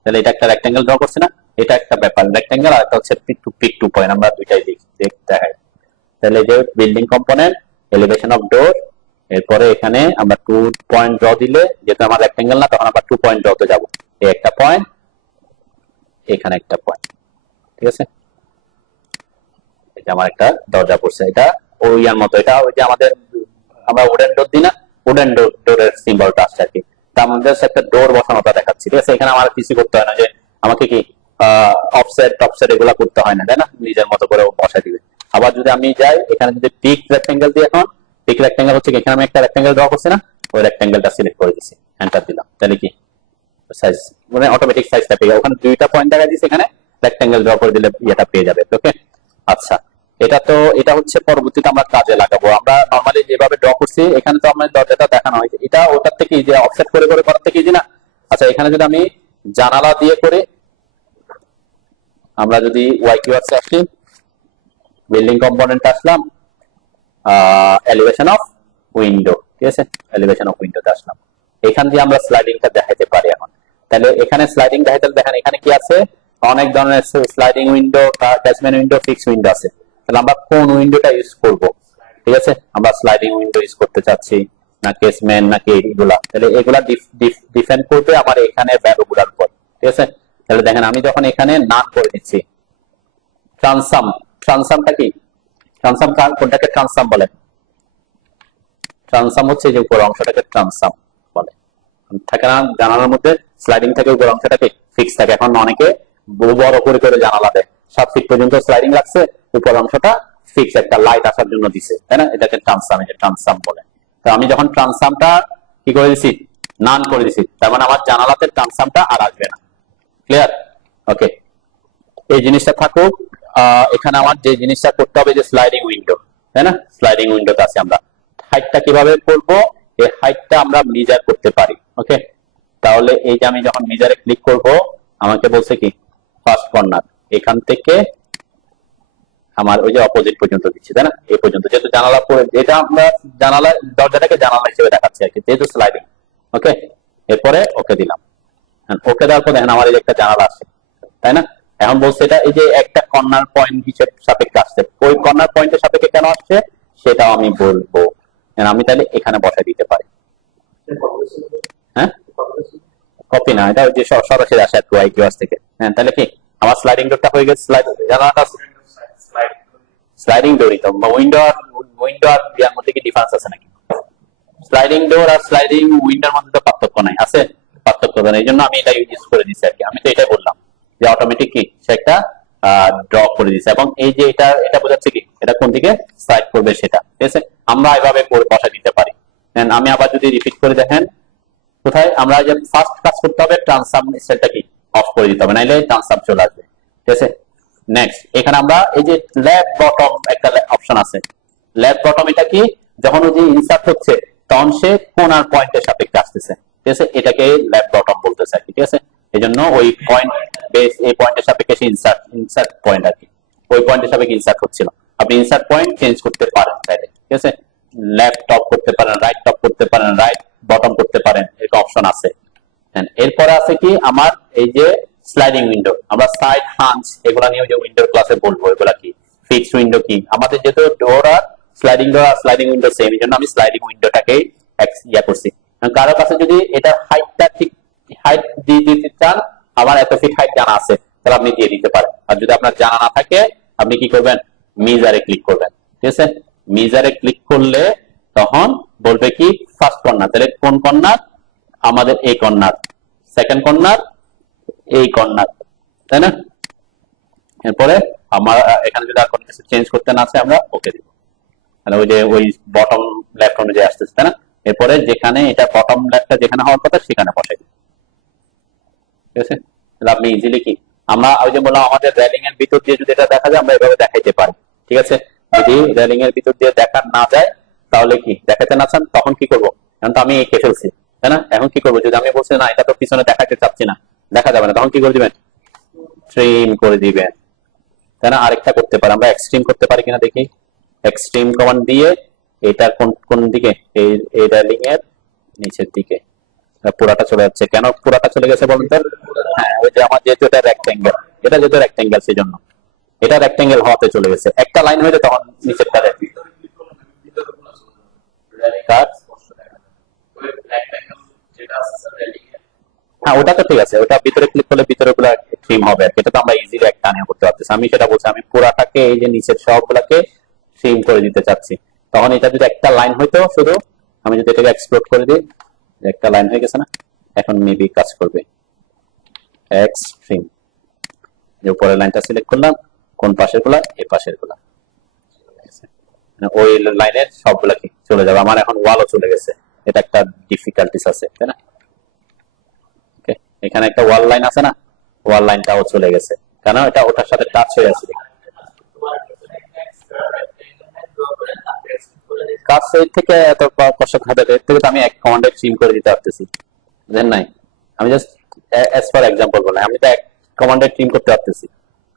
তাহলে এটা একটা রেক্টেঙ্গেল ড্র করছে না, এটা একটা ব্যাপার রেক্টেঙ্গেল, আর একটা হচ্ছে পিক টু পয়েন্ট, আমরা দুইটাই দেখাই। তাহলে যে বিল্ডিং কম্পোনেন্ট, এলিভেশন অফ ডোর, এরপরে এখানে আমরা 2 পয়েন্ট ড্র দিলে, যেহেতু আমার রেক্টেঙ্গেল না, তখন আমরা 2 পয়েন্ট ড্রতে যাব। এই একটা পয়েন্ট, এখানে একটা পয়েন্ট, ঠিক আছে? এটা আমার একটা দরজা পড়ছে, এটা ওই ইয়ার মতো, এটা ওই যে আমাদের আমরা উডেন ডোর দিই না, উডেন ডোরের সিম্বলটা আসছে আর কি। তার মধ্যে একটা ডোর বসানোটা দেখাচ্ছি, ঠিক আছে? এখানে আমার কিছু করতে হয় না, যে আমাকে কি অফসেট টপসেট এগুলা করতে হয় না, তাই না? নিজের মতো করে বসাই দিবে। আবার যদি আমি যাই এখানে, যদি পিক রেক্টেঙ্গেল দিই, এখন পিক রেক্টেঙ্গেল হচ্ছে এখানে আমি একটা রেক্টেঙ্গেল ড্র করছি না, ওই রেক্টেঙ্গেলটা সিলেক্ট করে দিচ্ছি, এন্টার দিলাম, তাহলে কি সাইজ মানে অটোমেটিক সাইজটা পেয়ে যাবে। ওখানে দুইটা পয়েন্ট দেখা দিচ্ছে, এখানে রেক্টেঙ্গেল ড্র করে দিলে এটা পেয়ে যাবে, ওকে? আচ্ছা, এটা হচ্ছে পরবর্তীতে আমরা কাজে লাগাবো। আমরা নরমালি যেভাবে ড্র করছি, এখানে তো আমাদের দরজাটা দেখানো হয়েছে, এটা ওটার থেকে যে অফসেট করে করে করার থেকে ইজি না? আচ্ছা, এখানে যদি আমি জানালা দিয়ে করে, আমরা যদি ওয়াই কিওয়ার্ডসে আসি, building component Aslam, elevation of window, ঠিক আছে? এলিভেশন অফ উইন্ডোতে আসলাম, এখান দিয়ে আমরা স্লাইডিংটা দেখাইতে পারি এখন। তাহলে এখানে স্লাইডিং দেখাইতে, দেখেন এখানে কি আছে, অনেক ধরনের sliding window, attachment window, fix window আছে। তাহলে আমরা কোন উইন্ডোটা ইউজ করব, ঠিক আছে? আমরা স্লাইডিং উইন্ডো ইউজ করতে চাচ্ছি না কেসমেন্ট নাকি এগুলা, তাহলে এগুলা ডিফেন্ড করবে আমার এখানে ভ্যালুগুলোর উপর, ঠিক আছে? তাহলে দেখেন আমি যখন এখানে নান করে দিচ্ছি, ট্রান্সামটা কি, ট্রান্সাম কোনটাকে ট্রান্সাম বলে? ট্রান্সাম হচ্ছে যে উপর অংশটাকে ট্রান্সাম, থাকে না জানালার মধ্যে স্লাইডিং থাকে, উপর অংশটাকে ফিক্স থাকে। এখন অনেকে বড় করে করে জানালা দেয়, 7 ফিট পর্যন্ত স্লাইডিং লাগছে, উপর অংশটা ফিক্স একটা লাইট আসার জন্য দিছে, তাই না? এটাকে ট্রান্সসাম, এটা ট্রান্সসাম বলে। তো আমি যখন ট্রান্সসামটা কি করে দিছি, নান করে দিছি, তার মানে আমার জানালাতে ট্রান্সসামটা আর আসবে না। ক্লিয়ার? ওকে, এই জিনিসটা থাকুক। এখানে আমার যে জিনিসটা করতে হবে যে স্লাইডিং উইন্ডো, তাই না? স্লাইডিং উইন্ডোতে আছে আমরা হাইটটা কিভাবে করব, এই হাইটটা আমরা মেজার করতে পারি। ওকে, তাহলে এই যে আমি যখন মেজারে ক্লিক করব, আমাকে বলছে কি ফার্স্ট কর্নার, এখান থেকে আমার ওই যে অপোজিট পর্যন্ত দিচ্ছি, তাই না? এই পর্যন্ত, যেহেতু জানালা পরে, এটা আমরা জানালা, দরজাটাকে জানালা হিসেবে দেখাচ্ছি আর কি, যেহেতু স্লাইডিং। ওকে, এরপরে ওকে দিলাম। ওকে দেওয়ার পর দেখেন আমার এই একটা জানালা আছে, তাই না? এখন বলছে এটা এই যে একটা কর্নার পয়েন্ট হিসেবে সাপেক্ষে আসছে, ওই কর্নার পয়েন্টের সাপেক্ষে কেন আসছে সেটাও আমি বলবো। আমি তাহলে এখানে বসাই দিতে পারি। হ্যাঁ, কপি না, এটা ওই যে সরাসরি আসে একটু আইকিউআস থেকে। হ্যাঁ, তাহলে কি আমার স্লাইডিং ডোরটা হয়ে গেছে, জানালাটা স্লাইডিং ডোরই তো, উইন্ডো আর ইয়ার মধ্যে কি ডিফারেন্স আছে নাকি? স্লাইডিং ডোর আর স্লাইডিং উইন্ডোর মধ্যে তো পার্থক্য নাই, আছে পার্থক্য নেই, এই জন্য আমি এটা ইউজ করে দিচ্ছি আর কি। আমি তো এটাই বললাম যে অটোমেটিক কি সে একটা ড্র করে দিচ্ছে, এবং এই যে এটা বোঝাচ্ছে কি এটা কোন দিকে স্লাইড করবে সেটা, ঠিক আছে? আমরা এভাবে বসা দিতে পারি। আমি আবার যদি রিপিট করে দেখেন, কোথায় আমরা যে ফার্স্ট কাজ করতে হবে, ট্রান্সফর্ম সেলটা কি অফ করে দিতে হবে, নাইলে ট্রান্সফর্ম চলে আসবে, ঠিক আছে? নেক্সট, এখানে আমরা এই যে লেফট বটম একটা অপশন আছে, লেফট বটম, এটা কি যখন ওই যে ইনসার্ট হচ্ছে তখন সে কোনার পয়েন্টের সাপেক্ষে আসতেছে, ঠিক আছে? এটাকে লেফট বটম বলতেছে আর কি, ঠিক আছে? এই জন্য ওই পয়েন্ট বেস, এই পয়েন্টের সাপেক্ষে সে ইনসার্ট পয়েন্ট আর কি, ওই পয়েন্টের সাপেক্ষে ইনসার্ট হচ্ছিল। আপনি ইনসার্ট পয়েন্ট চেঞ্জ করতে পারেন চাইলে, ঠিক আছে? লেফট টপ করতে পারেন, রাইট টপ করতে পারেন, রাইট বটম করতে পারেন, এটা অপশন আছে। এরপরে আছে কি আমার এই যে স্লাইডিং উইন্ডো, আমরা সাইড হাঞ্চ এগুলা নিয়ে যে উইন্ডোর ক্লাসে বলবো, এগুলা কি ফিক্সড উইন্ডো কি, আমাদের যেহেতু ডোর আর স্লাইডিং উইন্ডো সেম, এই জন্য আমি স্লাইডিং উইন্ডোটাকে ইয়া করছি। কারো কাছে যদি এটা হাইটটা ঠিক হাইট দিয়ে দিতে চান, আমার এত ফিট হাইট জানা আছে, তাহলে আপনি দিয়ে দিতে পারেন। আর যদি আপনার জানা না থাকে, আপনি কি করবেন, মিজারে ক্লিক করবেন, ঠিক আছে? মিজারে ক্লিক করলে তখন বলবে কি ফার্স্ট কর্নার, তাহলে কোন কর্নার, আমাদের এই কর্নার, সেকেন্ড কর্নার, এই কর্নার, তাই না? এরপরে আমার এখানে যদি আর কোনো কিছু চেঞ্জ করতে না আছে, আমরা ওকে দিব, তাহলে ওই যে ওই বটম লেফট অনুযায়ী আসতেছে, তাই না? এরপরে যেখানে এটা বটম লেফটটা যেখানে হওয়ার কথা সেখানে বসাই দিব, ঠিক আছে? তাহলে আপনি ইজিলি কি, আমরা ওই যে বললাম আমাদের রেলিং এর ভিতর দিয়ে যদি এটা দেখা যায়, আমরা এভাবে দেখাইতে পারি, ঠিক আছে? যদি রেলিং এর ভিতর দিয়ে দেখা না যায়, তাহলে কি দেখাতে না চান, তখন কি করবো, এখন তো আমি এঁকে ফেলছি, তাই না? এখন কি করবো, যদি আমি বলছি না এটা তো পিছনে দেখাতে চাচ্ছি না, দেখা যাবে না, তখন কি করে দিবেন, ট্রিম করে দিবেন, তাই না? আরেকটা করতে পারি আমরা, এক্সট্রিম করতে পারি কিনা দেখি। এক্সট্রিম কমান্ড দিয়ে এটা কোন কোন দিকে, এই রেলিং এর নিচের দিকে পুরাটা চলে যাচ্ছে, কেন পুরাটা চলে গেছে বলুন তো? হ্যাঁ, ওই যে আমার যেহেতু এটা রেক্টেঙ্গেল, এটা যেহেতু রেক্টেঙ্গেল সেই জন্য এটা রেক্টেঙ্গেল হওয়াতে চলে গেছে। একটা লাইন হইলে তখন নিচেরটা হ্যাঁ, ওটা তো ঠিক আছে, ওটা ভিতরে ক্লিক করলে ভিতরে গুলা ট্রিম হবে আর কি, এটা তো আমরা ইজিলি একটা নিয়ে করতে পারতেছি। আমি সেটা বলছি, আমি পুরাটাকে এই যে নিচের সবগুলাকে ট্রিম করে দিতে চাচ্ছি, তখন এটা যদি একটা লাইন হইতো শুধু, আমি যদি এটাকে এক্সপ্লোর করে দিই, একটা লাইন হয়ে গেছে না, এখন মেবি কাজ করবে। এক্সট্রিম, যে উপরের লাইনটা সিলেক্ট করলাম, কোন পাশের গুলা, এই পাশের গুলা, ওই লাইনের সবগুলা কি চলে যাবে, আমার এখন ওয়ালও চলে গেছে, এটা একটা ডিফিকাল্টিস আছে, তাই না? এখানে একটা ওয়াল লাইন আছে না, ওয়াল লাইনটাও চলে গেছে, কেন এটা ওটার সাথে টাচ হয়ে আছে। কাজ থেকে এত কষ্ট খাটে, এর থেকে তো আমি এক কমান্ডে ট্রিম করে দিতে পারতেছি, বুঝেন নাই? আমি জাস্ট অ্যাজ ফর এক্সাম্পল বললাম, আমি তো এক কমান্ডে ট্রিম করতে পারতেছি,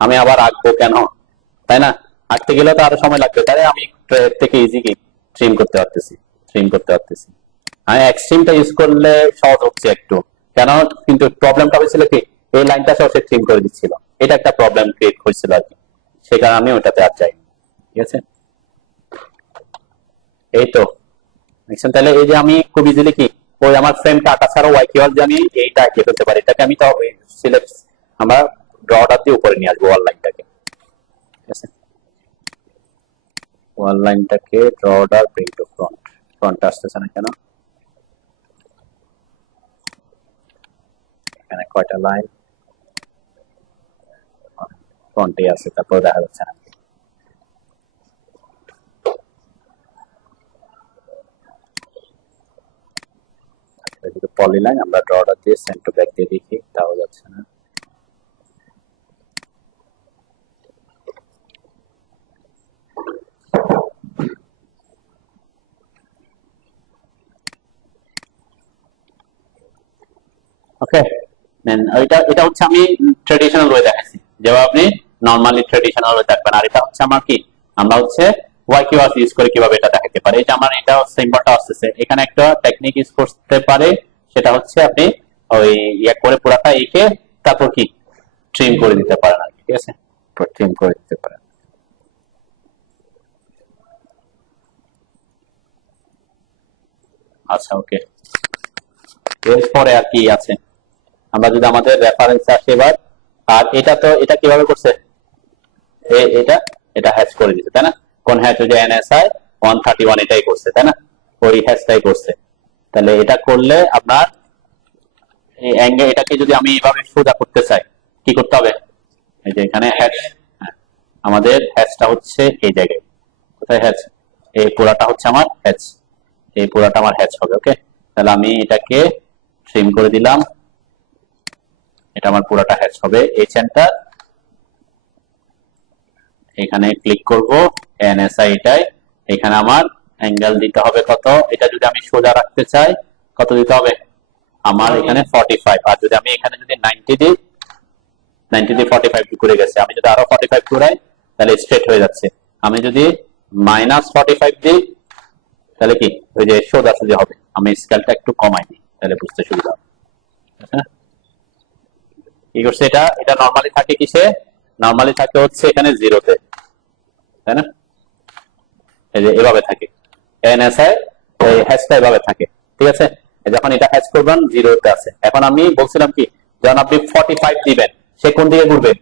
আমি আবার আঁকবো কেন, তাই না? আঁকতে গেলে তো আরো সময় লাগবে, তাই আমি এর থেকে ইজি কি ট্রিম করতে পারতেছি, ট্রিম করতে পারতেছি। আমি এক্সট্রিমটা ইউজ করলে সহজ হচ্ছে একটু, কেন, কিন্তু প্রবলেমটা হয়েছিল কি এই লাইনটা সে ট্রিম করে দিচ্ছিল, এটা একটা প্রবলেম ক্রিয়েট হয়েছিল আর কি, সে কারণে আমি ওটাতে আর যাই, ঠিক আছে? এই তো দেখছেন, তাহলে এই যে আমি খুব ইজিলি কি ওই আমার ফ্রেমটা আঁকা ছাড়াও ওয়াই কিওয়ার্ড দিয়ে আমি এইটা এঁকে ফেলতে পারি, এটাকে আমি তো সিলেক্ট, আমরা ড্রটা দিয়ে উপরে নিয়ে আসবো ওয়াল লাইনটাকে, ঠিক আছে? ওয়াল লাইনটাকে ড্রটা ব্রিং টু ফ্রন্ট, ফ্রন্ট আসতেছে না কেন, এখানে কয়টা লাইন ফ্রন্টে আছে, তারপর দেখা যাচ্ছে না। পলিলাইন আমরা ড্রটা দিয়ে সেন্ড টু ব্যাক দিয়ে দেখি, তাও যাচ্ছে না। ওকে, দেন এটা হচ্ছে আমি ট্রেডিশনাল ওয়ে দেখাচ্ছি, যেভাবে আপনি নরমালি ট্রেডিশনাল ওয়ে দেখবেন। আর এটা হচ্ছে আমার কি, আমরা হচ্ছে ওয়াই কিওয়ার্ড ইউজ করে কিভাবে এটা দেখাতে পারি। এই যে আমার এটা সিম্বলটা আসছে, এখানে একটা টেকনিক ইউজ করতে পারে, সেটা হচ্ছে আপনি ওই ইয়া করে পুরাটা এঁকে তারপর কি ট্রিম করে দিতে পারেন আর কি, ঠিক আছে, ট্রিম করে দিতে পারেন। আচ্ছা ওকে, এরপরে আর কি আছে, আমরা যদি আমাদের রেফারেন্স আসে এবার। আর এটা কিভাবে করছে, এটা এটা হ্যাশ করে দিচ্ছে, তাই না? কোন হ্যাশ, ওই যে এনএসআই 131 এটাই করছে, তাই না? ওই হ্যাশটাই করছে। তাহলে এটা করলে আপনার এই অ্যাঙ্গেল, এটাকে যদি আমি এভাবে সোজা করতে চাই কি করতে হবে, এই যে এখানে হ্যাশ, আমাদের হ্যাশটা হচ্ছে এই জায়গায়, কোথায় হ্যাশ, এই পুরাটা হচ্ছে আমার হ্যাশ, এই পুরাটা আমার হ্যাশ হবে। ওকে, তাহলে আমি এটাকে ট্রিম করে দিলাম, এটা আমার পুরাটা হ্যাশ হবে। এই সেন্টার এখানে ক্লিক করব, এনএসআই এটাই, এখানে আমার অ্যাঙ্গেল দিতে হবে কত, এটা যদি আমি সোজা রাখতে চাই কত দিতে হবে, আমার এখানে 45। আর যদি আমি এখানে যদি 90 দিই, 90 দিয়ে 45 করে গেছে, আমি যদি আরো 45 ঘুরাই তাহলে স্ট্রেট হয়ে যাচ্ছে। আমি যদি -45 দিই তাহলে কি ওই যে সোজা সোজা হবে। আমি স্কেলটা একটু কমাই দিই তাহলে বুঝতে সুবিধা হবে। কি করছে এটা, এটা নরমালি থাকে কিসে, নরমালি থাকে হচ্ছে এখানে জিরোতে, তাই না? এই যে এভাবে থাকে এনএসআই, এই হ্যাশটা এভাবে থাকে, ঠিক আছে। যখন এটা হ্যাশ করবেন জিরোতে আছে। এখন আমি বলছিলাম কি, যখন আপনি 45 দিবেন সে কোন দিকে ঘুরবে,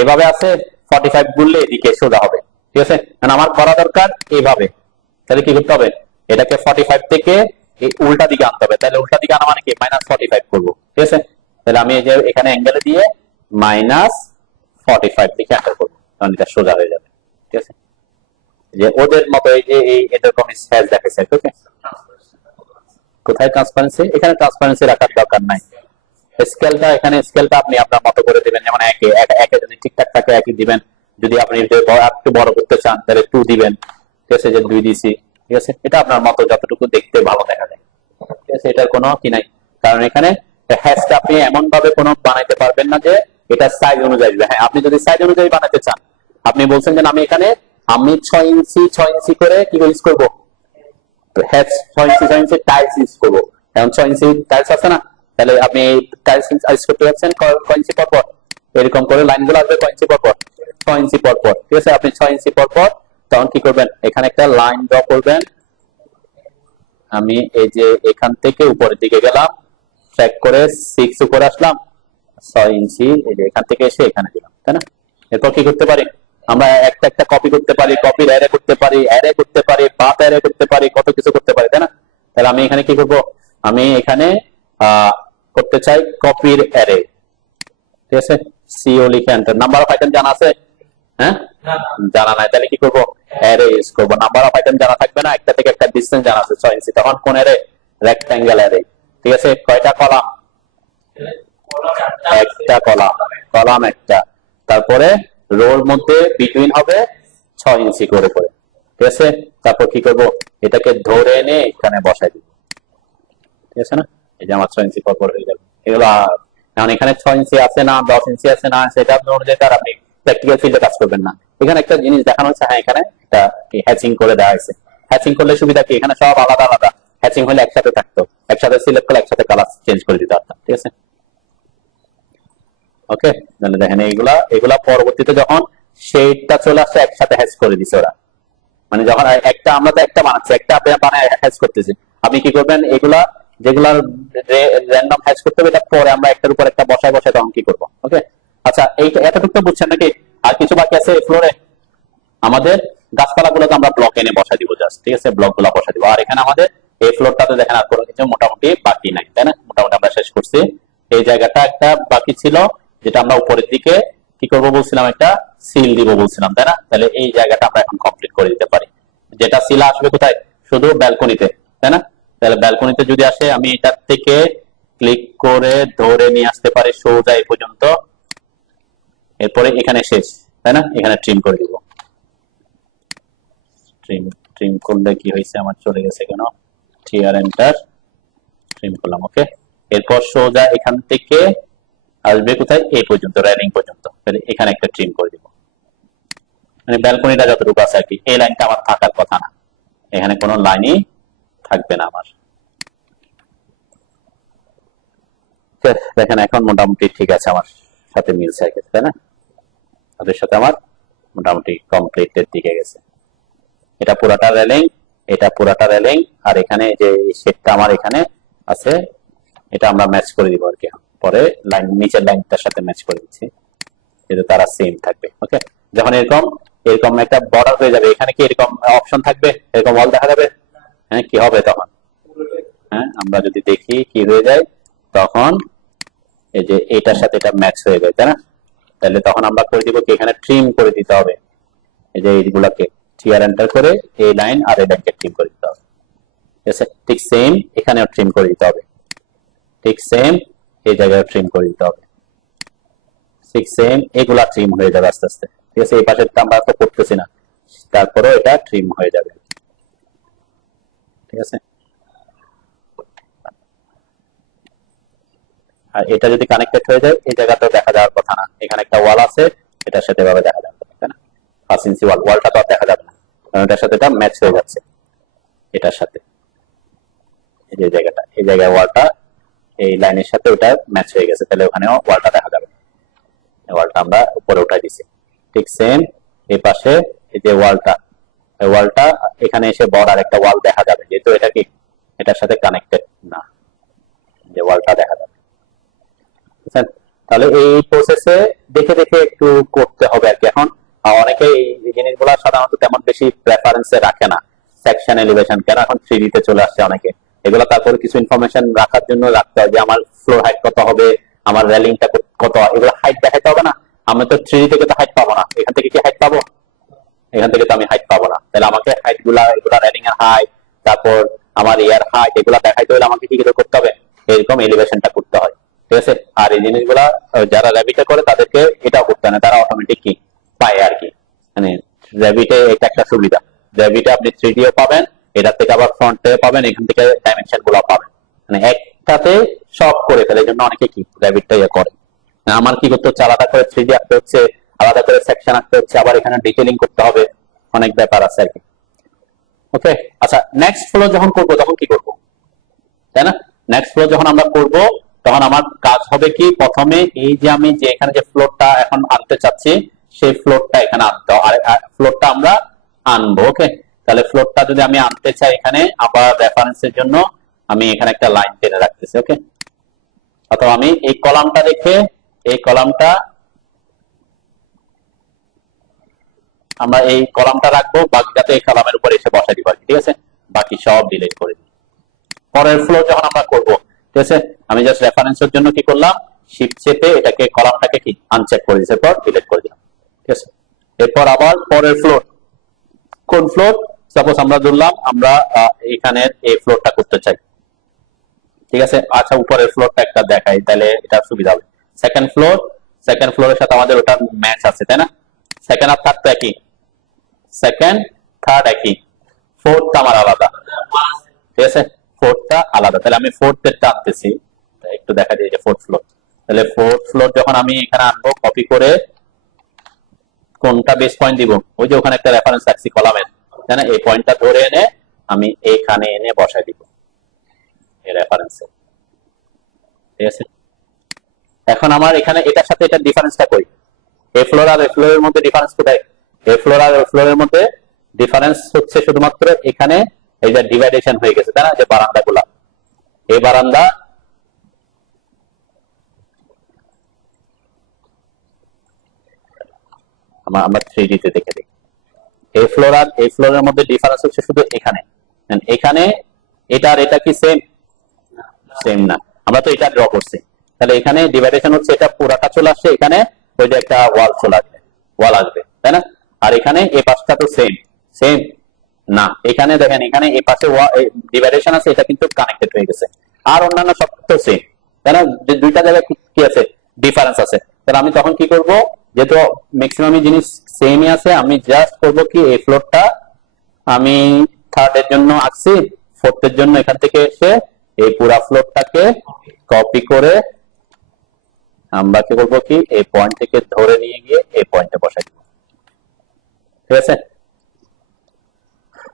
এভাবে আছে, 45 ঘুরলে এদিকে সোজা হবে, ঠিক আছে। কারণ আমার করা দরকার এইভাবে, তাহলে কি করতে হবে, এটাকে 45 থেকে এই উল্টা দিকে আনতে হবে। তাহলে উল্টা দিকে আনা মানে কি, -45 করবো, ঠিক আছে। তাহলে আমি এই যে এখানে অ্যাঙ্গেলে দিয়ে -45 দিকে এন্টার করবো, তখন এটা সোজা হয়ে যাবে, ঠিক আছে। যে ওদের মতো এই যে এই এরকম স্পেস দেখাচ্ছে, ওকে। কোথায় ট্রান্সপারেন্সি, এখানে ট্রান্সপারেন্সি রাখার দরকার নাই। স্কেলটা, এখানে স্কেলটা আপনি আপনার মতো করে দিবেন, যেমন একে যদি ঠিকঠাক থাকে একই দিবেন, যদি আপনি একটু বড় করতে চান তাহলে 2 দিবেন, ঠিক আছে, যে 2 দিছি, ঠিক আছে। এটা আপনার মতো যতটুকু দেখতে ভালো দেখা যায়, ঠিক আছে, এটার কোনো কি নাই। কারণ এখানে হ্যাশটা আপনি এমন ভাবে কোনো বানাইতে পারবেন না যে এটা সাইজ অনুযায়ী। হ্যাঁ, আপনি যদি সাইজ অনুযায়ী বানাতে চান, আপনি বলছেন যে আমি এখানে 6 ইঞ্চি করে কি ইউজ করবো, হ্যাশ 6 ইঞ্চি টাইলস ইউজ করবো। এখন 6 ইঞ্চি টাইলস আছে না, তাহলে আপনি টাইলস ইউজ করতে যাচ্ছেন কয় ইঞ্চি পর পর, এরকম করে লাইনগুলো আসবে কয় ইঞ্চি পর পর, 6 ইঞ্চি পর পর, ঠিক আছে। আপনি 6 ইঞ্চি পর পর তখন কি করবেন, এখানে একটা লাইন ড্র করবেন। আমি এই যে এখান থেকে উপরের দিকে গেলাম, ট্র্যাক করে 6 উপরে আসলাম, 6 ইঞ্চি এই যে এখান থেকে এসে এখানে দিলাম, তাই না? এরপর কি করতে পারি, আমরা একটা একটা কপি করতে পারি, কপির অ্যারে করতে পারি, পাথ অ্যারে করতে পারি, কত কিছু করতে পারি, তাই না? তাহলে আমি এখানে কি করব, আমি এখানে করতে চাই কপির অ্যারে, ঠিক আছে। সিও লিখে এন্টার। নাম্বার অফ আইটেম জানা আছে, হ্যাঁ জানা নাই, তাহলে কি করব, অ্যারে ইউজ করব। নাম্বার অফ আইটেম জানা থাকবে না, একটা থেকে একটা ডিসটেন্স জানা আছে 6 ইঞ্চি, তখন কোন অ্যারে, রেক্ট্যাঙ্গেল অ্যারে, ঠিক আছে। কয়টা কলাম, একটা কলাম, কলাম একটা, তারপরে রোর মধ্যে বিটুইন হবে 6 ইঞ্চি করে করে, ঠিক আছে। তারপর কি করব, এটাকে ধরে এনে এখানে বসাই দিব, ঠিক আছে না। এই যে আমার 6 ইঞ্চি পর পর হয়ে যাবে এগুলো। কারণ এখানে 6 ইঞ্চি আছে না 10 ইঞ্চি আছে না, সেটা আপনি অনুযায়ী তার আপনি প্র্যাকটিক্যাল ফিল্ডে কাজ করবেন না। এখানে একটা জিনিস দেখানো হচ্ছে, হ্যাঁ এখানে এটা হ্যাচিং করে দেওয়া হয়েছে। হ্যাচিং করলে সুবিধা কি, এখানে সব আলাদা আলাদা, হ্যাচিং হলে একসাথে থাকতো, একসাথে সিলেক্ট করলে একসাথে কালার চেঞ্জ করে দিতে পারতাম, ঠিক আছে। ওকে, তাহলে দেখেন এগুলা পরবর্তীতে যখন শেডটা চলে আসছে একসাথে হ্যাচ করে দিছে ওরা, মানে যখন একটা, আমরা তো একটা বানাচ্ছি, একটা আপনি বানায় হ্যাচ করতেছি, আপনি কি করবেন, এগুলা যেগুলা র্যান্ডম হ্যাচ করতে হবে, এটা পরে আমরা একটার উপর একটা বসায় বসায় তখন কি করবো। ওকে, আচ্ছা এইটা এতটুকু বুঝছেন নাকি? আর কিছু বাকি আছে ফ্লোরে, আমাদের গাছপালাগুলোকে আমরা ব্লক এনে বসা দিব জাস্ট, ঠিক আছে, ব্লক গুলা বসা দিব। আর এখানে আমাদের এই ফ্লোরটাতে দেখেন আর কোনো কিছু মোটামুটি বাকি নাই, তাই না? মোটামুটি আমরা শেষ করছি। এই জায়গাটা একটা বাকি ছিল, যেটা আমরা উপরের দিকে কি করব বলছিলাম, একটা সিল দিব বলছিলাম, তাই না? তাহলে এই জায়গাটা আমরা এখন কমপ্লিট করে দিতে পারি। যেটা সিল আসবে কোথায়? শুধু ব্যালকনিতে, তাই না? তাহলে ব্যালকনিতে যদি আসে, আমি এটার থেকে ক্লিক করে ধরে নিয়ে আসতে পারি সোজা এই পর্যন্ত, এরপরে এখানে শেষ, তাই না? এখানে ট্রিম করে দিব। ট্রিম ট্রিম করলে কি হয়েছে, আমার চলে গেছে কেন, টিআর এন্টার, ট্রিম করলাম, ওকে। এরপর সোজা এখান থেকে আসবে কোথায়, এই পর্যন্ত, রেলিং পর্যন্ত। তাহলে এখানে একটা ট্রিম করে দিব, মানে ব্যালকনিটা যতটুকু আছে আর কি। এই লাইনটা আমার থাকার কথা না, এখানে কোনো লাইনই থাকবে না আমার। দেখেন এখন মোটামুটি ঠিক আছে, আমার সাথে মিলছে আর কি, তাই না? ওদের সাথে আমার মোটামুটি কমপ্লিটের দিকে গেছে। এটা পুরাটা রেলিং, এটা পুরাটা রেলিং, আর এখানে যে শেডটা আমার এখানে আছে, এটা আমরা ম্যাচ করে দিব আর কি। পরে লাইন নিচের লাইনটার সাথে ম্যাচ করে দিচ্ছি, যেহেতু তারা সেম থাকবে, ওকে। যখন এরকম এরকম একটা বর্ডার হয়ে যাবে, এখানে কি এরকম অপশন থাকবে, এরকম ওয়াল দেখা যাবে? হ্যাঁ, কি হবে তখন? হ্যাঁ, আমরা যদি দেখি কি হয়ে যায়, তখন এই যে এটার সাথে এটা ম্যাচ হয়ে যায়, তাই না? তাহলে তখন আমরা করে দিব কি, এখানে ট্রিম করে দিতে হবে, এই যে এইগুলাকে টিআর এন্টার করে এই লাইন আর এই লাইনকে ট্রিম করে দিতে হবে। ঠিক সেম এখানেও ট্রিম করে দিতে হবে, ঠিক সেম এই জায়গায় ট্রিম করে দিতে হবে, ঠিক সেম এগুলা ট্রিম হয়ে যাবে আস্তে আস্তে, ঠিক আছে? এই পাশেরটা আমরা তো করতেছি না, তারপরেও এটা ট্রিম হয়ে যাবে, ঠিক আছে? আর এটা যদি কানেক্টেড হয়ে যায়, এই জায়গাটাও দেখা যাওয়ার কথা না, এখানে একটা ওয়াল আছে, এটার সাথে ভাবে দেখা যাবে, তাই না? 5 ইঞ্চি ওয়াল, ওয়ালটা তো আর দেখা যাবে না, কারণ এটার সাথে এটা ম্যাচ হয়ে যাচ্ছে, এটার সাথে এই যে জায়গাটা, এই জায়গায় ওয়ালটা এই লাইনের সাথে ওটা ম্যাচ হয়ে গেছে, তাহলে ওখানেও ওয়ালটা দেখা যাবে। ওয়ালটা আমরা উপরে উঠাই দিছি, ঠিক সেম এই পাশে এই যে ওয়ালটা, এই ওয়ালটা এখানে এসে বড় আর একটা ওয়াল দেখা যাবে, যেহেতু এটা কি এটার সাথে কানেক্টেড না, যে ওয়ালটা দেখা যাবে। তাহলে এই প্রসেসে দেখে দেখে একটু করতে হবে আর কি। এখন অনেকে এই জিনিসগুলো সাধারণত তেমন বেশি প্রেফারেন্সে রাখে না, সেকশন এলিভেশন কেন এখন 3D তে চলে আসছে অনেকে, এগুলো তারপরে কিছু ইনফরমেশন রাখার জন্য রাখতে হয়, যে আমার ফ্লোর হাইট কত হবে, আমার রেলিংটা কত, এগুলো হাইট দেখাতে হবে না। আমি তো 3D থেকে তো হাইট পাবো না, এখান থেকে কি হাইট পাবো? এখান থেকে তো আমি হাইট পাবো না, তাহলে আমাকে হাইট গুলা, এগুলা রেলিং এর হাইট, তারপর আমার ইয়ার হাইট, এগুলা দেখাইতে হলে আমাকে কি করতে হবে, এরকম এলিভেশনটা করতে হয়, ঠিক আছে? আর এই জিনিসগুলা যারা র্যাবিটে করে তাদেরকে এটাও করতে হয় না, তারা অটোমেটিক কি পায় আর কি। মানে র্যাবিটে এটা একটা সুবিধা, র্যাবিটে আপনি 3D ও পাবেন, এটা থেকে আবার ফ্রন্টে পাবেন, এখান থেকে ডাইমেনশন গুলো পাবেন, মানে একটাতে সব করে ফেলে। এই জন্য অনেকে কি র্যাবিটটা ইয়ে করে। আমার কি করতে হচ্ছে, আলাদা করে 3D আঁকতে হচ্ছে, আলাদা করে সেকশন আঁকতে হচ্ছে, আবার এখানে ডিটেইলিং করতে হবে, অনেক ব্যাপার আছে আর কি, ওকে। আচ্ছা, নেক্সট ফ্লো যখন করব তখন কি করব, তাই না? নেক্সট ফ্লো যখন আমরা করব, তখন আমার কাজ হবে কি, প্রথমে এই যে আমি যে এখানে যে ফ্লোরটা এখন আনতে চাচ্ছি, সেই ফ্লোরটা এখানে আনতে হবে, আর ফ্লোরটা আমরা আনবো, ওকে। তাহলে ফ্লোরটা যদি আমি আনতে চাই, এখানে আবার রেফারেন্সের জন্য আমি এখানে একটা লাইন টেনে রাখতেছি, ওকে। অথবা আমি এই কলামটা রেখে, এই কলামটা আমরা এই কলামটা রাখবো, বাকিটাতে এই কলামের উপর এসে বসাই দিব, ঠিক আছে? বাকি সব ডিলিট করে দিই। পরের ফ্লো যখন আমরা করব, ঠিক আছে, আমি জাস্ট রেফারেন্সের জন্য কি করলাম, শিফট চেপে এটাকে কলামটাকে কি আনচেক করে দিয়েছে, পর ডিলিট করে দিলাম, ঠিক আছে? এরপর আবার পরের ফ্লোর, কোন ফ্লোর? সাপোজ আমরা ধরলাম আমরা এখানের এই ফ্লোরটা করতে চাই, ঠিক আছে? আচ্ছা, উপরের ফ্লোরটা একটা দেখাই, তাহলে এটা সুবিধা হবে। সেকেন্ড ফ্লোর, সেকেন্ড ফ্লোরের সাথে আমাদের ওটা ম্যাচ আছে, তাই না? সেকেন্ড আর থার্ড তো একই, সেকেন্ড থার্ড একই, ফোর্থ আমার আলাদা, ঠিক আছে? ফোর্থটা আলাদা, তাহলে আমি ফোর্থ এরটা আনতেছি, একটু দেখা যায় যে ফোর্থ ফ্লোর। তাহলে ফোর্থ ফ্লোর যখন আমি এখানে আনবো, কপি করে কোনটা বেস পয়েন্ট দিব, ওই যে ওখানে একটা রেফারেন্স রাখছি কলামের, তাই না? এই পয়েন্টটা ধরে এনে আমি এইখানে এনে বসাই দিব এই রেফারেন্সে, ঠিক আছে? এখন আমার এখানে এটার সাথে এটা ডিফারেন্সটা কই, এই ফ্লোর আর এই ফ্লোরের মধ্যে ডিফারেন্স কোথায়? এই ফ্লোর আর এই ফ্লোরের মধ্যে ডিফারেন্স হচ্ছে শুধুমাত্র এখানে, এই যে ডিভাইডেশন হয়ে গেছে, তাই না? যে বারান্দা গুলা, এই বারান্দা আমরা 3D তে দেখে দিই, এই ফ্লোর আর এই ফ্লোরের মধ্যে ডিফারেন্স হচ্ছে শুধু এখানে, এখানে এটা আর এটা কি সেম? সেম না, আমরা তো এটা ড্র করছি, তাহলে এখানে ডিভাইডেশন হচ্ছে এটা পুরাটা চলে আসছে, এখানে ওই যে একটা ওয়াল চলে আসবে, ওয়াল আসবে, তাই না? আর এখানে এই পাশটা তো সেম সেম না, এখানে দেখেন এখানে এই পাশে ডিভাইডেশন আছে, এটা কিন্তু কানেক্টেড হয়ে গেছে। আর অন্যান্য সব তো সেম, তাই না? দুইটা জায়গায় কি আছে, ডিফারেন্স আছে। তাহলে আমি তখন কি করব, যেহেতু ম্যাক্সিমাম জিনিস সেমই আছে, আমি জাস্ট করব কি এই ফ্লোরটা আমি থার্ড এর জন্য আঁকছি, ফোর্থ এর জন্য এখান থেকে এসে এই পুরা ফ্লোরটাকে কপি করে আমরা কি করবো কি এই পয়েন্ট থেকে ধরে নিয়ে গিয়ে এই পয়েন্টে বসাই দিব। ঠিক আছে,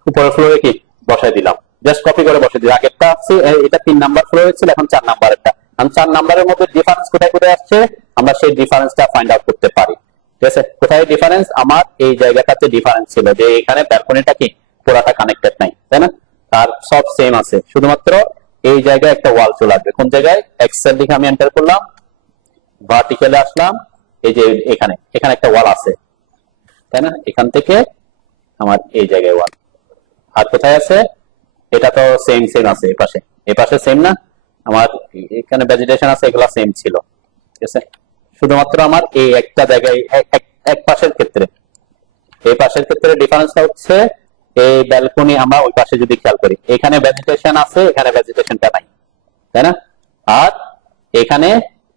উপরের ফ্লোরে কি বসাই দিলাম, জাস্ট কপি করে বসাই দিলাম। আগেরটা আছে এটা 3 নাম্বার ফ্লোরে ছিল, এখন 4 নাম্বার একটা। আমি 4 নাম্বারের মধ্যে ডিফারেন্স কোথায় কোথায় আসছে আমরা সেই ডিফারেন্সটা ফাইন্ড আউট করতে পারি। ঠিক আছে, কোথায় ডিফারেন্স, আমার এই জায়গাটাতে ডিফারেন্স ছিল যে এখানে ব্যালকনিটা কি পুরাটা কানেক্টেড নাই, তাই না? আর সব সেম আছে, শুধুমাত্র এই জায়গায় একটা ওয়াল চলে আসবে। কোন জায়গায়, এক্সেল লিখে আমি এন্টার করলাম, ভার্টিক্যালে আসলাম, এই যে এখানে এখানে একটা ওয়াল আছে, তাই না? এখান থেকে আমার এই জায়গায় ওয়াল। আর কোথায় আছে, এটা তো সেম সেম আছে, এই পাশে সেম না, আমার এখানে ভেজিটেশন আছে, এগুলা সেম ছিল। ঠিক আছে, শুধুমাত্র আমার এই একটা জায়গায় এক পাশের ক্ষেত্রে, এই পাশের ক্ষেত্রে ডিফারেন্সটা হচ্ছে এই ব্যালকনি, আমরা ওই পাশে যদি খেয়াল করি এখানে ভেজিটেশন আছে, এখানে ভেজিটেশনটা নাই, তাই না? আর এখানে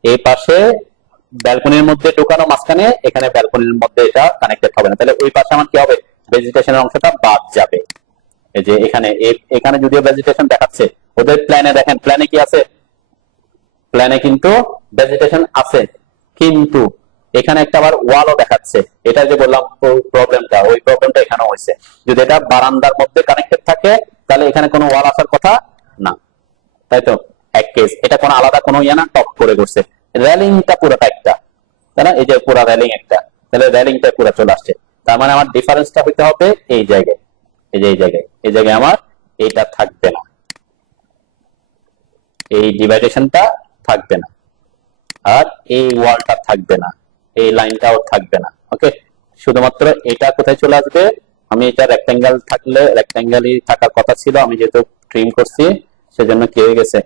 এই পাশে ব্যালকনির মধ্যে ঢোকানো মাঝখানে, এখানে ব্যালকনির মধ্যে এটা কানেক্টেড হবে না, তাহলে ওই পাশে আমার কি হবে, ভেজিটেশনের অংশটা বাদ যাবে। এই যে এখানে এখানে যদিও ভেজিটেশন দেখাচ্ছে, ওদের প্ল্যানে দেখেন, প্ল্যানে কি আছে, প্ল্যানে কিন্তু ভেজিটেশন আছে, কিন্তু এখানে একটা আবার ওয়ালও দেখাচ্ছে। এটা যে বললাম প্রবলেমটা, ওই প্রবলেমটা এখানেও হয়েছে। যদি এটা বারান্দার মধ্যে কানেক্টেড থাকে তাহলে এখানে কোনো ওয়াল আসার কথা না, তাই তো? এক কেস, এটা কোনো আলাদা কোনো ইয়ে না, টপ করে করছে। রেলিংটা পুরোটা একটা, তাই না? এই যে পুরো রেলিং একটা, তাহলে রেলিংটা পুরো চলে আসছে। তার মানে আমার ডিফারেন্সটা হইতে হবে এই জায়গায়, এই যে এই জায়গায় আমার এইটা থাকবে না, এই ডিভাইডেশনটা থাকবে না, আর এই ওয়ালটা থাকবে না, এই লাইনটাও থাকবে না। ওকে, শুধুমাত্র এটা কোথায় চলে আসবে, আমি এটা রেক্টেঙ্গেল থাকলে রেক্টেঙ্গেলই থাকার কথা ছিল, আমি যেহেতু ট্রিম করছি সেজন্য কি হয়ে গেছে,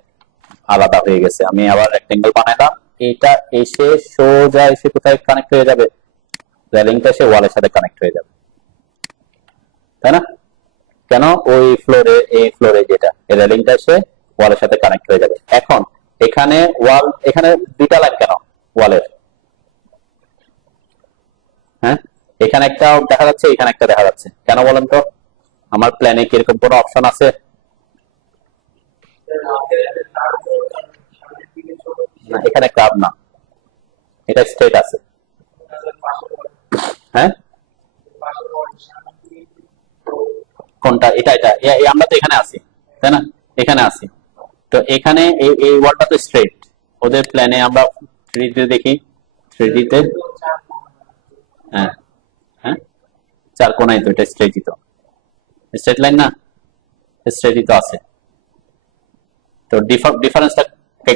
আলাদা হয়ে গেছে। আমি আবার রেক্টেঙ্গেল বানাইলাম, এটা এসে সোজা এসে কোথায় কানেক্ট হয়ে যাবে, রেলিংটা এসে ওয়ালের সাথে কানেক্ট হয়ে যাবে, তাই না? কেন, ওই ফ্লোরে, এই ফ্লোরে যেটা এই রেলিংটা এসে ওয়ালের সাথে কানেক্ট হয়ে যাবে। এখন এখানে ওয়াল, এখানে দুইটা লাইন কেন ওয়ালের, হ্যাঁ এখানে একটা দেখা যাচ্ছে, এখানে একটা দেখা যাচ্ছে, কেন বলেন তো? আমার প্ল্যানে কি এরকম কোনো অপশন আছে? না, এখানে কার্ভ না, এটা স্ট্রেট আছে। হ্যাঁ, কোনটা, এটা আমরা তো এখানে আছি, তাই না? এখানে আছি, তো এখানে এই ওয়ালটা তো স্ট্রেট, ওদের প্ল্যানে আমরা 3D তে দেখি, 3D তে হ্যাঁ হ্যাঁ, চার কোনায় তো এটা স্ট্রেটই, তো স্ট্রেট লাইন না, স্ট্রেটই তো আছে। তো ডিফারেন্সটা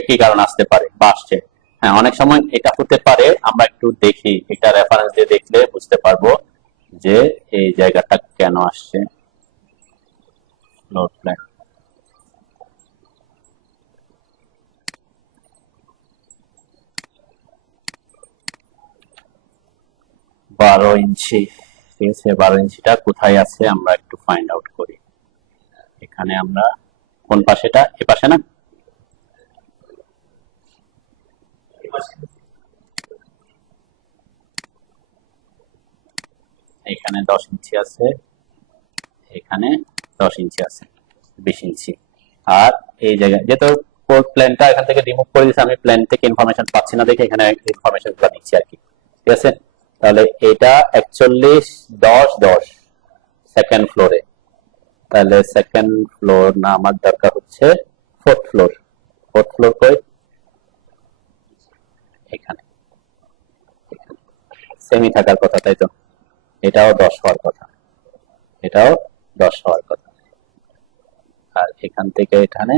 কি কারণে আসতে পারে বা আসছে? হ্যাঁ, অনেক সময় এটা হতে পারে, আমরা একটু দেখি, এটা রেফারেন্স দিয়ে দেখলে বুঝতে পারবো যে এই জায়গাটা কেন আসছে। ফ্লোর প্ল্যান, 12 ইঞ্চি, ঠিক আছে, 12 ইঞ্চিটা কোথায় আছে আমরা একটু ফাইন্ড আউট করি। এখানে আমরা কোন পাশেটা, এ পাশে না, এখানে 10 ইঞ্চি আছে, এখানে 10 ইঞ্চি আছে, 20 ইঞ্চি। আর এই জায়গায় যেহেতু প্ল্যানটা এখান থেকে রিমুভ করে দিয়েছে, আমি প্ল্যান থেকে ইনফরমেশন পাচ্ছি না দেখে এখানে ইনফরমেশন গুলো দিচ্ছি আর কি। ঠিক আছে, তাহলে এটা 41 10 10 সেকেন্ড ফ্লোরে, তাহলে সেকেন্ড ফ্লোর না, আমার দরকার হচ্ছে ফোর্থ ফ্লোর। ফোর্থ ফ্লোর কই, এখানে সেমি থাকার কথা, তাই তো? এটাও 10 হওয়ার কথা, এটাও 10 হওয়ার কথা। আর এখান থেকে এখানে,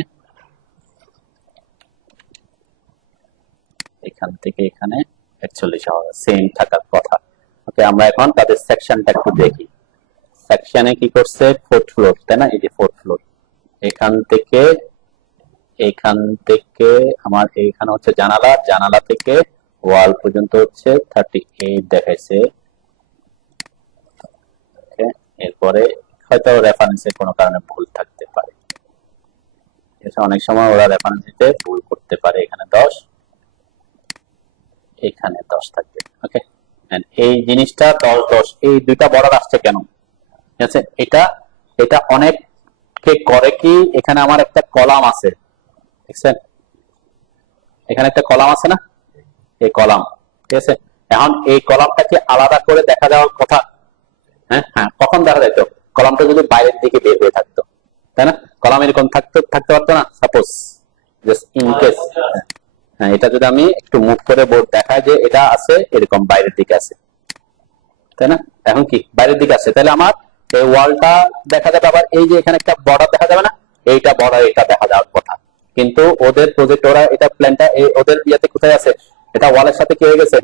এখান থেকে এখানে 41 হওয়ার সেম থাকার কথা। ওকে, আমরা এখন তাদের সেকশনটা একটু দেখি। সেকশনে কি করছে, ফোর্থ ফ্লোর, তাই না? এই যে ফোর্থ ফ্লোর, এখান থেকে এখান থেকে আমার এইখানে হচ্ছে জানালা, জানালা থেকে ওয়াল পর্যন্ত হচ্ছে 38 দেখাইছে। এরপরে হয়তো রেফারেন্সের কোনো কারণে ভুল থাকতে পারে, অনেক সময় ওরা রেফারেন্স দিতে ভুল করতে পারে। এখানে 10, এখানে 10 থাকবে। ওকে, এই জিনিসটা 10 10 এই দুইটা বর্ডার আসছে কেন? ঠিক আছে, এটা এটা অনেকে করে কি, এখানে আমার একটা কলাম আছে, দেখছেন এখানে একটা কলাম আছে না, এই কলাম, ঠিক আছে। এখন এই কলামটাকে আলাদা করে দেখা যাওয়ার কথা। হ্যাঁ হ্যাঁ, কখন দেখা যেত? কলামটা যদি বাইরের দিকে বের হয়ে থাকতো, তাই না? কলাম এরকম থাকতে পারতো না, সাপোজ জাস্ট ইন কেস। হ্যাঁ, এটা যদি আমি একটু মুভ করে বোর্ড দেখায় যে এটা আছে এরকম বাইরের দিকে আছে, তাই না? এখন কি বাইরের দিকে আছে, তাহলে আমার এই ওয়ালটা দেখা যাবে। আবার এই যে এখানে একটা বর্ডার দেখা যাবে না, এইটা বর্ডার, এটা দেখা যাওয়ার কথা। কিন্তু ওদের প্রজেক্ট, ওরা এটা প্ল্যানটা ওদের ইয়েতে কোথায় আছে, এটা ওয়ালের সাথে কি হয়ে গেছে,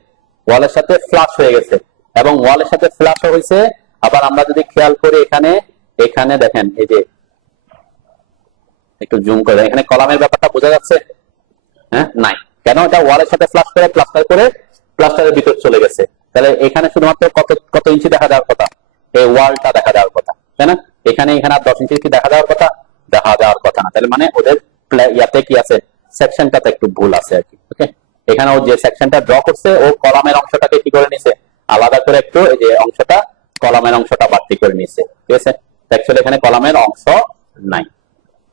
ওয়ালের সাথে ফ্লাশ হয়ে গেছে, এবং ওয়ালের সাথে ফ্লাশ হয়েছে। আবার আমরা যদি খেয়াল করি এখানে, এখানে দেখেন এই যে একটু জুম করে, এখানে কলামের ব্যাপারটা বোঝা যাচ্ছে? হ্যাঁ, নাই। কেন? এটা ওয়ালের সাথে ফ্লাশ করে প্লাস্টার করে প্লাস্টারের ভিতর চলে গেছে। তাহলে এখানে শুধুমাত্র কত কত ইঞ্চি দেখা যাওয়ার কথা, এই ওয়ালটা দেখা যাওয়ার কথা, তাই না? এখানে এখানে আর 10 ইঞ্চি কি দেখা যাওয়ার কথা? দেখা যাওয়ার কথা না। তাহলে মানে ওদের ইয়াতে কি আছে, সেকশনটাতে একটু ভুল আছে আর কি। ওকে, এখানে ও যে সেকশনটা ড্র করছে, ও কলামের অংশটাকে কি করে নিছে, আলাদা করে একটু এই যে অংশটা, কলামের অংশটা বাড়তি করে নিছে, ঠিক আছে। অ্যাকচুয়ালি এখানে কলামের অংশ নাই,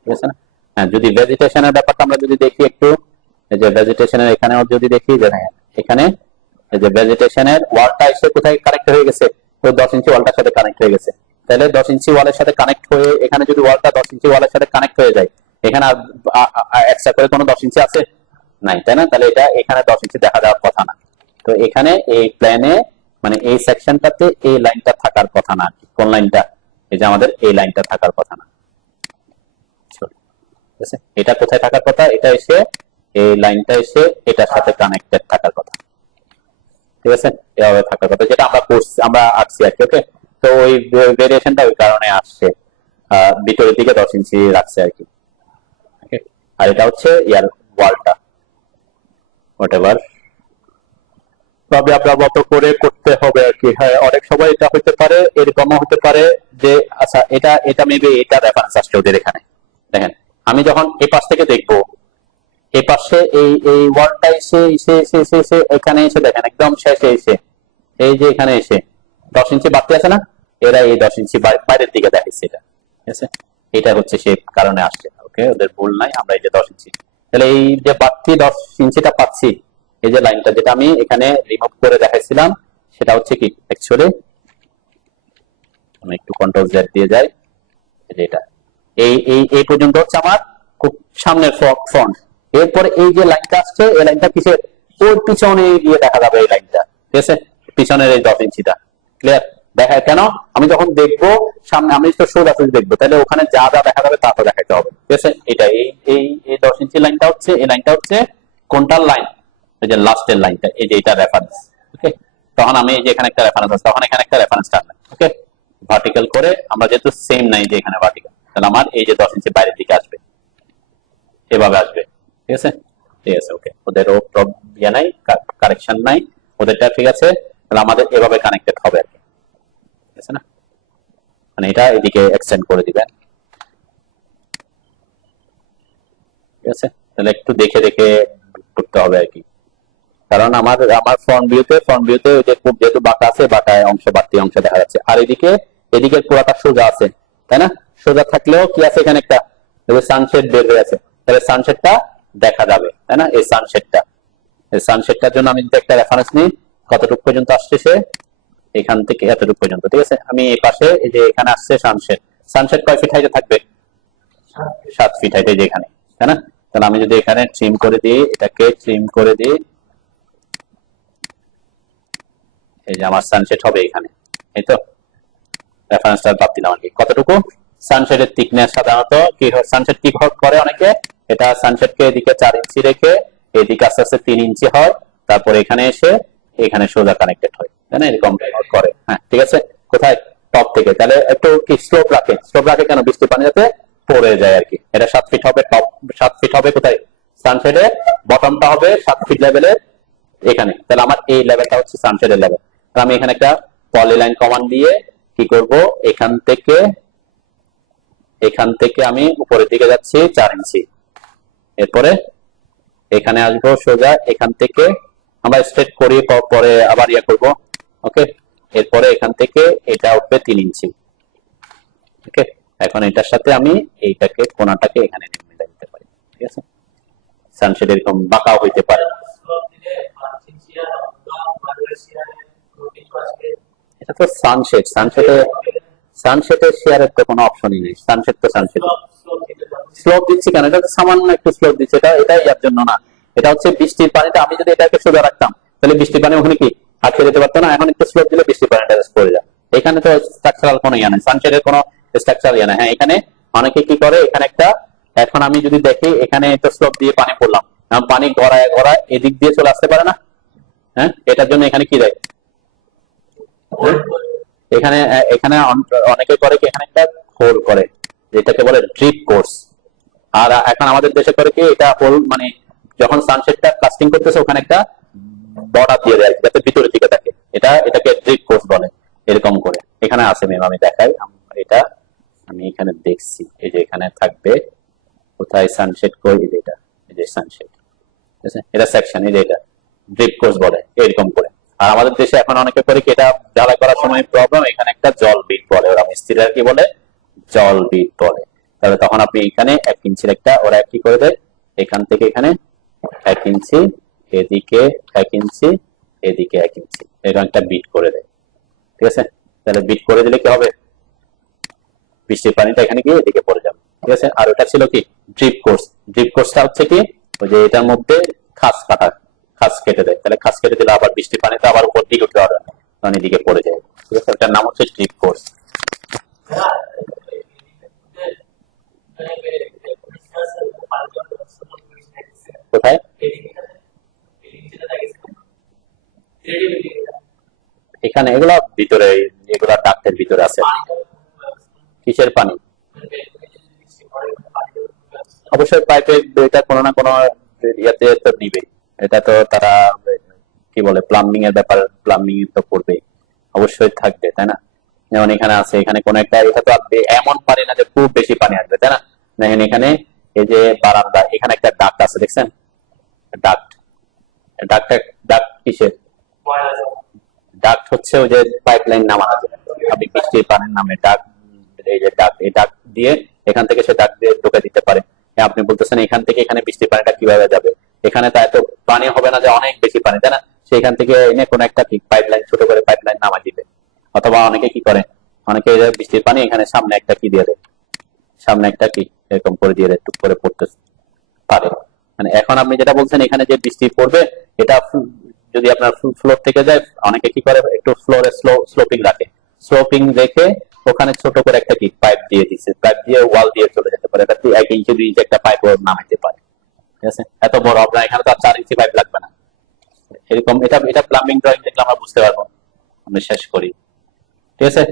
ঠিক আছে না? হ্যাঁ, যদি ভেজিটেশনের ব্যাপারটা আমরা যদি দেখি একটু, এই যে ভেজিটেশনের এখানেও যদি দেখি যে এখানে এই যে ভেজিটেশনের ওয়ালটা এসে কোথায় কানেক্ট হয়ে গেছে, তো 10 ইঞ্চি ওয়ালটার সাথে কানেক্ট হয়ে গেছে। তাহলে 10 ইঞ্চি ওয়ালের সাথে কানেক্ট হয়ে, এখানে যদি ওয়ালটা 10 ইঞ্চি ওয়ালের সাথে কানেক্ট হয়ে যায়, এখানে আর এক্সট্রা করে কোনো 10 ইঞ্চি আছে নাই, তাই না? তাহলে এটা এখানে 10 ইঞ্চি দেখা যাওয়ার কথা না। তো এখানে এই প্ল্যানে মানে এই সেকশনটাতে এই লাইনটা থাকার কথা না। কোন লাইনটা? এই যে আমাদের এই লাইনটা থাকার কথা না। এটা কোথায় থাকার কথা? এটা এসে এই লাইনটা এসে এটার সাথে কানেক্টেড থাকার কথা, ঠিক আছে? এভাবে থাকার কথা, যেটা আমরা করছি, আমরা আঁকছি আর কি। ওকে, তো ওই ভেরিয়েশনটা ওই কারণে আসছে, ভিতরের দিকে 10 ইঞ্চি রাখছে আর কি। আর এটা হচ্ছে ইয়ার ওয়ালটা, হোয়াটএভার, তবে আপনার মতো করে করতে হবে আর কি। হ্যাঁ, অনেক সময় এটা হতে পারে, এরকমও হতে পারে যে আচ্ছা এটা এটা মেবি এটা রেফারেন্স আসছে ওদের এখানে। দেখেন, আমি যখন এই পাশ থেকে দেখবো, এই পাশে এই এই ওয়ালটা এসে এসে এসে এসে এসে এখানে এসে দেখেন একদম শেষে এসে এই যে এখানে এসে 10 ইঞ্চি বাড়তি আছে না, এরা এই 10 ইঞ্চি বাইরের দিকে দেখাচ্ছে এটা, ঠিক আছে? এটা হচ্ছে সেই কারণে আসছে। ওকে, ওদের ভুল নাই, আমরা এই যে 10 ইঞ্চি, তাহলে এই যে বাড়তি 10 ইঞ্চিটা পাচ্ছি, এই যে লাইনটা যেটা আমি এখানে রিমুভ করে দেখাইছিলাম, সেটা হচ্ছে কি অ্যাকচুয়ালি, আমি একটু কন্ট্রোল জেড দিয়ে যাই, এটা এই এই এই পর্যন্ত হচ্ছে আমার খুব সামনের ফ্রন্ট। এরপরে এই যে লাইনটা আসছে, এই লাইনটা কিসের, ওর পিছনে গিয়ে দেখা যাবে এই লাইনটা, ঠিক আছে? পিছনের এই 10 ইঞ্চিটা ক্লিয়ার দেখায়। কেন? আমি যখন দেখবো সামনে, আমি তো সোজা সোজা দেখবো, তাহলে ওখানে যা যা দেখা যাবে তা তো দেখাতে হবে, ঠিক আছে? এটা এই এই এই 10 ইঞ্চি লাইনটা হচ্ছে, এই লাইনটা হচ্ছে কোনটার লাইন, এই যে লাস্টের লাইনটা, এই যে এটা রেফারেন্স। ওকে, তখন আমি এই যে এখানে একটা রেফারেন্স আছে, তখন এখানে একটা রেফারেন্স টানলাম। ওকে, ভার্টিক্যাল করে, আমরা যেহেতু সেম নাই যে এখানে ভার্টিক্যাল, তাহলে আমার এই যে 10 ইঞ্চি বাইরের দিকে আসবে, এভাবে আসবে, ঠিক আছে? ঠিক আছে, ওকে, ওদেরও ইয়ে নাই, কারেকশন নাই, ওদেরটা ঠিক আছে। তাহলে আমাদের এভাবে কানেক্টেড হবে আর কি, ঠিক আছে না? মানে এটা এদিকে এক্সটেন্ড করে দিবেন, ঠিক আছে? তাহলে একটু দেখে দেখে করতে হবে আর কি, কারণ আমার আমার ফ্রন্ট ভিউতে ওই যে খুব যেহেতু বাঁকা আছে, বাঁকায় অংশ বাড়তি অংশ দেখা যাচ্ছে, আর এদিকে এদিকে পুরাটা সোজা আছে, তাই না? সোজা থাকলেও কি আছে, এখানে একটা সানসেট বের হয়ে আছে, তাহলে সানসেটটা দেখা যাবে, তাই না? এই সানসেটটার জন্য আমি যদি একটা রেফারেন্স নিই, কতটুকু পর্যন্ত আসছে সে, এখান থেকে এতটুকু পর্যন্ত, ঠিক আছে? আমি এই পাশে এই যে এখানে আসছে সানসেট, সানসেট কয় ফিট হাইটে থাকবে? 7 ফিট হাইটে, যে এখানে, তাই না? তাহলে আমি যদি এখানে ট্রিম করে দিই, এটাকে ট্রিম করে দিই, এই যে আমার সানসেট হবে এখানে, এই তো রেফারেন্সটা বাদ দিলাম আর কি। কতটুকু? সানসেটের থিকনেস সাধারণত কি হয়, সানসেট কি করে অনেকে, এটা সানসেটকে এদিকে 4 ইঞ্চি রেখে এদিকে আস্তে আস্তে 3 ইঞ্চি হয়, তারপর এখানে এসে এখানে সোজা কানেক্টেড হয়, তাই না? এরকম করে। হ্যাঁ, ঠিক আছে। কোথায়? টপ থেকে। তাহলে একটু কি স্লোপ রাখে কেন? বৃষ্টির পানি যাতে পড়ে যায় আর কি। এটা 7 ফিট হবে, টপ 7 ফিট হবে কোথায়, সানশেডে, বটমটা হবে 7 ফিট লেভেলের এখানে। তাহলে আমার এই লেভেলটা হচ্ছে সানশেডের লেভেল। আমি এখানে একটা পলিলাইন কমান্ড দিয়ে কি করব, এখান থেকে আমি উপরের দিকে যাচ্ছি 4 ইঞ্চি, এরপরে এখানে আসবো সোজা, এখান থেকে আমরা স্ট্রেট করি, পরে আবার ইয়া করব, ওকে। এরপরে এখান থেকে এটা উঠবে 3 ইঞ্চি, ওকে। এখন এটার সাথে আমি এইটাকে কোণাটাকে এখানে মিলাই দিতে পারি, ঠিক আছে। সানশেড এরকম বাঁকাও হইতে পারে। এটা তো সানশেড, সানশেডের শেয়ারের তো কোনো অপশনই নেই। সানশেড তো সানশেড। স্লোপ দিচ্ছি কেন, এটা তো সামান্য একটু স্লোপ দিচ্ছে, এটা এর জন্য না। এটা হচ্ছে বৃষ্টির পানিটা, আমি যদি এটাকে সোজা রাখতাম তাহলে বৃষ্টির পানি ওখানে কি আটকে যেতে পারতো না। এখন একটু স্লোপ দিলে বৃষ্টির পানিটা পড়ে যায়। এখানে তো স্ট্রাকচারাল কোনো ইয়া নেই, সানশেডের কোনো স্ট্রাকচারাল ইয়া নেই। হ্যাঁ, এখানে অনেকে কি করে, এখানে একটা, এখন আমি যদি দেখি এখানে তো স্লোপ দিয়ে পানি পড়লাম, পানি গড়ায় গড়ায় এদিক দিয়ে চলে আসতে পারে না। হ্যাঁ, এটার জন্য এখানে কি দেয়, এখানে এখানে অনেকে করে কি, এখানে একটা হোল করে, যেটাকে বলে ড্রিপ কোর্স। আর এখন আমাদের দেশে করে কি, এটা হোল মানে যখন সানশেডটা কাস্টিং করতেছে ওখানে একটা বর্ডার দিয়ে দেয় যাতে ভিতরে দিকে থাকে, এটাকে ড্রিপ কোর্স বলে। এরকম করে এখানে আছে ম্যাম, আমি দেখাই। এটা আমি এখানে দেখছি, এই যে এখানে থাকবে কোথায় সানশেড কই, এটা এই যে সানশেড, ঠিক আছে। এটা সেকশন, এই যে এটা ড্রিপ কোর্স বলে, এরকম করে। আর আমাদের দেশে এখন অনেকে করে কি, এটা ঢালাই করার সময় প্রবলেম, এখানে একটা জল বিট বলে, ওরা মিস্ত্রিরা কি বলে, জল বিট বলে। তাহলে তখন আপনি এখানে 1 ইঞ্চির একটা, ওরা কি করে দেয়, এখান থেকে এখানে 1 ইঞ্চি, এদিকে 1 ইঞ্চি, এদিকে 1 ইঞ্চি, এরকম একটা বিট করে দেয়, ঠিক আছে। তাহলে বিট করে দিলে কি হবে, বৃষ্টির পানিটা এখানে গিয়ে এদিকে পড়ে যাবে, ঠিক আছে। আর ওটা ছিল কি ড্রিপ কোর্স। ড্রিপ কোর্সটা হচ্ছে কি, ওই যে এটার মধ্যে খাস কেটে দেয়, তাহলে খাস কেটে দিলে আবার বৃষ্টির পানিতে আবার উপর দিকে উঠতে পারবে না, তখন এদিকে পড়ে যায়, ঠিক আছে। ওটার নাম হচ্ছে ড্রিপ কোর্স। কোথায়, এখানে এগুলা ভিতরে, এগুলা ডাক্তের ভিতরে আছে। কিসের পানি, অবশ্যই পাইপে, এটা কোনো না কোনো ইয়াতে তো নিবে। এটা তো তারা কি বলে, প্লাম্বিং এর ব্যাপার, প্লাম্বিং তো করবেই, অবশ্যই থাকবে, তাই না। যেমন এখানে আছে, এখানে কোন একটা, এটা তো এমন পানি না যে খুব বেশি পানি আসবে, তাই না। দেখেন এখানে এই যে বারান্দা, এখানে একটা ডাক্ট আছে, দেখছেন ডাক্ট, ডাক্ট ডাক্ট কিসের, ডাক্ট হচ্ছে ওই যে পাইপলাইন নামানো যায়, আপনি বৃষ্টির পানির নামে ডাক্ট, এই যে ডাক্ট, এই ডাক্ট দিয়ে এখান থেকে সে ডাক্ট দিয়ে ঢুকে দিতে পারে। আপনি বলতেছেন এখান থেকে এখানে বৃষ্টির পানিটা কিভাবে যাবে, এখানে তাই তো পানি হবে না যে অনেক বেশি পানি, তাই না। সেখান থেকে এনে কোন একটা পাইপলাইন, ছোট করে পাইপলাইন নামা দিবে। অথবা অনেকে কি করে, অনেকে বৃষ্টির পানি এখানে সামনে একটা কি দিয়ে দেয়, সামনে একটা কি এরকম করে দিয়ে দেয়, টুক করে পড়তে পারে। মানে এখন আপনি যেটা বলছেন, এখানে যে বৃষ্টি পড়বে, এটা যদি আপনার ফ্লোর থেকে যায়, অনেকে কি করে একটু ফ্লোরে স্লোপিং রাখে, স্লোপিং রেখে ওখানে ছোট করে একটা কি পাইপ দিয়ে দিচ্ছে, পাইপ দিয়ে ওয়াল দিয়ে চলে যেতে পারে, এটা 1 ইঞ্চি 2 ইঞ্চি একটা পাইপ নামাইতে পারে, ঠিক আছে। এত বড় আপনার এখানে তো আর 4 ইঞ্চি পাইপ লাগবে না, এরকম। এটা প্লাম্বিং ড্রয়িং দেখলে আমরা বুঝতে পারবো। আমি শেষ করি, ঠিক আছে।